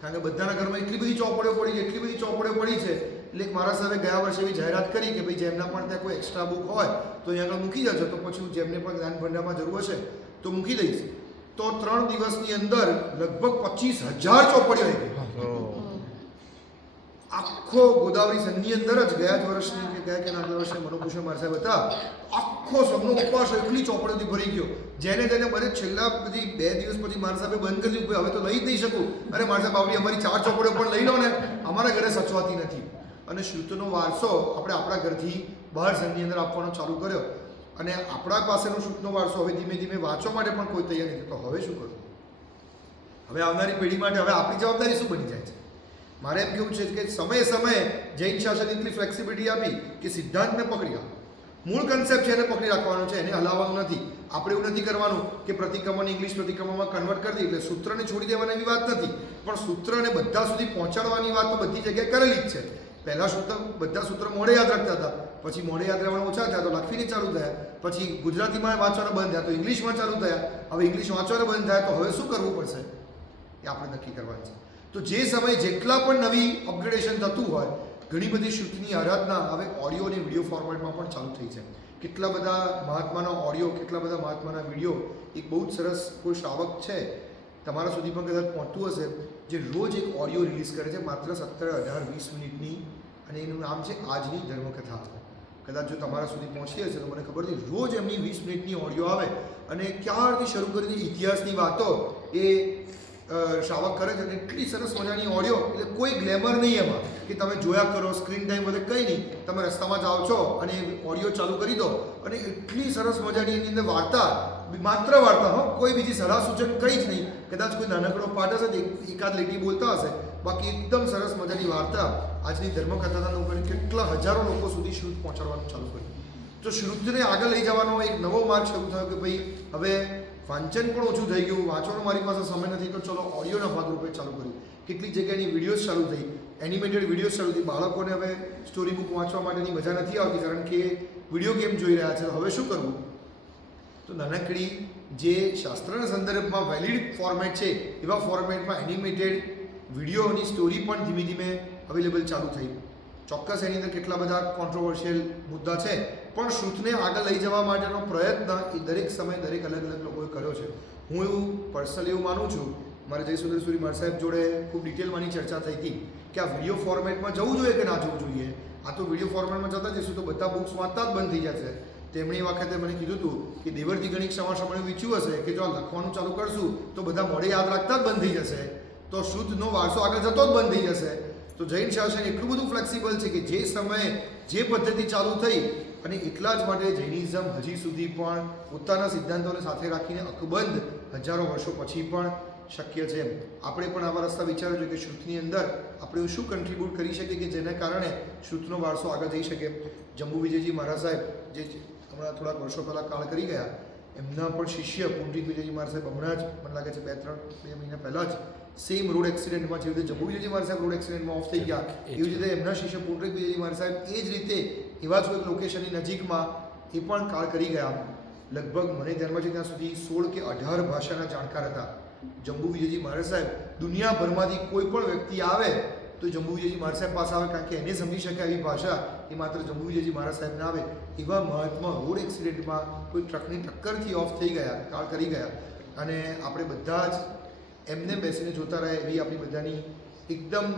કારણ કે બધાના ઘરમાં એટલી બધી ચોપડીઓ પડી છે. એટલે મારા સાહેબે ગયા વર્ષે એવી જાહેરાત કરી કે ભાઈ જેમના પણ ત્યાં કોઈ એક્સ્ટ્રા બુક હોય તો અહીંયા આગળ મૂકી જજો, તો પછી હું જેમને પણ જ્ઞાન ભંડારમાં જરૂર હશે તો મૂકી દઈશ. તો 3 દિવસની અંદર લગભગ 25,000 ચોપડીઓ આવી ગઈ. આખો ગોદાવરી સંઘની અંદર જ ગયા જ વર્ષની કે ગયા કે આગલા વર્ષે મનોભૂષણ માર સાહેબ હતા, આખો સબનો ઉપવાસ એટલી ચોપડીઓથી ભરી ગયો. જેને બધે છેલ્લા બધી 2 દિવસ પછી માર સાહેબે બંધ કરી દીધું, હવે તો લઈ જ નહીં શકું. અરે માર સાહેબ આવડી અમારી 4 ચોપડીઓ પણ લઈ લો ને, અમારા ઘરે સચવાતી નથી. અને શ્રુતનો વારસો આપણે આપણા ઘરથી બહાર સંઘની અંદર આપવાનો ચાલુ કર્યો. અને આપણા પાસેનો શ્રુતનો વારસો હવે ધીમે ધીમે વાંચવા માટે પણ કોઈ તૈયાર નથી. તો હવે શું કરવું? હવે આવનારી પેઢી માટે હવે આપણી જવાબદારી શું બની જાય છે? મારે એમ કેવું છે કે સમયે જૈન શાસન એટલી ફ્લેક્સિબિલિટી આપી કે સિદ્ધાંતને પકડી રાખો, મૂળ કન્સેપ્ટ છે એને પકડી રાખવાનો છે, એને હલાવવાનું નથી. આપણે એવું નથી કરવાનું કે પ્રતિક્રમણ ઇંગ્લિશ પ્રતિક્રમણમાં કન્વર્ટ કરી દઈએ એટલે સૂત્રને છોડી દેવાની એવી વાત નથી, પણ સૂત્રને બધા સુધી પહોંચાડવાની વાત તો બધી જગ્યાએ કરેલી જ છે. પહેલાં બધા સૂત્ર મોડે યાદ રાખતા હતા, પછી મોડે યાદ રહેવાનું ઓછા થયા તો લખીને ચાલુ થયા, પછી ગુજરાતીમાં વાંચવાના બંધ થયા તો ઇંગ્લિશમાં ચાલુ થયા, હવે ઇંગ્લિશ વાંચવાના બંધ થયા તો હવે શું કરવું પડશે એ આપણે નક્કી કરવાનું છે. તો જે સમયે જેટલા પણ નવી અપગ્રેડેશન થતું હોય, ઘણી બધી શ્રુતિની આરાધના હવે ઓડિયો અને વિડીયો ફોર્મેટમાં પણ ચાલુ થઈ છે. કેટલા બધા મહાત્માના ઓડિયો, કેટલા બધા મહાત્માના વિડીયો. એક બહુ જ સરસ કોઈ શ્રાવક છે, તમારા સુધી પણ કદાચ પહોંચતું હશે, જે રોજ એક ઓડિયો રિલીઝ કરે છે માત્ર 17, 18, 20 મિનિટની, અને એનું નામ છે આજની ધર્મકથા. કદાચ જો તમારા સુધી પહોંચી હશે તો મને ખબર નથી. રોજ એમની 20 મિનિટની ઓડિયો આવે અને ક્યારથી શરૂ કરીને ઇતિહાસની વાતો એ શ્રાવક કરે છે. અને એટલી સરસ મજાની ઓડિયો, એટલે કોઈ ગ્લેમર નહીં એમાં કે તમે જોયા કરો, સ્ક્રીન ટાઈમ બધે કંઈ નહીં. તમે રસ્તામાં જાઓ છો અને ઓડિયો ચાલુ કરી દો અને એટલી સરસ મજાની એની અંદર વાર્તા, માત્ર વાર્તા, હો, કોઈ બીજી સલાહ સૂચન કંઈ જ નહીં. કદાચ કોઈ નાનકડો પાઠ હશે તો એકાદ લીટી બોલતા હશે, બાકી એકદમ સરસ મજાની વાર્તા. આજની ધર્મકથાના લોકોને કેટલા હજારો લોકો સુધી શ્રુત પહોંચાડવાનું ચાલુ કર્યું. તો શ્રુતને આગળ લઈ જવાનો એક નવો માર્ગ શરૂ થયો કે ભાઈ હવે વાંચન પણ ઓછું થઈ ગયું, વાંચવાનો મારી પાસે સમય નથી, તો ચલો ઓડિયોના ભાગરૂપે ચાલુ કર્યું. કેટલીક જગ્યાની વિડીયોઝ ચાલુ થઈ, એનિમેટેડ વિડીયોઝ ચાલુ થઈ. બાળકોને હવે સ્ટોરી બુક વાંચવા માટેની મજા નથી આવતી, કારણ કે વિડીયો ગેમ જોઈ રહ્યા છે. હવે શું કરવું? તો નાનકડી જે શાસ્ત્રના સંદર્ભમાં વેલિડ ફોર્મેટ છે એવા ફોર્મેટમાં એનિમેટેડ વિડીયોની સ્ટોરી પણ ધીમે ધીમે અવેલેબલ ચાલુ થઈ. ચોક્કસ એની અંદર કેટલા બધા કોન્ટ્રોવર્શિયલ મુદ્દા છે, પણ શ્રુતને આગળ લઈ જવા માટેનો પ્રયત્ન એ દરેક સમયે દરેક અલગ અલગ લોકોએ કર્યો છે. હું એવું પર્સનલી એવું માનું છું, મારે જયસુંદર સુરી માર સાહેબ જોડે ખૂબ ડિટેલમાંની ચર્ચા થઈ હતી કે આ વિડીયો ફોર્મેટમાં જવું જોઈએ કે ના જવું જોઈએ. આ તો વિડીયો ફોર્મેટમાં જતા જઈશું તો બધા બુક્સ વાંચતા જ બંધ થઈ જશે. તેમણે એ વખતે મને કીધું હતું કે દેવરથી ગણિત સમાસમણે વિચ્યું હશે કે જો લખવાનું ચાલુ કરશું તો બધા મોડે યાદ રાખતા જ બંધ થઈ જશે, તો શુદ્ધનો વારસો આગળ જતો જ બંધ થઈ જશે. તો જૈન શાસન એટલું બધું ફ્લેક્સિબલ છે કે જે સમયે જે પદ્ધતિ ચાલુ થઈ, અને એટલા જ માટે જૈનિઝમ હજી સુધી પણ પોતાના સિદ્ધાંતોને સાથે રાખીને અકબંધ હજારો વર્ષો પછી પણ શક્ય છે. આપણે પણ આવા રસ્તા વિચારવો જોઈએ કે શ્રુતની અંદર આપણે શું કન્ટ્રીબ્યુટ કરી શકીએ કે જેના કારણે શ્રુતનો વારસો આગળ જઈ શકે. જંબુ વિજયજી મહારાજ સાહેબ જે હમણાં થોડાક વર્ષો પહેલાં કાળ કરી ગયા, એમના પણ શિષ્ય પુંડરીક વિજયજી મહારાજ સાહેબ હમણાં જ મને લાગે છે 2 મહિના પહેલાં જ સેમ રોડ એક્સિડન્ટમાં, જેવી રીતે જંબુ વિજયજી મહારાજ સાહેબ રોડ એક્સિડન્ટમાં ઓફ થઈ ગયા, એવી રીતે એમના શિષ્ય પુંડરીક વિજયજી મહારાજ સાહેબ એ જ રીતે એવા જ કોઈ લોકેશનની નજીકમાં એ પણ કાળ કરી ગયા. લગભગ મને ધ્યાનમાં છે ત્યાં સુધી 16 કે 18 ભાષાના જાણકાર હતા. જંબુ વિજયજી મહારાજ સાહેબ દુનિયાભરમાંથી કોઈ પણ વ્યક્તિ આવે તો જંબુ વિજયજી મહારાજ સાહેબ પાસે આવે, કારણ કે એને સમજી શકે એવી ભાષા એ માત્ર જંબુ વિજયજી મહારાજ સાહેબને આવે. એવા મહાત્મા રોડ એક્સિડન્ટમાં કોઈ ટ્રકની ટક્કરથી ઓફ થઈ ગયા, કાળ કરી ગયા, અને આપણે બધા જ એમને બેસીને જોતા રહ્યા એવી આપણી બધાની એકદમ,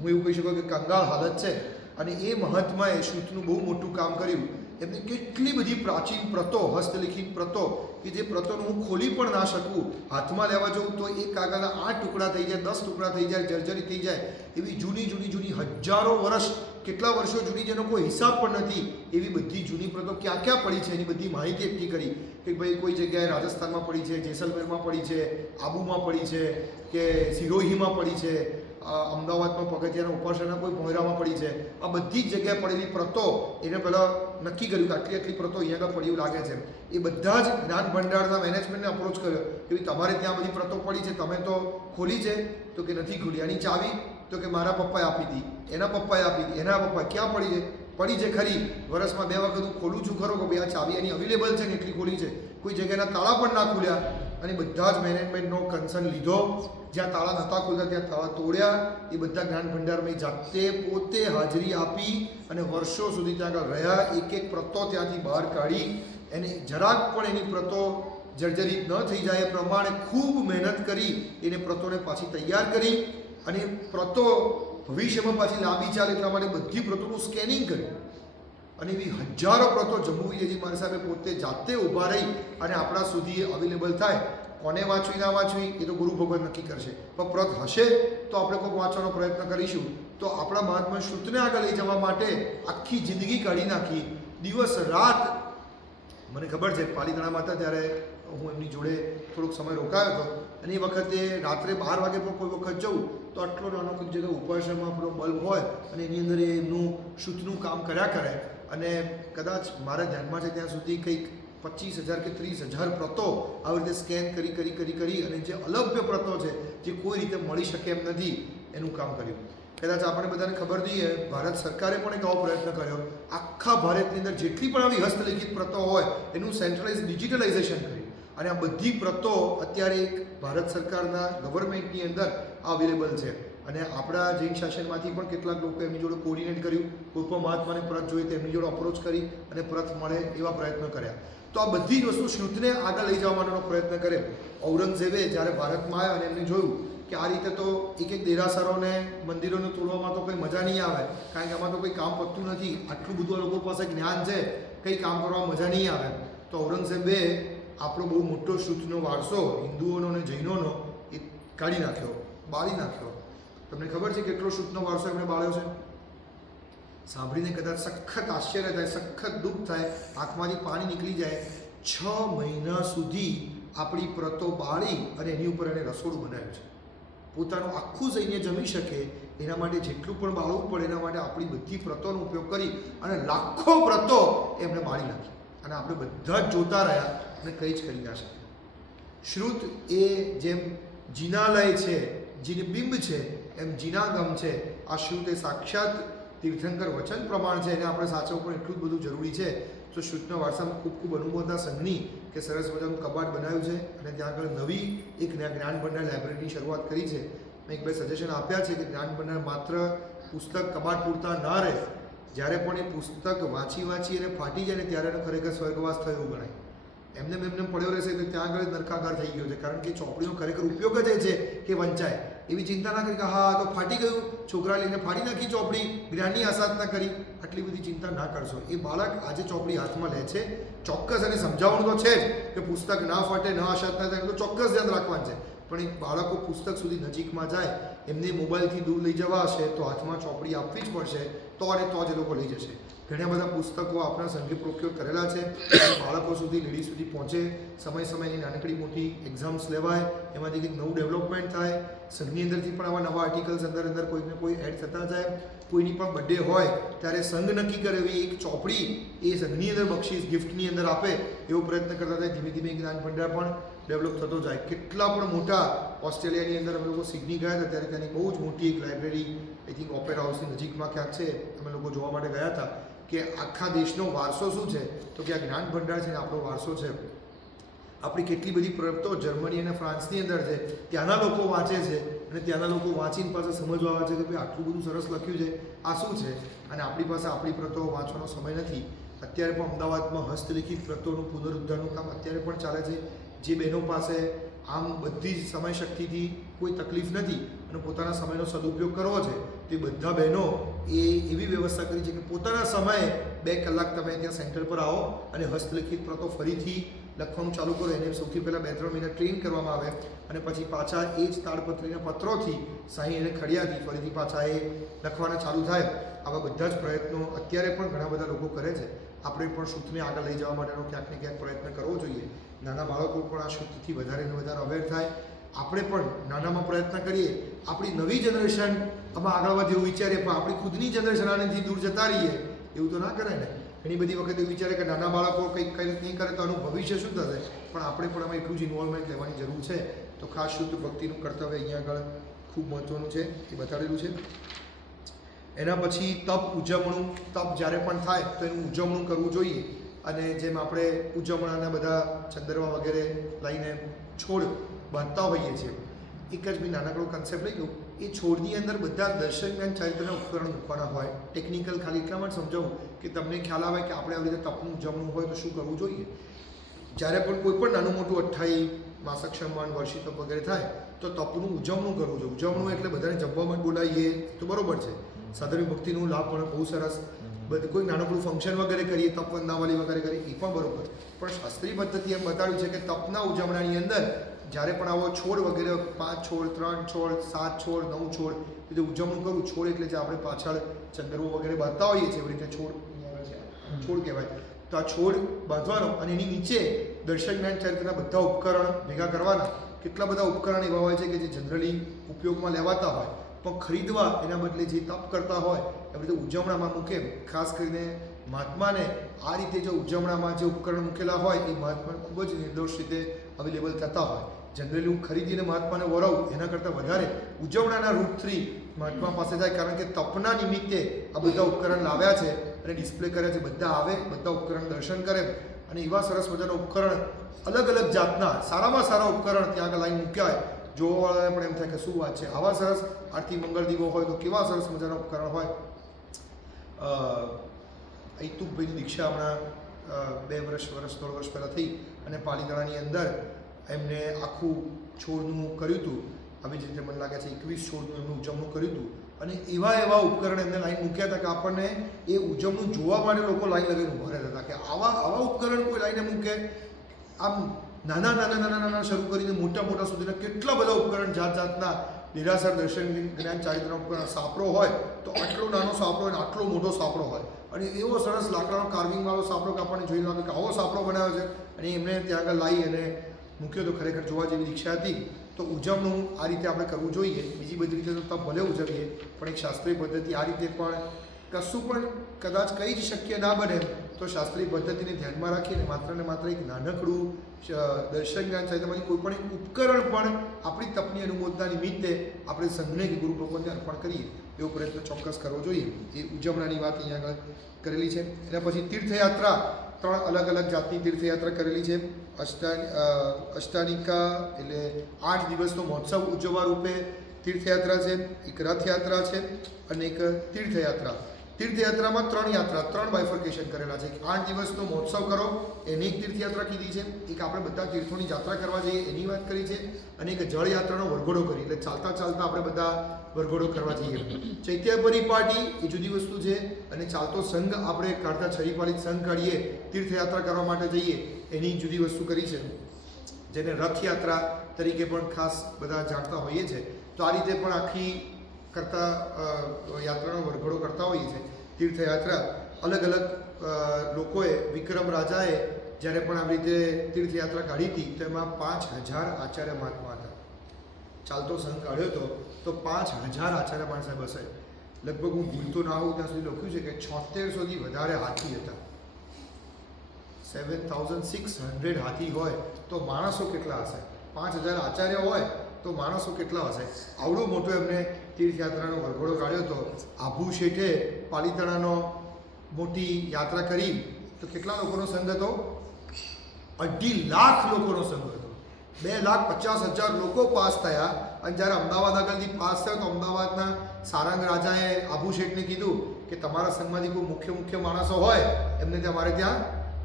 હું એવું કહી શકું કે કંગાળ હાલત છે. અને એ મહાત્માએ શ્રુતનું બહુ મોટું કામ કર્યું. એમની કેટલી બધી પ્રાચીન પ્રતો, હસ્તલિખિત પ્રતો કે જે પ્રતોનું હું ખોલી પણ ના શકું, હાથમાં લેવા જાઉં તો એક કાગળના 8 ટુકડા થઈ જાય, 10 ટુકડા થઈ જાય, જર્જરી થઈ જાય, એવી જૂની હજારો વર્ષ, કેટલા વર્ષો જૂની જેનો કોઈ હિસાબ પણ નથી, એવી બધી જૂની પ્રતો ક્યાં ક્યાં પડી છે એની બધી માહિતી એકઠી કરી કે ભાઈ કોઈ જગ્યાએ રાજસ્થાનમાં પડી છે, જેસલમેરમાં પડી છે, આબુમાં પડી છે, કે સિરોહીમાં પડી છે, અમદાવાદમાં પગથિયાના ઉપાસના કોઈ ભોંયરામાં પડી છે. આ બધી જ જગ્યાએ પડેલી પ્રતો એને પહેલાં નક્કી કર્યું કે આટલી પ્રતો અહીંયા આગળ પડી એવું લાગે છે. એ બધા જ જ્ઞાન ભંડારના મેનેજમેન્ટને અપ્રોચ કર્યો કે ભાઈ તમારે ત્યાં બધી પ્રતો પડી છે, તમે તો ખોલી છે? તો કે નથી ખોલી. આની ચાવી? તો કે મારા પપ્પાએ આપી હતી, એના પપ્પાએ આપી હતી, એના પપ્પાએ. ક્યાં પડી છે? પડી છે ખરી, વર્ષમાં 2 વખત હું ખોલું છું ખરો કે ભાઈ આ ચાવી એની અવેલેબલ છે ને એટલી ખોલી છે. કોઈ જગ્યાના તાળા પણ ના ખોલ્યા, અને બધા જ મેનેજમેન્ટનો કન્સર્ન લીધો. જ્યાં તાળા નહોતા ખોલતા ત્યાં તાળા તોડ્યા. એ બધા જ્ઞાન ભંડારમાં જાતે પોતે હાજરી આપી અને વર્ષો સુધી ત્યાં આગળ રહ્યા. એક પ્રતો ત્યાંથી બહાર કાઢી, એને જરાક પણ એની પ્રતો જર્જરિત ન થઈ જાય એ પ્રમાણે ખૂબ મહેનત કરી એને પ્રતોને પાછી તૈયાર કરી, અને પ્રતો ભવિષ્યમાં પાછી લાંબી ચાલે એટલા માટે બધી પ્રતોનું સ્કેનિંગ કર્યું. અને એવી હજારો પ્રતો જંબુ વિજયજી મહારાજ સાહેબે પોતે જાતે ઊભા રહી અને આપણા સુધી અવેલેબલ થાય. કોને વાંચવી ના વાંચવી એ તો ગુરુ ભગવાન નક્કી કરશે, પણ પ્રત હશે તો આપણે કોઈક વાંચવાનો પ્રયત્ન કરીશું. તો આપણા મહાત્મા શ્રુતને આગળ લઈ જવા માટે આખી જિંદગી કાઢી નાખી, દિવસ રાત. મને ખબર છે પાલીતાણામાં હતા ત્યારે હું એમની જોડે થોડોક સમય રોકાયો હતો, અને એ વખતે રાત્રે 12 વાગે પણ કોઈ વખત જઉં તો આટલો નાનો કોઈ જગ્યાએ ઉપાસનામાં આપણો બલ્બ હોય અને એની અંદર એમનું શ્રુતનું કામ કર્યા કરે. અને કદાચ મારા ધ્યાનમાં છે ત્યાં સુધી કંઈક 25,000 કે 30,000 પ્રતો આવી રીતે સ્કેન કરી અને જે અલભ્ય પ્રતો છે જે કોઈ રીતે મળી શકે એમ નથી એનું કામ કર્યું. કદાચ આપણે બધાને ખબર નહીં, ભારત સરકારે પણ એક આવો પ્રયત્ન કર્યો. આખા ભારતની અંદર જેટલી પણ આવી હસ્તલિખિત પ્રતો હોય એનું સેન્ટ્રલાઇઝ ડિજિટલાઇઝેશન કર્યું, અને આ બધી પ્રતો અત્યારે એક ભારત સરકારના ગવર્મેન્ટની અંદર અવેલેબલ છે. અને આપણા જૈન શાસનમાંથી પણ કેટલાક લોકો એમની જોડે કોર્ડિનેટ કર્યું, કોઈ પણ મહાત્માને પ્રત જોઈએ તો એમની જોડે અપ્રોચ કરી અને પ્રત મળે એવા પ્રયત્નો કર્યા. તો આ બધી જ વસ્તુ શ્રુતને આગળ લઈ જવા માટેનો પ્રયત્ન કરે. ઔરંગઝેબે જ્યારે ભારતમાં આવ્યા અને એમને જોયું કે આ રીતે તો એક દેરાસરોને મંદિરોને તોડવામાં તો કંઈ મજા નહીં આવે, કારણ કે આમાં તો કંઈ કામ પતતું નથી, આટલું બધું આ લોકો પાસે જ્ઞાન છે, કંઈ કામ કરવામાં મજા નહીં આવે. તો ઔરંગઝેબે આપણો બહુ મોટો શ્રુતનો વારસો હિન્દુઓનો અને જૈનોનો એ કાઢી નાખ્યો, બાળી નાખ્યો. તમને ખબર છે કેટલો શ્રુતનો વારસો એમણે બાળ્યો છે? સાંભળીને કદાચ સખત આશ્ચર્ય થાય, સખત દુઃખ થાય, આંખમાંથી પાણી નીકળી જાય. 6 મહિના સુધી આપણી પ્રતો બાળી અને એની ઉપર એને રસોડું બનાવ્યું છે. પોતાનું આખું સૈન્ય જમી શકે એના માટે જેટલું પણ બાળવું પડે એના માટે આપણી બધી પ્રતોનો ઉપયોગ કરી અને લાખો પ્રતો એમણે બાળી નાખી. અને આપણે બધા જ જોતા રહ્યા અને કંઈ જ કરી ના શક્યા. શ્રુત એ જેમ જિનાલય છે, જીનબિંબ છે, એમ જીનાગમ છે. આ શ્રુત એ સાક્ષાત તીર્થંકર વચન પ્રમાણ છે, એને આપણે સાચવવું પણ એટલું જ બધું જરૂરી છે. તો શ્રુતના વારસામાં ખૂબ ખૂબ અનુમોદના સંઘની કે સરસ મજાનું કબાટ બનાવ્યું છે અને ત્યાં આગળ નવી એક જ્ઞાન ભંડાર લાઇબ્રેરીની શરૂઆત કરી છે. મેં એક બે સજેશન આપ્યા છે કે જ્ઞાન ભંડાર માત્ર પુસ્તક કબાટ પૂરતા ના રહે, જ્યારે પણ એ પુસ્તક વાંચી અને ફાટી જાય ને ત્યારે એને ખરેખર સ્વર્ગવાસ થયો એવું ગણાય. એમને પડ્યો રહેશે તો ત્યાં આગળ નરકાગાર થઈ ગયો છે, કારણ કે ચોપડીનો ખરેખર ઉપયોગ જ એ છે કે વંચાય. એવી ચિંતા ના કરી કે હા તો ફાટી ગયું, છોકરા લઈને ફાડી નાખી ચોપડી, જ્ઞાનની આસાધના કરી, આટલી બધી ચિંતા ના કરશો. એ બાળક આજે ચોપડી હાથમાં લે છે, ચોક્કસ એને સમજાવવાનું તો છે જ કે પુસ્તક ના ફાટે, ન આસાધના થાય, તો ચોક્કસ ધ્યાન રાખવાનું છે. પણ એ બાળકો પુસ્તક સુધી નજીકમાં જાય, એમને મોબાઈલથી દૂર લઈ જવા હશે તો હાથમાં ચોપડી આપવી જ પડશે, તો જ એ લોકો લઈ જશે. ઘણા બધા પુસ્તકો આપણા સંઘે પ્રોક્યોર કરેલા છે, બાળકો સુધી, લેડી સુધી પહોંચે, સમયની નાનકડી મોટી એક્ઝામ્સ લેવાય, એમાંથી કંઈક નવું ડેવલપમેન્ટ થાય. સંઘની અંદરથી પણ આવા નવા આર્ટિકલ્સ અંદર કોઈને કોઈ એડ થતા જાય. કોઈની પણ બર્થડે હોય ત્યારે સંઘ નક્કી કરે એવી એક ચોપડી એ સંઘની અંદર બક્ષિસ ગિફ્ટની અંદર આપે એવો પ્રયત્ન કરતા થાય. ધીમે ધીમે જ્ઞાન ભંડાર પણ ડેવલપ થતો જાય. કેટલા પણ મોટા ઓસ્ટ્રેલિયાની અંદર અમે લોકો સિડની ગયા હતા ત્યારે ત્યાંની બહુ જ મોટી એક લાઇબ્રેરી, આઈ થિંક ઓપેરા હાઉસની નજીકમાં ક્યાંક છે, અમે લોકો જોવા માટે ગયા હતા કે આખા દેશનો વારસો શું છે, તો કે આ જ્ઞાન ભંડાર છે ને આપણો વારસો છે. આપણી કેટલી બધી પ્રતો જર્મની અને ફ્રાન્સની અંદર છે, ત્યાંના લોકો વાંચે છે અને ત્યાંના લોકો વાંચીને પાછા સમજવા આવે છે કે ભાઈ આટલું બધું સરસ લખ્યું છે, આ શું છે. અને આપણી પાસે આપણી પ્રતો વાંચવાનો સમય નથી. અત્યારે પણ અમદાવાદમાં હસ્તલિખિત પ્રતોનું પુનરુદ્ધારનું કામ અત્યારે પણ ચાલે છે. જે બહેનો પાસે આમ બધી જ સમય શક્તિથી કોઈ તકલીફ નથી અને પોતાના સમયનો સદુપયોગ કરવો છે, તે બધા બહેનો એ એવી વ્યવસ્થા કરી છે કે પોતાના સમયે 2 કલાક તમે ત્યાં સેન્ટર પર આવો અને હસ્તલિખિત પ્રતો ફરીથી લખવાનું ચાલુ કરો. એને સૌથી પહેલાં 2-3 મહિના ટ્રેન કરવામાં આવે અને પછી પાછા એ જ તાડપત્રીના પત્રોથી સાહી અને ખડિયાથી ફરીથી પાછા એ લખવાના ચાલુ થાય. આવા બધા જ પ્રયત્નો અત્યારે પણ ઘણા બધા લોકો કરે છે. આપણે પણ શુદ્ધને આગળ લઈ જવા માટેનો ક્યાંક ને ક્યાંક પ્રયત્ન કરવો જોઈએ. નાના બાળકો પણ આ શુદ્ધથી વધારે ને વધારે અવેર થાય. આપણે પણ નાનામાં પ્રયત્ન કરીએ, આપણી નવી જનરેશન આમાં આગળ વધે એવું વિચારીએ, પણ આપણી ખુદની જનરેશન આનાથી દૂર જતા રહીએ એવું તો ના કરે ને. ઘણી બધી વખત એવું વિચારે કે નાના બાળકો કંઈક નહીં કરે તો આનું ભવિષ્ય શું થશે. પણ આપણે પણ આમાં એટલું જ ઇન્વોલ્વમેન્ટ લેવાની જરૂર છે. તો ખાસ શુદ્ધ ભક્તિનું કર્તવ્ય અહીંયા આગળ ખૂબ મહત્ત્વનું છે, એ બતાડેલું છે. એના પછી તપ ઉજવણું. તપ જ્યારે પણ થાય તો એનું ઉજવણું કરવું જોઈએ. અને જેમ આપણે ઉજવણાના બધા ચંદરવા વગેરે લઈને છોડ બાંધતા હોઈએ છીએ, એક જ બી નાનકડો કન્સેપ્ટ લઈ લો. એ છોડની અંદર બધા દર્શન જ્ઞાન ચારિત્રના ઉપકરણ મૂકવાના હોય. ટેકનિકલ ખાલી એટલા માટે સમજાવું કે તમને ખ્યાલ આવે કે આપણે આવી રીતે તપનું ઉજવણું હોય તો શું કરવું જોઈએ. જ્યારે પણ કોઈ પણ નાનું મોટું 28 માસક શમન, વર્ષી તપ વગેરે થાય તો તપનું ઉજવણું કરવું જોઈએ. ઉજવણું એટલે બધાને જમવામાં બોલાવીએ તો બરાબર છે, સાધવી ભક્તિનું લાભ પણ બહુ સરસ. કોઈ નાનકડું ફંક્શન વગેરે કરીએ, તપ વંદાવલી વગેરે કરીએ એ પણ બરાબર. પણ શાસ્ત્રીય પદ્ધતિ એમ બતાવ્યું છે કે તપના ઉજવણાની અંદર જ્યારે પણ આવો છોડ વગેરે 5 છોડ, 3 છોડ, 7 છોડ, 9 છોડ એ રીતે ઉજવણું કરવું. છોડ એટલે જે આપણે પાછળ ચંદરવો વગેરે બાંધતા હોઈએ છીએ એવી રીતે છોડ કહેવાય. તો આ છોડ બાંધવાનો અને એની નીચે દર્શન જ્ઞાન ચરિત્રના બધા ઉપકરણ ભેગા કરવાના. કેટલા બધા ઉપકરણ એવા હોય છે કે જે જનરલી ઉપયોગમાં લેવાતા હોય પણ ખરીદવા એના બદલે જે તપ કરતા હોય એવી રીતે ઉજવણામાં મૂકે. ખાસ કરીને મહાત્માને આ રીતે જો ઉજવણામાં જે ઉપકરણ મૂકેલા હોય એ મહાત્માને ખૂબ જ નિર્દોષ રીતે અવેલેબલ થતા હોય. જનરલી હું ખરીદીને મહાત્માને વરાવું એના કરતાં વધારે ઉજવણાના રૂપથી મહાત્મા પાસે જાય, કારણ કે તપના નિમિત્તે આ બધા ઉપકરણ લાવ્યા છે અને ડિસ્પ્લે કર્યા છે. બધા આવે, બધા ઉપકરણ દર્શન કરે અને એવા સરસ મજાના ઉપકરણ અલગ અલગ જાતના સારામાં સારા ઉપકરણ ત્યાં આગળ લાઈન મૂક્યા હોય. જોવાવાળાને પણ એમ થાય કે શું વાત છે, આવા સરસ આરતી મંગળ દીવો હોય તો કેવા સરસ મજાના ઉપકરણ હોય. ઐતુકભાઈની દીક્ષા હમણાં 2 વર્ષ 3 વર્ષ પહેલાં થઈ અને પાલીતાણાની અંદર એમને આખું છોડનું કર્યું હતું. આવી જ રીતે મને લાગે છે 21 છોડનું એમનું ઉજવણું કર્યું હતું અને એવા ઉપકરણ એમને લાઈન મૂક્યા હતા કે આપણને એ ઉજવણું જોવા માટે લોકો લાઈન લગાવીને ઊભા રહેતા હતા કે આવા ઉપકરણ કોઈ લાઈને મૂકે. આમ નાના શરૂ કરીને મોટા સુધીના કેટલા બધા ઉપકરણ જાતના નિરાસર દર્શન જ્ઞાન ચારિત્ર ઉપકરણ. સાપરો હોય તો આટલો નાનો સાપરો અને આટલો મોટો સાપરો હોય અને એવો સરસ લાકડાનો કાર્વિંગવાળો સાપરો કે આપણને જોઈ લાગે કે આવો સાપરો બનાવ્યો છે અને એમને ત્યાં આગળ લાવી અને મૂક્યો તો ખરેખર જોવા જેવી દીક્ષા હતી. તો ઉજવણું આ રીતે આપણે કરવું જોઈએ. બીજી બધી રીતે તો તપ ભલે ઉજવીએ પણ એક શાસ્ત્રીય પદ્ધતિ આ રીતે પણ કશું પણ કદાચ કંઈ જ શક્ય ના બને તો શાસ્ત્રીય પદ્ધતિને ધ્યાનમાં રાખીને માત્ર એક નાનકડું દર્શન જ્ઞાન સાહિત્યમાંથી કોઈ પણ એક ઉપકરણ પણ આપણી તપની અનુમોદના નિમિત્તે આપણે સંઘને કે ગુરુ ભગવાનને અર્પણ કરીએ એવો પ્રયત્ન ચોક્કસ કરવો જોઈએ. એ ઉજવણાની વાત અહીંયા આગળ કરેલી છે. એના પછી તીર્થયાત્રા 3 અલગ જાતની તીર્થયાત્રા કરેલી છે. અષ્ટાનિકા એટલે 8 દિવસનો મહોત્સવ ઉજવવા રૂપે તીર્થયાત્રા છે, એક રથયાત્રા છે અને એક તીર્થયાત્રા. તીર્થયાત્રામાં 3 યાત્રા 3 બાયફર્કેશન કરેલા છે. 8 દિવસનો મહોત્સવ કરો એની એક તીર્થયાત્રા કીધી છે, એક આપણે બધા તીર્થોની યાત્રા કરવા જઈએ એની વાત કરી છે અને એક જળયાત્રાનો વરઘોડો કરી એટલે ચાલતા આપણે બધા વરઘોડો કરવા જઈએ. ચૈત્ય પરિપાટી એ જુદી વસ્તુ છે અને ચાલતો સંઘ આપણે કાઢતા છરીપાલિત સંઘ કાઢીએ તીર્થયાત્રા કરવા માટે જઈએ એની જુદી વસ્તુ કરી છે, જેને રથયાત્રા તરીકે પણ ખાસ બધા જાણતા હોઈએ છીએ. તો આ રીતે પણ આખી કરતા યાત્રાનો વરઘોડો કરતા હોઈએ છીએ. તીર્થયાત્રા અલગ લોકોએ વિક્રમ રાજાએ જ્યારે પણ આવી રીતે તીર્થયાત્રા કાઢી હતી તેમાં 5000 આચાર્ય મહાત્મા હતા. ચાલતો સંઘ કાઢ્યો હતો તો 5000 આચાર્ય મહાત્મા સાહેબ હશે. લગભગ હું ભૂલતો ના આવું ત્યાં સુધી લખ્યું છે કે 7600થી વધારે હાથી હતા. 7600 હાથી હોય તો માણસો કેટલા હશે? 5000 આચાર્ય હોય તો માણસો કેટલા હશે? આવડો મોટો એમને તીર્થયાત્રાનો વરઘોડો કાઢ્યો હતો. આભુ શેઠે પાલીતાણાનો મોટી યાત્રા કરી તો કેટલા લોકોનો સંઘ હતો? 2.5 લાખ લોકોનો સંઘ હતો. 2,50,000 લોકો પાસ થયા અને જ્યારે અમદાવાદ આગળથી પાસ થયો તો અમદાવાદના સારંગ રાજાએ આભુ શેઠને કીધું કે તમારા સંઘમાંથી કોઈ મુખ્ય માણસો હોય એમને તમારે ત્યાં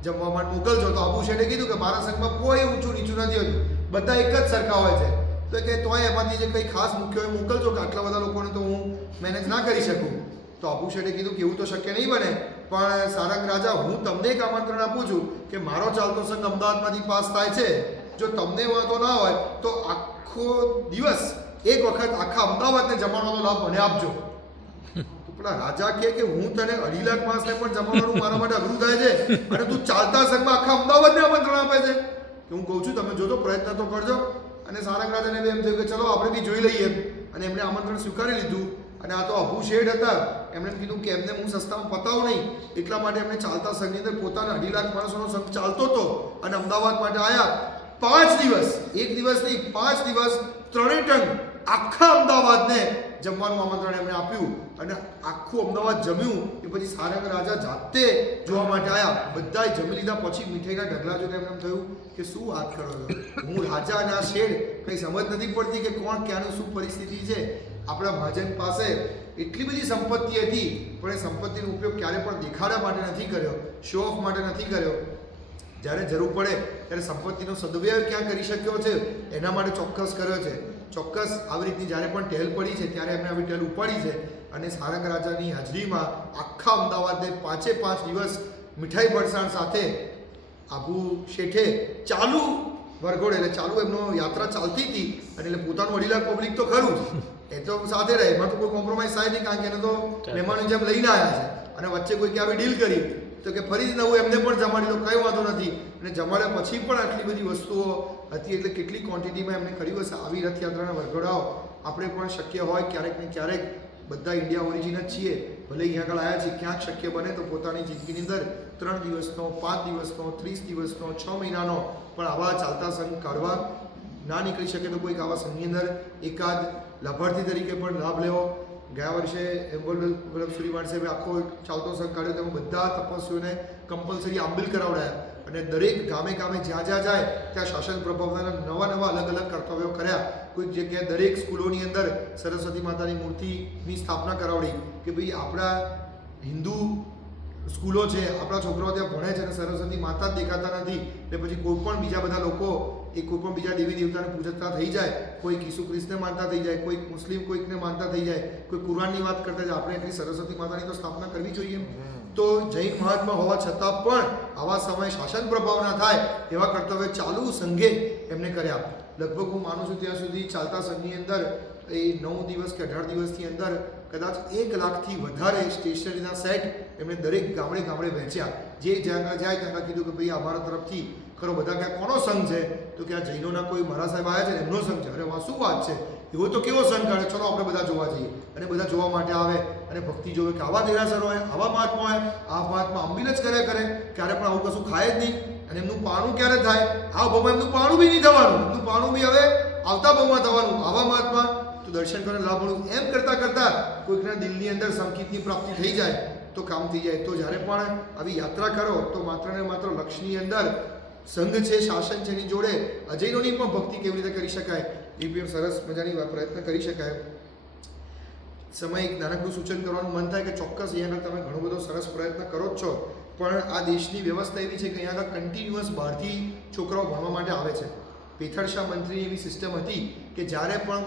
જમવા માટે મોકલજો. તો આભુ શેઠે કીધું કે મારા સંઘમાં કોઈ ઊંચું નીચું નથી હોતું, બધા એક જ સરખા હોય છે. તો કે તોય એમાંથી જે કંઈ ખાસ મુખ્ય હોય મોકલજો કે આટલા બધા લોકોને તો હું મેનેજ ના કરી શકું. તો આભુ શેઠે કીધું કે એવું તો શક્ય નહીં બને, પણ સારંગ રાજા હું તમને એક આમંત્રણ આપું છું કે મારો ચાલતો સંઘ અમદાવાદમાંથી પાસ થાય છે, જો તમને વાંધો ના હોય તો આખો દિવસ એક વખત આખા અમદાવાદને જમાડવાનો લાભ મને આપજો. તો પેલા રાજા કે હું તને 2.5 લાખ માણસને પણ જમાડવાનું મારા માટે અઘરું થાય છે અને તું ચાલતા સંઘમાં આખા અમદાવાદને આમંત્રણ આપે છે. કે હું કહું છું તમે જોજો, પ્રયત્ન તો કરજો. અને સારંગ રાજાને બી એમ થયું કે ચલો આપણે બી જોઈ લઈએ અને એમણે આમંત્રણ સ્વીકારી લીધું. અને આ તો અભુ શેઠ હતા, એમણે કીધું કે એમને હું સસ્તામાં પતાવું નહીં, એટલા માટે એમણે ચાલતા સંઘની અંદર પોતાના 2.5 લાખ માણસોનો સંઘ ચાલતો હતો અને અમદાવાદ માટે આવ્યા. 5 દિવસ, એક દિવસ નહીં 5 દિવસ 3 ટંગ આખા અમદાવાદને જમવાનું આમંત્રણ એમણે આપ્યું અને આખું અમદાવાદ જમ્યું. એ પછી સારંગ રાજા જાતે જોવા માટે આવ્યા. બધાએ જમી લીધા પછી મીઠાઈના ઢગલા જોઈને એમને થયું કે શું વાત કરો છો, હું રાજા અને આ શેઠ કંઈ સમજ નથી પડતી કે કોણ ક્યાંની શું પરિસ્થિતિ છે. આપણા મહાજન પાસે એટલી બધી સંપત્તિ હતી પણ એ સંપત્તિનો ઉપયોગ ક્યારે પણ દેખાડા માટે નથી કર્યો, શો ઓફ માટે નથી કર્યો. જ્યારે જરૂર પડે ત્યારે સંપત્તિનો સદુપયોગ ક્યાં કરી શક્યો છે એના માટે ચોક્કસ કર્યો છે. ચોક્કસ આવી રીતની જ્યારે પણ ટેલ પડી છે ત્યારે એમને આવી ટેલ ઉપાડી છે અને સારંગ રાજાની હાજરીમાં આખા અમદાવાદને 5 દિવસ મીઠાઈ ફરસાણ સાથે આભુ શેઠે ચાલુ વરઘોડે એટલે ચાલુ એમનો યાત્રા ચાલતી હતી અને એટલે પોતાનું 2.5 લાખ પબ્લિક તો ખરું જ, એ તો સાથે રહે, એમાં તો કોઈ કોમ્પ્રોમાઇઝ થાય નહીં કારણ કે એને તો મહેમાનની જેમ લઈને આવ્યા છે. અને વચ્ચે કોઈ આવી ડીલ કરી તો કે ફરીથી નવું એમને પણ જમાડી લો, કંઈ વાંધો નથી. અને જમાડ્યા પછી પણ આટલી બધી વસ્તુઓ હતી એટલે કેટલી ક્વોન્ટિટીમાં એમને કર્યું હશે. આવી રથયાત્રાના વરઘોડાઓ આપણે પણ શક્ય હોય ક્યારેક ને ક્યારેક, બધા ઇન્ડિયા ઓરિજિન જ છીએ, ભલે અહીંયા આગળ આવ્યા છીએ, ક્યાંક શક્ય બને તો પોતાની જિંદગીની અંદર 3 દિવસનો 5 દિવસનો 30 દિવસનો 6 મહિનાનો પણ આવા ચાલતા સંઘ કાઢવા. ના નીકળી શકે તો કોઈક આવા સંઘની અંદર એકાદ લાભાર્થી તરીકે પણ લાભ લેવો. ગયા વર્ષે વલ્લભ સુરીવાડ સાહેબે આખો ચાલતો સંઘ કાઢ્યો, તેમાં બધા તપસ્વીઓને કમ્પલસરી આંબિલ કરાવડાયા. અને દરેક ગામે ગામે જ્યાં જ્યાં જાય ત્યાં શાસન પ્રભાવના નવા અલગ અલગ કર્તવ્યો કર્યા. કોઈક જગ્યાએ દરેક સ્કૂલોની અંદર સરસ્વતી માતાની મૂર્તિની સ્થાપના કરાવડી કે ભાઈ આપણા હિન્દુ સ્કૂલો છે, આપણા છોકરાઓ ત્યાં ભણે છે અને સરસ્વતી માતા જ દેખાતા નથી, એટલે પછી કોઈ પણ બીજા બધા લોકો કોઈ પણ બીજા દેવી દેવતાને પૂજતા થઈ જાય, કોઈ ઈસુ ખ્રિસ્તને માનતા થઈ જાય, કોઈક મુસ્લિમ કોઈકને માનતા થઈ જાય, કોઈ કુરાનની વાત કરતા જાય, આપણે એટલી સરસ્વતી માતાની તો સ્થાપના કરવી જોઈએ. તો જૈન મહાત્મા હોવા છતાં પણ આવા સમયે શાસન પ્રભાવના થાય એવા કર્તવ્ય ચાલુ સંઘે એમને કર્યા. લગભગ હું માનું છું ત્યાં સુધી ચાલતા સંઘની અંદર એ 9 દિવસ કે 18 દિવસની અંદર કદાચ 1 લાખથી વધારે સ્ટેશનરીના સેટ એમણે દરેક ગામડે ગામડે વહેંચ્યા. જે જ્યાં આગળ જાય ત્યાં કીધું કે ભાઈ અમારા તરફથી ખરો. બધા ક્યાં કોનો સંઘ છે? તો કે આ જૈનોના કોઈ મહારાજ સાહેબ આવ્યા છે ને એમનો સંઘ છે. અરે વાહ, શું વાત છે! એવો તો કેવો સંઘ કાઢે, ચલો આપણે બધા જોવા જઈએ. અને બધા જોવા માટે આવે અને ભક્તિ જોવે કે આવા દેરાસર હોય, આવા મહાત્મા હોય, આ મહાત્મા અંબિલ જ કરે ક્યારે પણ આવું કશું ખાય જ નહીં. અને એમનું પાણું ક્યારે થાય? આ ભાવમાં એમનું પાણું બી નહીં થવાનું, એમનું પાણું બી હવે આવતા ભાવમાં થવાનું. આવા મહાત્મા તો દર્શન કરીને લાભ મળ્યું. એમ કરતાં કરતાં કોઈકના દિલની અંદર સંકિતની પ્રાપ્તિ થઈ જાય તો કામ થઈ જાય. તો જ્યારે પણ આવી યાત્રા કરો તો માત્ર ને માત્ર લક્ષની અંદર સંઘ છે, શાસન છે, એની જોડે અજૈનોની પણ ભક્તિ કેવી રીતે કરી શકાય એ બી સરસ મજાની પ્રયત્ન કરી શકાય. સમય એક નાનકડું સૂચન કરવાનું મન થાય કે ચોક્કસ અહીંયા આગળ તમે ઘણો બધો સરસ પ્રયત્ન કરો જ છો, પણ આ દેશની વ્યવસ્થા એવી છે કે અહીંયા આગળ કન્ટિન્યુઅસ બહારથી છોકરાઓ ભણવા માટે આવે છે. પેથળશા મંત્રીની એવી સિસ્ટમ હતી કે જ્યારે પણ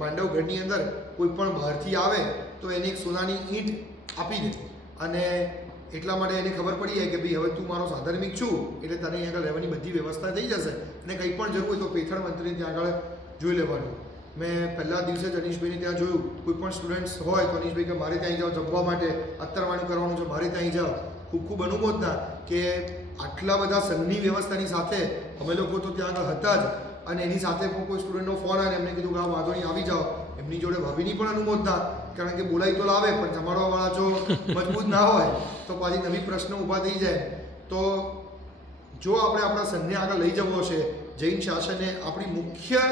માંડવગઢની અંદર કોઈ પણ બહારથી આવે તો એને એક સોનાની ઈંટ આપી દે અને એટલા માટે એને ખબર પડી જાય કે ભાઈ હવે તું મારો સાધર્મિક છું એટલે તને અહીં આગળ રહેવાની બધી વ્યવસ્થા થઈ જશે અને કંઈ પણ જરૂર હોય તો પેથળ મંત્રીને ત્યાં આગળ જોઈ લેવાનું. મેં પહેલા દિવસે જ અનીશભાઈને ત્યાં જોયું, કોઈ પણ સ્ટુડન્ટ્સ હોય તો અનીશભાઈ કે મારે ત્યાં જાઓ જમવા માટે, અત્તરવાણું કરવાનું છે, મારે ત્યાં જાઓ. ખૂબ ખૂબ અનુમોદના કે આટલા બધા સંઘની વ્યવસ્થાની સાથે અમે લોકો તો ત્યાં આગળ હતા જ અને એની સાથે પણ કોઈ સ્ટુડન્ટનો ફોન આવે એમને કીધું કે આ વાંધો નહીં આવી જાઓ. એમની જોડે ભાભીની પણ અનુમોદના, કારણ કે બોલાવી તો લાવે પણ જમાડવાવાળા જો મજબૂત ના હોય તો પાછી નવી પ્રશ્ન ઊભા થઈ જાય. તો જો આપણે આપણા સંઘને આગળ લઈ જવો છે, જૈન શાસનને આપણી મુખ્ય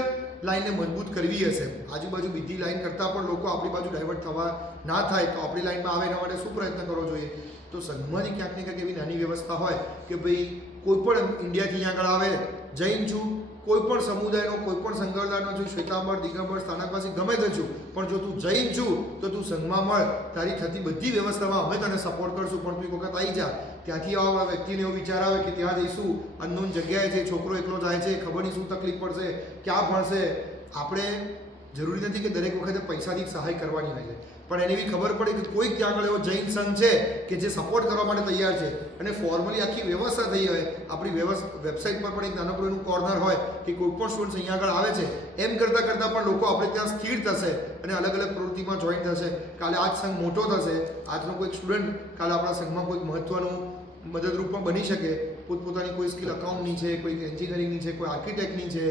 લાઈનને મજબૂત કરવી હશે, આજુબાજુ બીજી લાઈન કરતાં પણ લોકો આપણી બાજુ ડાયવર્ટ થવા ના થાય તો આપણી લાઈનમાં આવે એના માટે શું પ્રયત્ન કરવો જોઈએ? તો સંઘમાંથી ક્યાંક ને ક્યાંક એવી નાની વ્યવસ્થા હોય કે ભાઈ કોઈ પણ ઇન્ડિયાથી અહીંયા આગળ આવે, જૈન છું, કોઈ પણ સમુદાયનો, કોઈ પણ સંગરદારનો છું, શ્વેતાંબર, દિગંબર, સ્થાનકવાસી ગમે તે છું, પણ જો તું જૈન છું તો તું સંઘમાં મળ, તારી થતી બધી વ્યવસ્થામાં અમે તને સપોર્ટ કરશું, પણ તું એક વખત આવી જા. ત્યાંથી આવા વ્યક્તિને એવો વિચાર આવે કે ત્યાં જઈશું, અનનોન જગ્યાએ છે, છોકરો એકલો જાય છે, ખબર નહીં શું તકલીફ પડશે, ક્યાં ભણશે. આપણે જરૂરી નથી કે દરેક વખતે પૈસાથી સહાય કરવાની હોય છે, પણ એને એવી ખબર પડે કે કોઈક ત્યાં આગળ એવો જૈન સંઘ છે કે જે સપોર્ટ કરવા માટે તૈયાર છે અને ફોર્મલી આખી વ્યવસ્થા થઈ હોય. આપણી વેબસાઇટ પર પણ એક નાનકડું એનું કોર્નર હોય કે કોઈ પણ સ્ટુડન્ટ્સ અહીંયા આગળ આવે છે એમ કરતાં કરતાં પણ લોકો આપણે ત્યાં સ્થિર થશે અને અલગ અલગ પ્રવૃત્તિમાં જોઈન થશે. કાલે આ જ સંઘ મોટો થશે, આજનો કોઈક સ્ટુડન્ટ કાલે આપણા સંઘમાં કોઈક મહત્ત્વનું મદદરૂપ પણ બની શકે. પોતપોતાની કોઈ સ્કિલ અકાઉન્ટની છે, કોઈક એન્જિનિયરિંગની છે, કોઈ આર્કિટેક્ટની છે,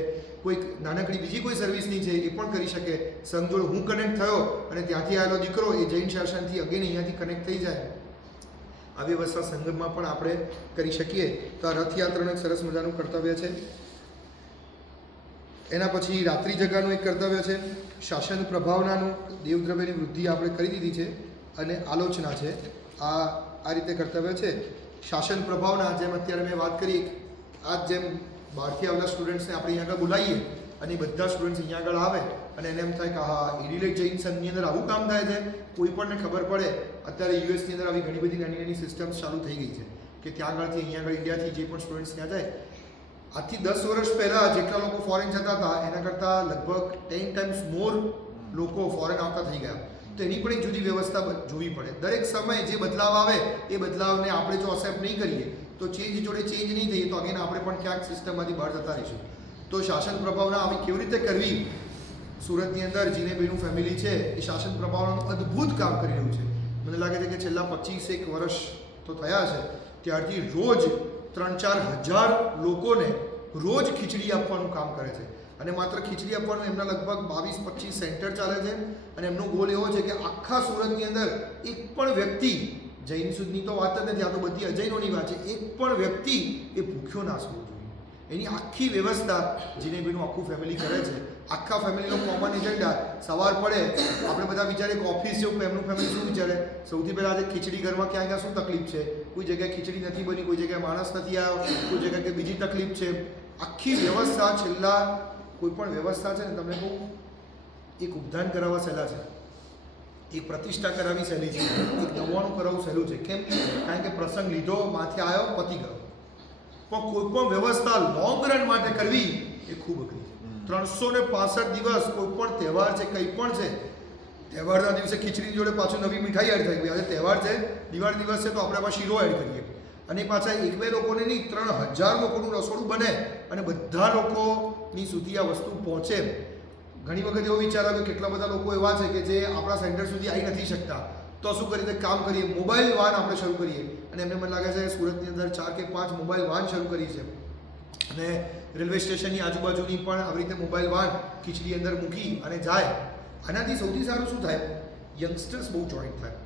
કોઈક નાનકડી બીજી કોઈ સર્વિસની છે, એ પણ કરી શકે. સંઘ જોડે હું કનેક્ટ થયો અને ત્યાંથી આવેલો દીકરો એ જૈન શાસનથી અગેન અહીંયાથી કનેક્ટ થઈ જાય, આ વ્યવસ્થા સંઘમાં પણ આપણે કરી શકીએ. તો આ રથયાત્રાનું એક સરસ મજાનું કર્તવ્ય છે. એના પછી રાત્રિ જગાનું એક કર્તવ્ય છે. શાસન પ્રભાવનાનું દેવદ્રવ્યની વૃદ્ધિ આપણે કરી દીધી છે અને આલોચના છે. આ રીતે કર્તવ્ય છે. શાસન પ્રભાવના, જેમ અત્યારે મેં વાત કરી, આ જેમ બહારથી આવેલા સ્ટુડન્ટ્સને આપણે અહીંયા આગળ બોલાવીએ અને બધા સ્ટુડન્ટ્સ અહીંયા આગળ આવે અને એને એમ થાય કે હા, ઇડિલેટ જૈન સંઘની અંદર આવું કામ થાય છે. કોઈ પણને ખબર પડે, અત્યારે યુએસની અંદર આવી ઘણી બધી નાની નાની સિસ્ટમ્સ ચાલુ થઈ ગઈ છે કે ત્યાં આગળથી અહીંયા આગળ ઇન્ડિયાથી જે પણ સ્ટુડન્ટ્સ ત્યાં જાય, આજથી 10 વર્ષ પહેલાં જેટલા લોકો ફોરેન જતા હતા એના કરતાં લગભગ 10 ટાઈમ્સ મોર લોકો ફોરેન આવતા થઈ ગયા. તો એની પણ એક જુદી વ્યવસ્થા જોવી પડે. દરેક સમયે જે બદલાવ આવે એ બદલાવને આપણે જો એક્સેપ્ટ નહીં કરીએ તો ચેન્જ જોડે ચેન્જ નહીં થઈએ તો અગેન આપણે પણ ક્યાંક સિસ્ટમમાંથી બહાર જતા રહીશું. તો શાસન પ્રભાવના આવી કેવી રીતે કરવી? સુરતની અંદર જીનેબેનું ફેમિલી છે એ શાસન પ્રભાવનાનું અદ્ભુત કામ કરી રહ્યું છે. મને લાગે છે કે છેલ્લા 25 વર્ષ તો થયા છે ત્યારથી રોજ 3-4 હજાર લોકોને રોજ ખીચડી આપવાનું કામ કરે છે. અને માત્ર ખીચડી આપવાનું એમના લગભગ 22-25 સેન્ટર ચાલે છે અને એમનો ગોલ એવો છે કે આખા સુરતની અંદર એક પણ વ્યક્તિ, જૈન સુધની તો વાત જ નથી, આ તો બધી અજૈનોની વાત છે, એક પણ વ્યક્તિ એ ભૂખ્યો ના સૂવો જોઈએ. એની આખી વ્યવસ્થા જીનેબીનું આખું ફેમિલી કરે છે. આખા ફેમિલીનો કોમન એજન્ડા, સવાર પડે આપણે બધા વિચારીએ કે ઓફિસ જેવું, એમનું ફેમિલી શું વિચારે? સૌથી પહેલાં આજે ખીચડી ઘરમાં ક્યાં ક્યાં શું તકલીફ છે, કોઈ જગ્યાએ ખીચડી નથી બની, કોઈ જગ્યાએ માણસ નથી આવ્યો, કોઈ જગ્યાએ કે બીજી તકલીફ છે. આખી વ્યવસ્થા છેલ્લા કોઈ પણ વ્યવસ્થા છે ને તમને કહું, એક ઉપધાન કરાવવા સહેલા છે, એક પ્રતિષ્ઠા કરાવી સહેલી છે, એક નવાનું કરાવવું સહેલું છે. કેમ? કારણ કે પ્રસંગ લીધો, માથે આવ્યો, પતી ગયો. પણ કોઈ પણ વ્યવસ્થા લોંગ રન માટે કરવી એ ખૂબ અઘરી છે. 365 દિવસ કોઈ પણ તહેવાર છે, કંઈ પણ છે, તહેવારના દિવસે ખીચડી જોડે પાછું નવી મીઠાઈ એડ થઈ ગઈ. આજે તહેવાર છે, દિવાળી દિવસ છે તો આપણે એમાં શીરો એડ કરીએ, અને પાછા 1-2 લોકોને નહીં, 3000 લોકોનું રસોડું બને અને બધા લોકોની સુધી આ વસ્તુ પહોંચે. ઘણી વખત એવો વિચાર આવે કે કેટલા બધા લોકો એવા છે કે જે આપણા સેન્ટર સુધી આવી નથી શકતા, તો શું કરીએ? કામ કરીએ, મોબાઈલ વાન આપણે શરૂ કરીએ. અને એમને મને લાગે છે સુરતની અંદર 4 કે 5 મોબાઈલ વાન શરૂ કરી છે, અને રેલવે સ્ટેશનની આજુબાજુની પણ આવી રીતે મોબાઈલ વાન ખીચડી અંદર મૂકી અને જાય. આનાથી સૌથી સારું શું થાય? યંગસ્ટર્સ બહુ જોઈન્ટ થાય.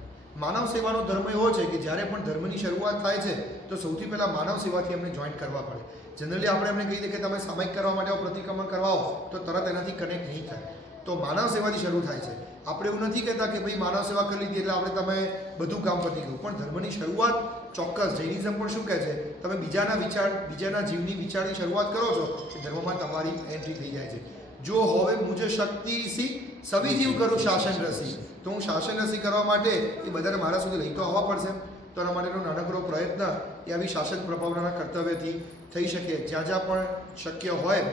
માનવ સેવાનો ધર્મ એવો છે કે જ્યારે પણ ધર્મની શરૂઆત થાય છે તો સૌથી પહેલાં માનવ સેવાથી એમને જોઈન્ટ કરવા પડે. જનરલી આપણે એમને કહી દઈએ કે તમે સામાયિક કરવા માટે પ્રતિક્રમણ કરવાઓ તો તરત એનાથી કનેક્ટ નહીં થાય. તો માનવ સેવાથી શરૂ થાય છે. આપણે એવું નથી કહેતા કે ભાઈ માનવ સેવા કરી લીધી એટલે આપણે તમે બધું કામ પતી ગયું, પણ ધર્મની શરૂઆત ચોક્કસ. જૈનિઝમ પણ શું કહે છે? તમે બીજાના વિચાર, બીજાના જીવની વિચારની શરૂઆત કરો છો કે ધર્મમાં તમારી એન્ટ્રી થઈ જાય છે. જો હવે મુજે શક્તિ સી સવી જીવ કરું શાસન રસી, તો હું શાસન રસી કરવા માટે એ બધાને મારા સુધી લઈ તો આવવા પડશે. તો એના માટેનો નાનકડો પ્રયત્ન એ આવી શાસન પ્રભાવના કર્તવ્યથી થઈ શકે. જ્યાં જ્યાં પણ શક્ય હોય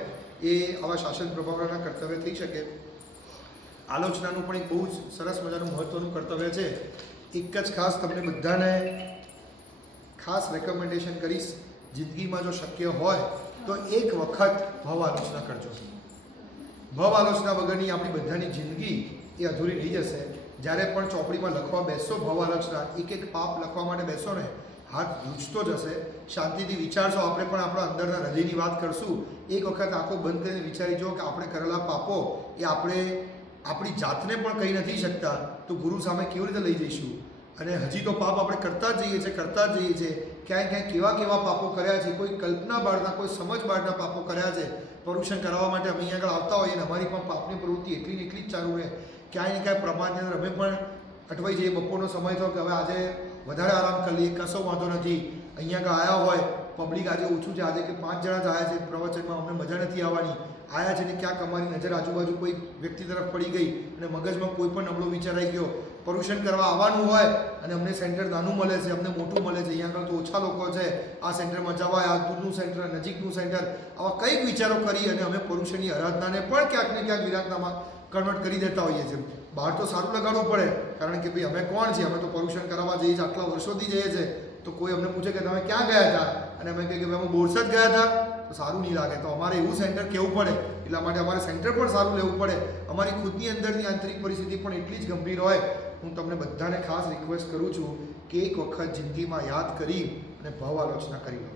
એ આવા શાસન પ્રભાવના કર્તવ્ય થઈ શકે. આલોચનાનું પણ એક બહુ જ સરસ મજાનું મહત્ત્વનું કર્તવ્ય છે. એક જ ખાસ તમને બધાને ખાસ રેકમેન્ડેશન કરીશ, જિંદગીમાં જો શક્ય હોય તો એક વખત ભાવ આલોચના કરજો. ભાવ આલોચના વગરની આપણી બધાની જિંદગી એ અધૂરી રહી જશે. જ્યારે પણ ચોપડીમાં લખવા બેસો ભાવ આલોચના, એક પાપ લખવા માટે બેસો ને, હાથ ધ્રુજતો જશે. શાંતિથી વિચારશો. આપણે પણ આપણા અંદરના હૃદયની વાત કરશું. એક વખત આંખો બંધ કરીને વિચારી જો કે આપણે કરેલા પાપો એ આપણે આપણી જાતને પણ કહી નથી શકતા, તો ગુરુ સામે કેવી રીતે લઈ જઈશું? અને હજી તો પાપ આપણે કરતા જ જઈએ છીએ. ક્યાંય ક્યાંય કેવા કેવા પાપો કર્યા છે, કોઈ કલ્પના બહારના, કોઈ સમજ બહારના પાપો કર્યા છે. પરુષણ કરાવવા માટે અમે અહીંયા આગળ આવતા હોઈએ અને અમારી પણ પાપની પ્રવૃત્તિ એટલી ને એટલી જ ચાલુ રહે. ક્યાંય ને ક્યાંય પ્રમાણની અંદર અમે પણ અટવાઈ જઈએ. બપોરનો સમય થયો કે હવે આજે વધારે આરામ કરી લઈએ, કશો વાંધો નથી. અહીંયા આગળ આવ્યા હોય, પબ્લિક આજે ઓછું છે, આજે કે 5 જણા જ આવ્યા છે પ્રવચનમાં, અમને મજા નથી આવવાની. આવ્યા છે ને ક્યાંક અમારી નજર આજુબાજુ કોઈ વ્યક્તિ તરફ પડી ગઈ અને મગજમાં કોઈ પણ નબળો વિચાર આવી ગયો. પરુષણ કરવા આવવાનું હોય અને અમને સેન્ટર નાનું મળે છે, અમને મોટું મળે છે, અહીંયા આગળ તો ઓછા લોકો છે, આ સેન્ટરમાં જવાય, આ દૂરનું સેન્ટર, નજીકનું સેન્ટર, આવા કંઈક વિચારો કરી અને અમે પરુષણની આરાધનાને પણ ક્યાંક ને ક્યાંક વિરાધનામાં કન્વર્ટ કરી દેતા હોઈએ છીએ. બહાર તો સારું લગાડવું પડે, કારણ કે ભાઈ અમે કોણ છીએ? અમે તો પરુષણ કરાવવા જઈએ છીએ, આટલા વર્ષોથી જઈએ છીએ. તો કોઈ અમને પૂછે કે તમે ક્યાં ગયા હતા અને અમે કહીએ કે ભાઈ અમે બોરસદ ગયા હતા, તો સારું નહીં લાગે. તો અમારે એવું સેન્ટર કહેવું પડે. એટલા માટે અમારે સેન્ટર પણ સારું લેવું પડે. અમારી ખુદની અંદરની આંતરિક પરિસ્થિતિ પણ એટલી જ ગંભીર હોય. હું તમને બધાને ખાસ રિક્વેસ્ટ કરું છું કે એક વખત જિંદગીમાં યાદ કરી અને ભાવ આલોચના કરી લો.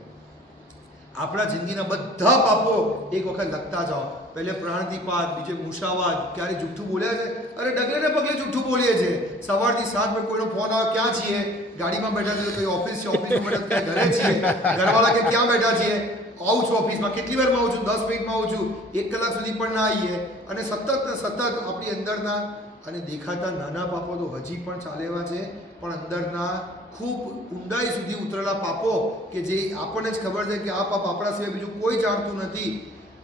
આપણા જિંદગીના બધા પાપો એક વખત લખતા જાઓ. પહેલે પ્રાણદીપાત, બીજે મૂષાવાદ. ક્યારે જુઠ્ઠું બોલ્યા છે? અરે ડગલે ને પગલે જુઠ્ઠું બોલીએ છીએ. સવારથી સાંજ પર કોઈનો ફોન આવે, ક્યાં છીએ? ગાડીમાં બેઠા છીએ, કોઈ ઓફિસ છે, ઓફિસમાં બેઠા ઘરે છીએ. ઘરવાળા કે ક્યાં બેઠા છીએ? આવું છું ઓફિસમાં. કેટલી વારમાં આવું છું? 10 મિનિટમાં આવું છું. 1 કલાક સુધી પણ ના આવીએ. અને સતત આપણી અંદરના અને દેખાતા નાના પાપો તો હજી પણ ચાલે એવા છે, પણ અંદરના ખૂબ ઊંડાઈ સુધી ઉતરેલા પાપો કે જે આપણને જ ખબર છે કે આ પાપ આપણા સિવાય બીજું કોઈ જાણતું નથી.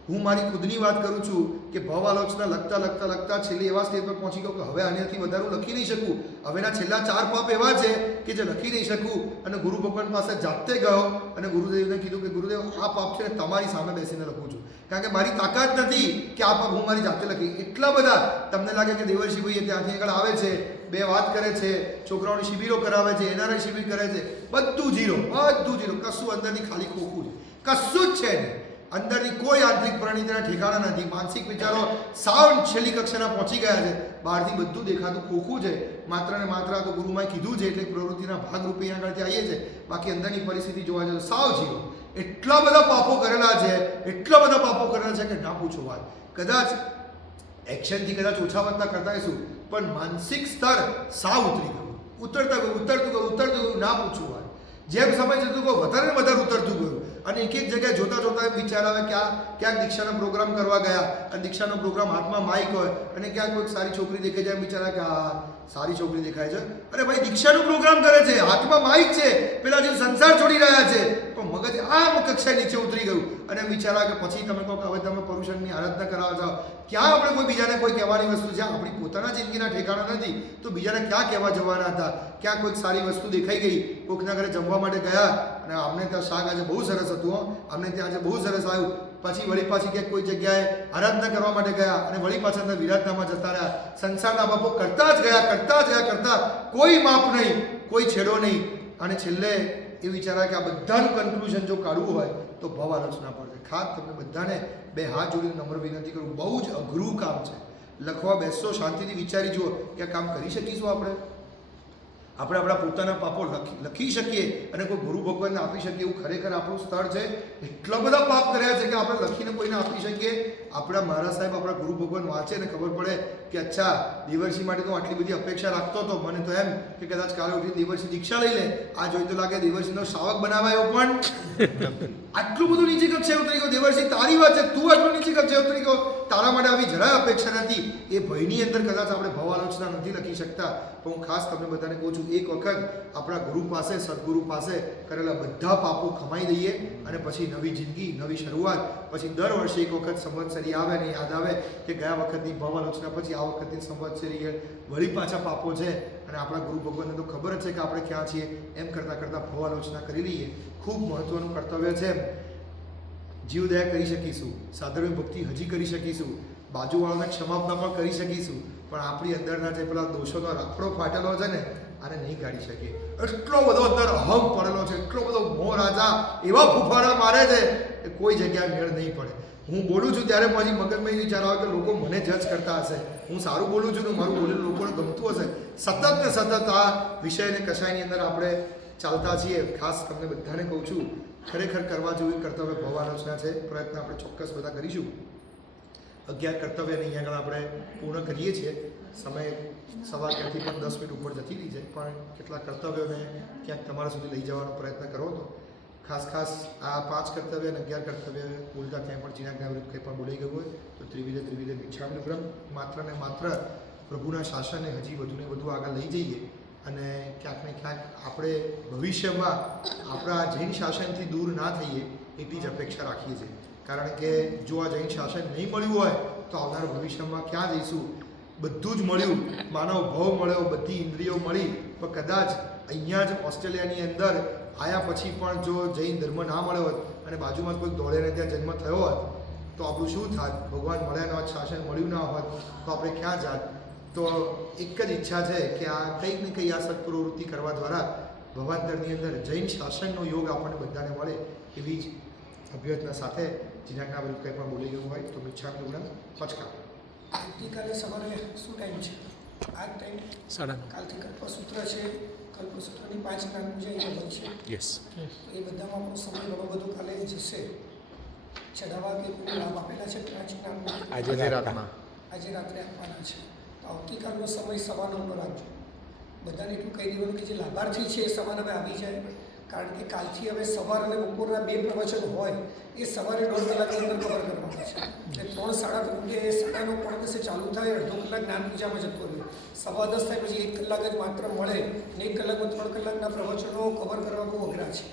હું મારી ખુદની વાત કરું છું કે ભાવ આલોચના લખતા છેલ્લે એવા સ્ટેજ પર પહોંચી ગયો કે હવે આનાથી વધારે લખી નહીં શકું. હવેના છેલ્લા 4 પાપ એવા છે કે જે લખી નહીં શકું. અને ગુરુ ભગવાન પાસે જાતે ગયો અને ગુરુદેવને કીધું કે ગુરુદેવ, આ પાપ છે ને તમારી સામે બેસીને લખું છું, કારણ કે મારી તાકાત નથી કે આ પાપ હું મારી જાતે લખી. એટલા બધા તમને લાગે કે દેવર્ષિભાઈ ત્યાંથી આગળ આવે છે, 2 વાત કરે છે, છોકરાઓની શિબિરો કરાવે છે, એનઆરઆઈ શિબિર કરે છે, બધું જીરો. કશું અંદરથી ખાલી ખોખું છે, કશું જ છે નહીં. અંદરની કોઈ આંતરિક પરિણીતિના ઠેકાણા નથી. માનસિક વિચારો સાવ છેલ્લી કક્ષાના પહોંચી ગયા છે. બહારથી બધું દેખાતું ખોખું છે. માત્ર ને માત્ર તો ગુરુમાએ કીધું છે એટલે પ્રવૃત્તિના ભાગરૂપે અહીંયા આગળથી આવીએ છીએ. બાકી અંદરની પરિસ્થિતિ જોવા જઈએ તો સાવ જીરો. એટલા બધા પાપો કરેલા છે કે ના પૂછો વાત. કદાચ એક્શનથી કદાચ ઓછા વધતા કરતા હશું, પણ માનસિક સ્તર સાવ ઉતરી ગયું. ઉતરતું ગયું, ના પૂછવું વાત. જેમ સમય જતું ગયો વધારે ને વધારે ઉતરતું ગયું. અને એક એક જગ્યાએ જોતા જોતા એમ વિચાર આવે કે ક્યાંક દીક્ષાનો પ્રોગ્રામ કરવા ગયા અને દીક્ષાનો પ્રોગ્રામ હાથમાં માઇક હોય અને ક્યાંક કોઈક સારી છોકરી દેખાઈ જાય, વિચાર આવે કે સારી છોકરી દેખાય છે, અરે ભાઈ દીક્ષાનો પ્રોગ્રામ કરે છે, હાથમાં માઇક છે, પેલા જે સંસાર છોડી રહ્યા છે, પણ મગજ આમ કક્ષાએ નીચે ઉતરી ગયું અને એમ વિચાર આવે કે પછી તમે કહો કે હવે તમે પુરુષની આરાધના કરાવવા જાઓ, ક્યાં આપણે કોઈ બીજાને કોઈ કહેવાની વસ્તુ, જ્યાં આપણી પોતાના જિંદગીના ઠેકાણા નથી તો બીજાને ક્યાં કહેવા જવાના હતા. ક્યાં કોઈક સારી વસ્તુ દેખાઈ ગઈ, કોઈકના ઘરે જમવા માટે ગયા અને અમને ત્યાં શાક આજે બહુ સરસ હતું, અમને ત્યાં આજે બહુ સરસ આવ્યું, પછી વળી પાછી ક્યાંક કોઈ જગ્યાએ આરાધના કરવા માટે ગયા અને વળી પાછા અંદર વિરાધનામાં જતા રહ્યા. સંસારના બાપો કરતા જ ગયા, કોઈ માપ નહીં, કોઈ છેડો નહીં. અને છેલ્લે એ વિચારા કે આ બધાનું કન્ક્લુઝન જો કાઢવું હોય તો ભવ આલોચના પર છે. ખાસ તમને બધાને બે હાથ જોડીને નમ્ર વિનંતી કરું, બહુ જ અઘરું કામ છે. લખવા બેસશો, શાંતિથી વિચારી જુઓ કે આ કામ કરી શકીશું આપણે આપણા પોતાના પાપો લખી શકીએ અને કોઈ ગુરુ ભગવાનને આપી શકીએ એવું ખરેખર આપણું સ્થળ છે. એટલા બધા પાપ કર્યા છે કે આપણે લખીને કોઈને આપી શકીએ. આપણા મહારાજ સાહેબ આપણા ગુરુ ભગવાન વાંચે ને ખબર પડે કે અચ્છા દેવર્ષિ માટે તો આટલી બધી અપેક્ષા રાખતો હતો, મને તો એમ કે કદાચ કાલે ઉઠી દેવર્ષિ દીક્ષા લઈ લે, આ જોઈ તો લાગે દેવર્ષિનો શાવક બનાવાયો, પણ આટલું બધું નીચી કક્ષાએ ઉતરી ગયો. દેવર્ષિ તારી વાત છે, તું આટલું નીચી કક્ષાએ ઉતરી ગયો, તારા માટે આવી જરાય અપેક્ષા નથી. એ ભયની અંદર કદાચ આપણે ભવાલોચના નથી લખી શકતા. પણ હું ખાસ તમને બધાને કહું છું, એક વખત આપણા ગુરુ પાસે, સદગુરુ પાસે કરેલા બધા પાપો ખમાઈ દઈએ અને પછી નવી જિંદગી, નવી શરૂઆત. પછી દર વર્ષે એક વખત સંવત્સરી આવે અને યાદ આવે કે ગયા વખતની ભવાલોચના પછી આ વખતની સંવત્સરી વળી પાછા પાપો છે અને આપણા ગુરુ ભગવાનને તો ખબર જ છે કે આપણે ક્યાં છીએ. એમ કરતાં કરતાં ભવાલોચના કરી લઈએ. ખૂબ મહત્વનું કર્તવ્ય છે. જીવદયા કરી શકીશું, સાધર્મ્ય ભક્તિ હજી કરી શકીશું, બાજુવાળાને ક્ષમાપના પણ કરી શકીશું, પણ આપણી અંદરના જે પેલા દોષોનો રાખડો ફાટેલો છે ને, આને નહીં કાઢી શકીએ. એટલો બધો અંદર અહમ પડેલો છે, એટલો બધો મોહ રાજા એવા ફૂફાડા મારે છે કે કોઈ જગ્યાએ મેળ નહીં પડે. હું બોલું છું ત્યારે પછી મગજમાં વિચાર આવે કે લોકો મને જજ કરતા હશે, હું સારું બોલું છું ને મારું બોલેલું લોકોને ગમતું હશે. સતત ને સતત આ વિષયને કશાયની અંદર આપણે ચાલતા છીએ. ખાસ તમને બધાને કહું છું, ખરેખર કરવા જેવી કર્તવ્ય ભવાલોચના છે. પ્રયત્ન આપણે ચોક્કસ બધા કરીશું. 11 કર્તવ્યને અહીંયા આગળ આપણે પૂર્ણ કરીએ છીએ. સમય સવા ત્યાંથી પણ 10 મિનિટ ઉપર જતી રહી છે, પણ કેટલાક કર્તવ્યોને ક્યાંક તમારા સુધી લઈ જવાનો પ્રયત્ન કરો તો ખાસ આ 5 કર્તવ્ય અને 11 કર્તવ્ય બોલતા ક્યાંય પણ ચિનાજ્ઞા વિરુદ્ધ કંઈ પણ બોલાઈ ગયું હોય તો ત્રિવિધે મિચ્છામિ માત્ર ને માત્ર પ્રભુના શાસનને હજી વધુ ને વધુ આગળ લઈ જઈએ અને ક્યાંક ને ક્યાંક આપણે ભવિષ્યમાં આપણા જૈન શાસનથી દૂર ના થઈએ એટલી જ અપેક્ષા રાખીએ છીએ. કારણ કે જો આ જૈન શાસન નહીં મળ્યું હોય તો આવનારા ભવિષ્યમાં ક્યાં જઈશું? બધું જ મળ્યું, માનવ ભાવ મળ્યો, બધી ઇન્દ્રિયો મળી, પણ કદાચ અહીંયા જ ઓસ્ટ્રેલિયાની અંદર આવ્યા પછી પણ જો જૈન ધર્મ ના મળ્યો હોત અને બાજુમાં કોઈક દોડેને ત્યાં જન્મ થયો હોત તો આપણું શું થાત? ભગવાન મળ્યા ન હોત, શાસન મળ્યું ના હોત તો આપણે ક્યાં જાત? તો એક જ ઈચ્છા છે કે આ કંઈક ને કંઈ આ સત્પ્રવૃત્તિ કરવા દ્વારા ભવાંતરની અંદર જૈન શાસનનો યોગ આપણને બધાને મળે એવી જ અભ્યર્થના સાથે જીનાજ્ઞા વિરુદ્ધ કંઈ પણ બોલી ગયું હોય તો મિચ્છામિ પચકા. આવતીકાલે સવારે શું ટાઈમ છે? આ ટાઈમ 9:30. કાલથી કલ્પસૂત્ર છે. કલ્પસૂત્રની 5 જ્ઞાન પૂજા અહીંયા હોય છે. યસ, એ બધામાં આપણો સમય ઘણો બધો કાલે જશે. ચડાવવા કે કોઈ લાભ આપેલા છે 5 જ્ઞાન આજે રાતના, આજે રાત્રે આપવાના છે. તો આવતીકાલનો સમય 9:15 રાખજો. બધાને એટલું કહી દેવાનું કે જે લાભાર્થી છે એ સમાન હવે આવી જાય. કારણ કે કાલથી હવે સવાર અને બપોરના 2 પ્રવચન હોય એ સવારે 1.5 કલાકની અંદર કવર કરવાના છે. એટલે 3 સાડા 9:30 ચાલુ થાય, અડધો કલાક જ્ઞાન પૂજામાં જતો રહ્યો, 10:15 થાય પછી 1 કલાક જ માત્ર મળે અને 1 કલાકમાં 3 કલાકના પ્રવચનો કવર કરવા બહુ અઘરા છે.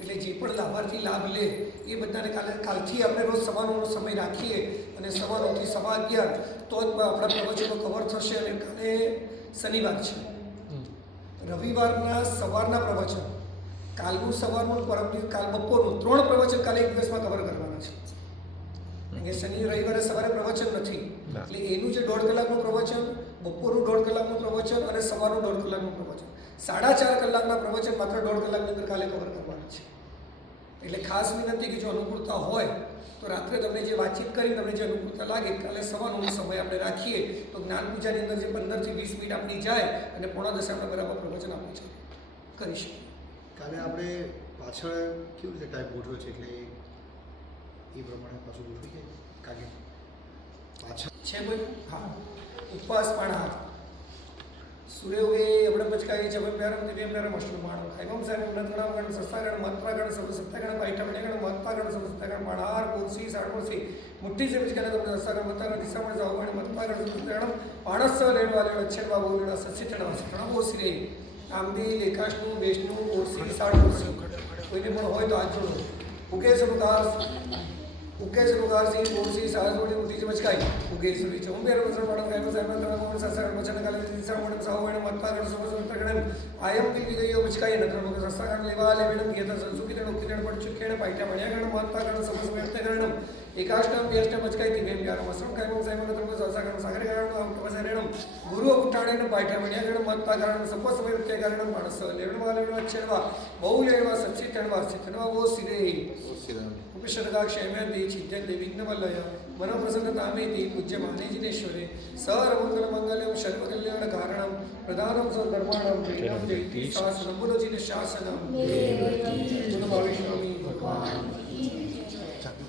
એટલે જે પણ લાભાર્થી લાભ લે એ બધાને કાલથી આપણે રોજ સવારનો સમય રાખીએ અને 9:30 થી 11:15 તો જ આપણા પ્રવચનો કવર થશે. અને કાલે શનિવાર છે, રવિવારના સવારના પ્રવચન, કાલનું સવારનું, પરમદિવસ કાલ બપોરનું, 3 પ્રવચન કાલે એક દિવસમાં કવર કરવાના છે. કે શનિ રવિવારે સવારે પ્રવચન નથી, એટલે એનું જે 1.5 કલાકનું પ્રવચન, બપોરનું 1.5 કલાકનું પ્રવચન અને સવારનું 1.5 કલાકનું પ્રવચન, 4.5 કલાકના પ્રવચન માત્ર 1.5 કલાકની અંદર કાલે કવર કરવાના છે. એટલે ખાસ વિનંતી કે જો અનુકૂળતા હોય તો રાત્રે તમને જે વાતચીત કરી તમને જે અનુકૂળતા લાગે કાલે સવારનો સમય આપણે રાખીએ તો જ્ઞાન પૂજાની અંદર જે 15 થી 20 મિનિટ આપણી જાય અને 9:30 આપણે બરાબર પ્રવચન આપણે કરી શકીએ. કાલે આપણે પાછળ કેવી રીતે ટાઈમ ગોઠવ્યો છે એટલે એ પ્રમાણે પાછું ગોઠવી જાય. કાલે પાછળ છે કોઈ? હા, ઉપવાસ પણ सूर्योगे अपने बचकाई जब प्यारम दिव्यम प्यारम अष्टमाण खाइबम साइबम नंदनागण सस्तागण मंत्रागण सब सत्तागण पाइठमणिगण मत्तागण सब सत्तागण मणार कुर्सी साड़कुर्सी मुट्ठी से बचकाने तो सस्तागण मत्तागण दिशामण जावगण मत्तागण सब सत्तागण पाणस लेडवाले अच्छेडवा बोलण सच्चितण सत्तागण वो सिरे आमदी लेखाष्णु वैष्णु कुर्सी साड़कुर्सी कोई भी मन होय तो आज जोड़ो उकेशनुकार से कुर्सी साड़कुर्सी मुट्ठी से बचकाई उकेशुरी चों बेर वसर पडम गायम साइबन तणकोण सस्तागण वचन काले दिशामण सावगण मत्तागण सब सत्तागण आयम की विगयो बचकाई नत्रमक सस्तागण लेवाले वेणम येत संसुकितण उक्कितण पडचुक्केण पाइठमणिगण मत्तागण सब सत्तागण एकाष्टम देष्टम बचकाई तिबेम प्यारम असरम कायम साइबन तणकोण सस्तागण सागरगण वसरेणम गुरु उठाणेन पाइठमणिगण मत्तागण सब सत्तागण मानस लेवणवाले अच्छेडवा बहु लेवा सच्चितणवा सितणवा वो सिरे उपशरदाक्षेमे चित्यन्ते विघ्नवल्लय मनोप्रसन्नतामेति पूज्यमाने जिनेश्वरे सर्वमङ्गलमङ्गलं सर्वकल्याणकारणं प्रधानं सर्वधर्माणां प्रेरणं जयति शासनं बुद्धजिन शासनं भविष्यामि भगवान्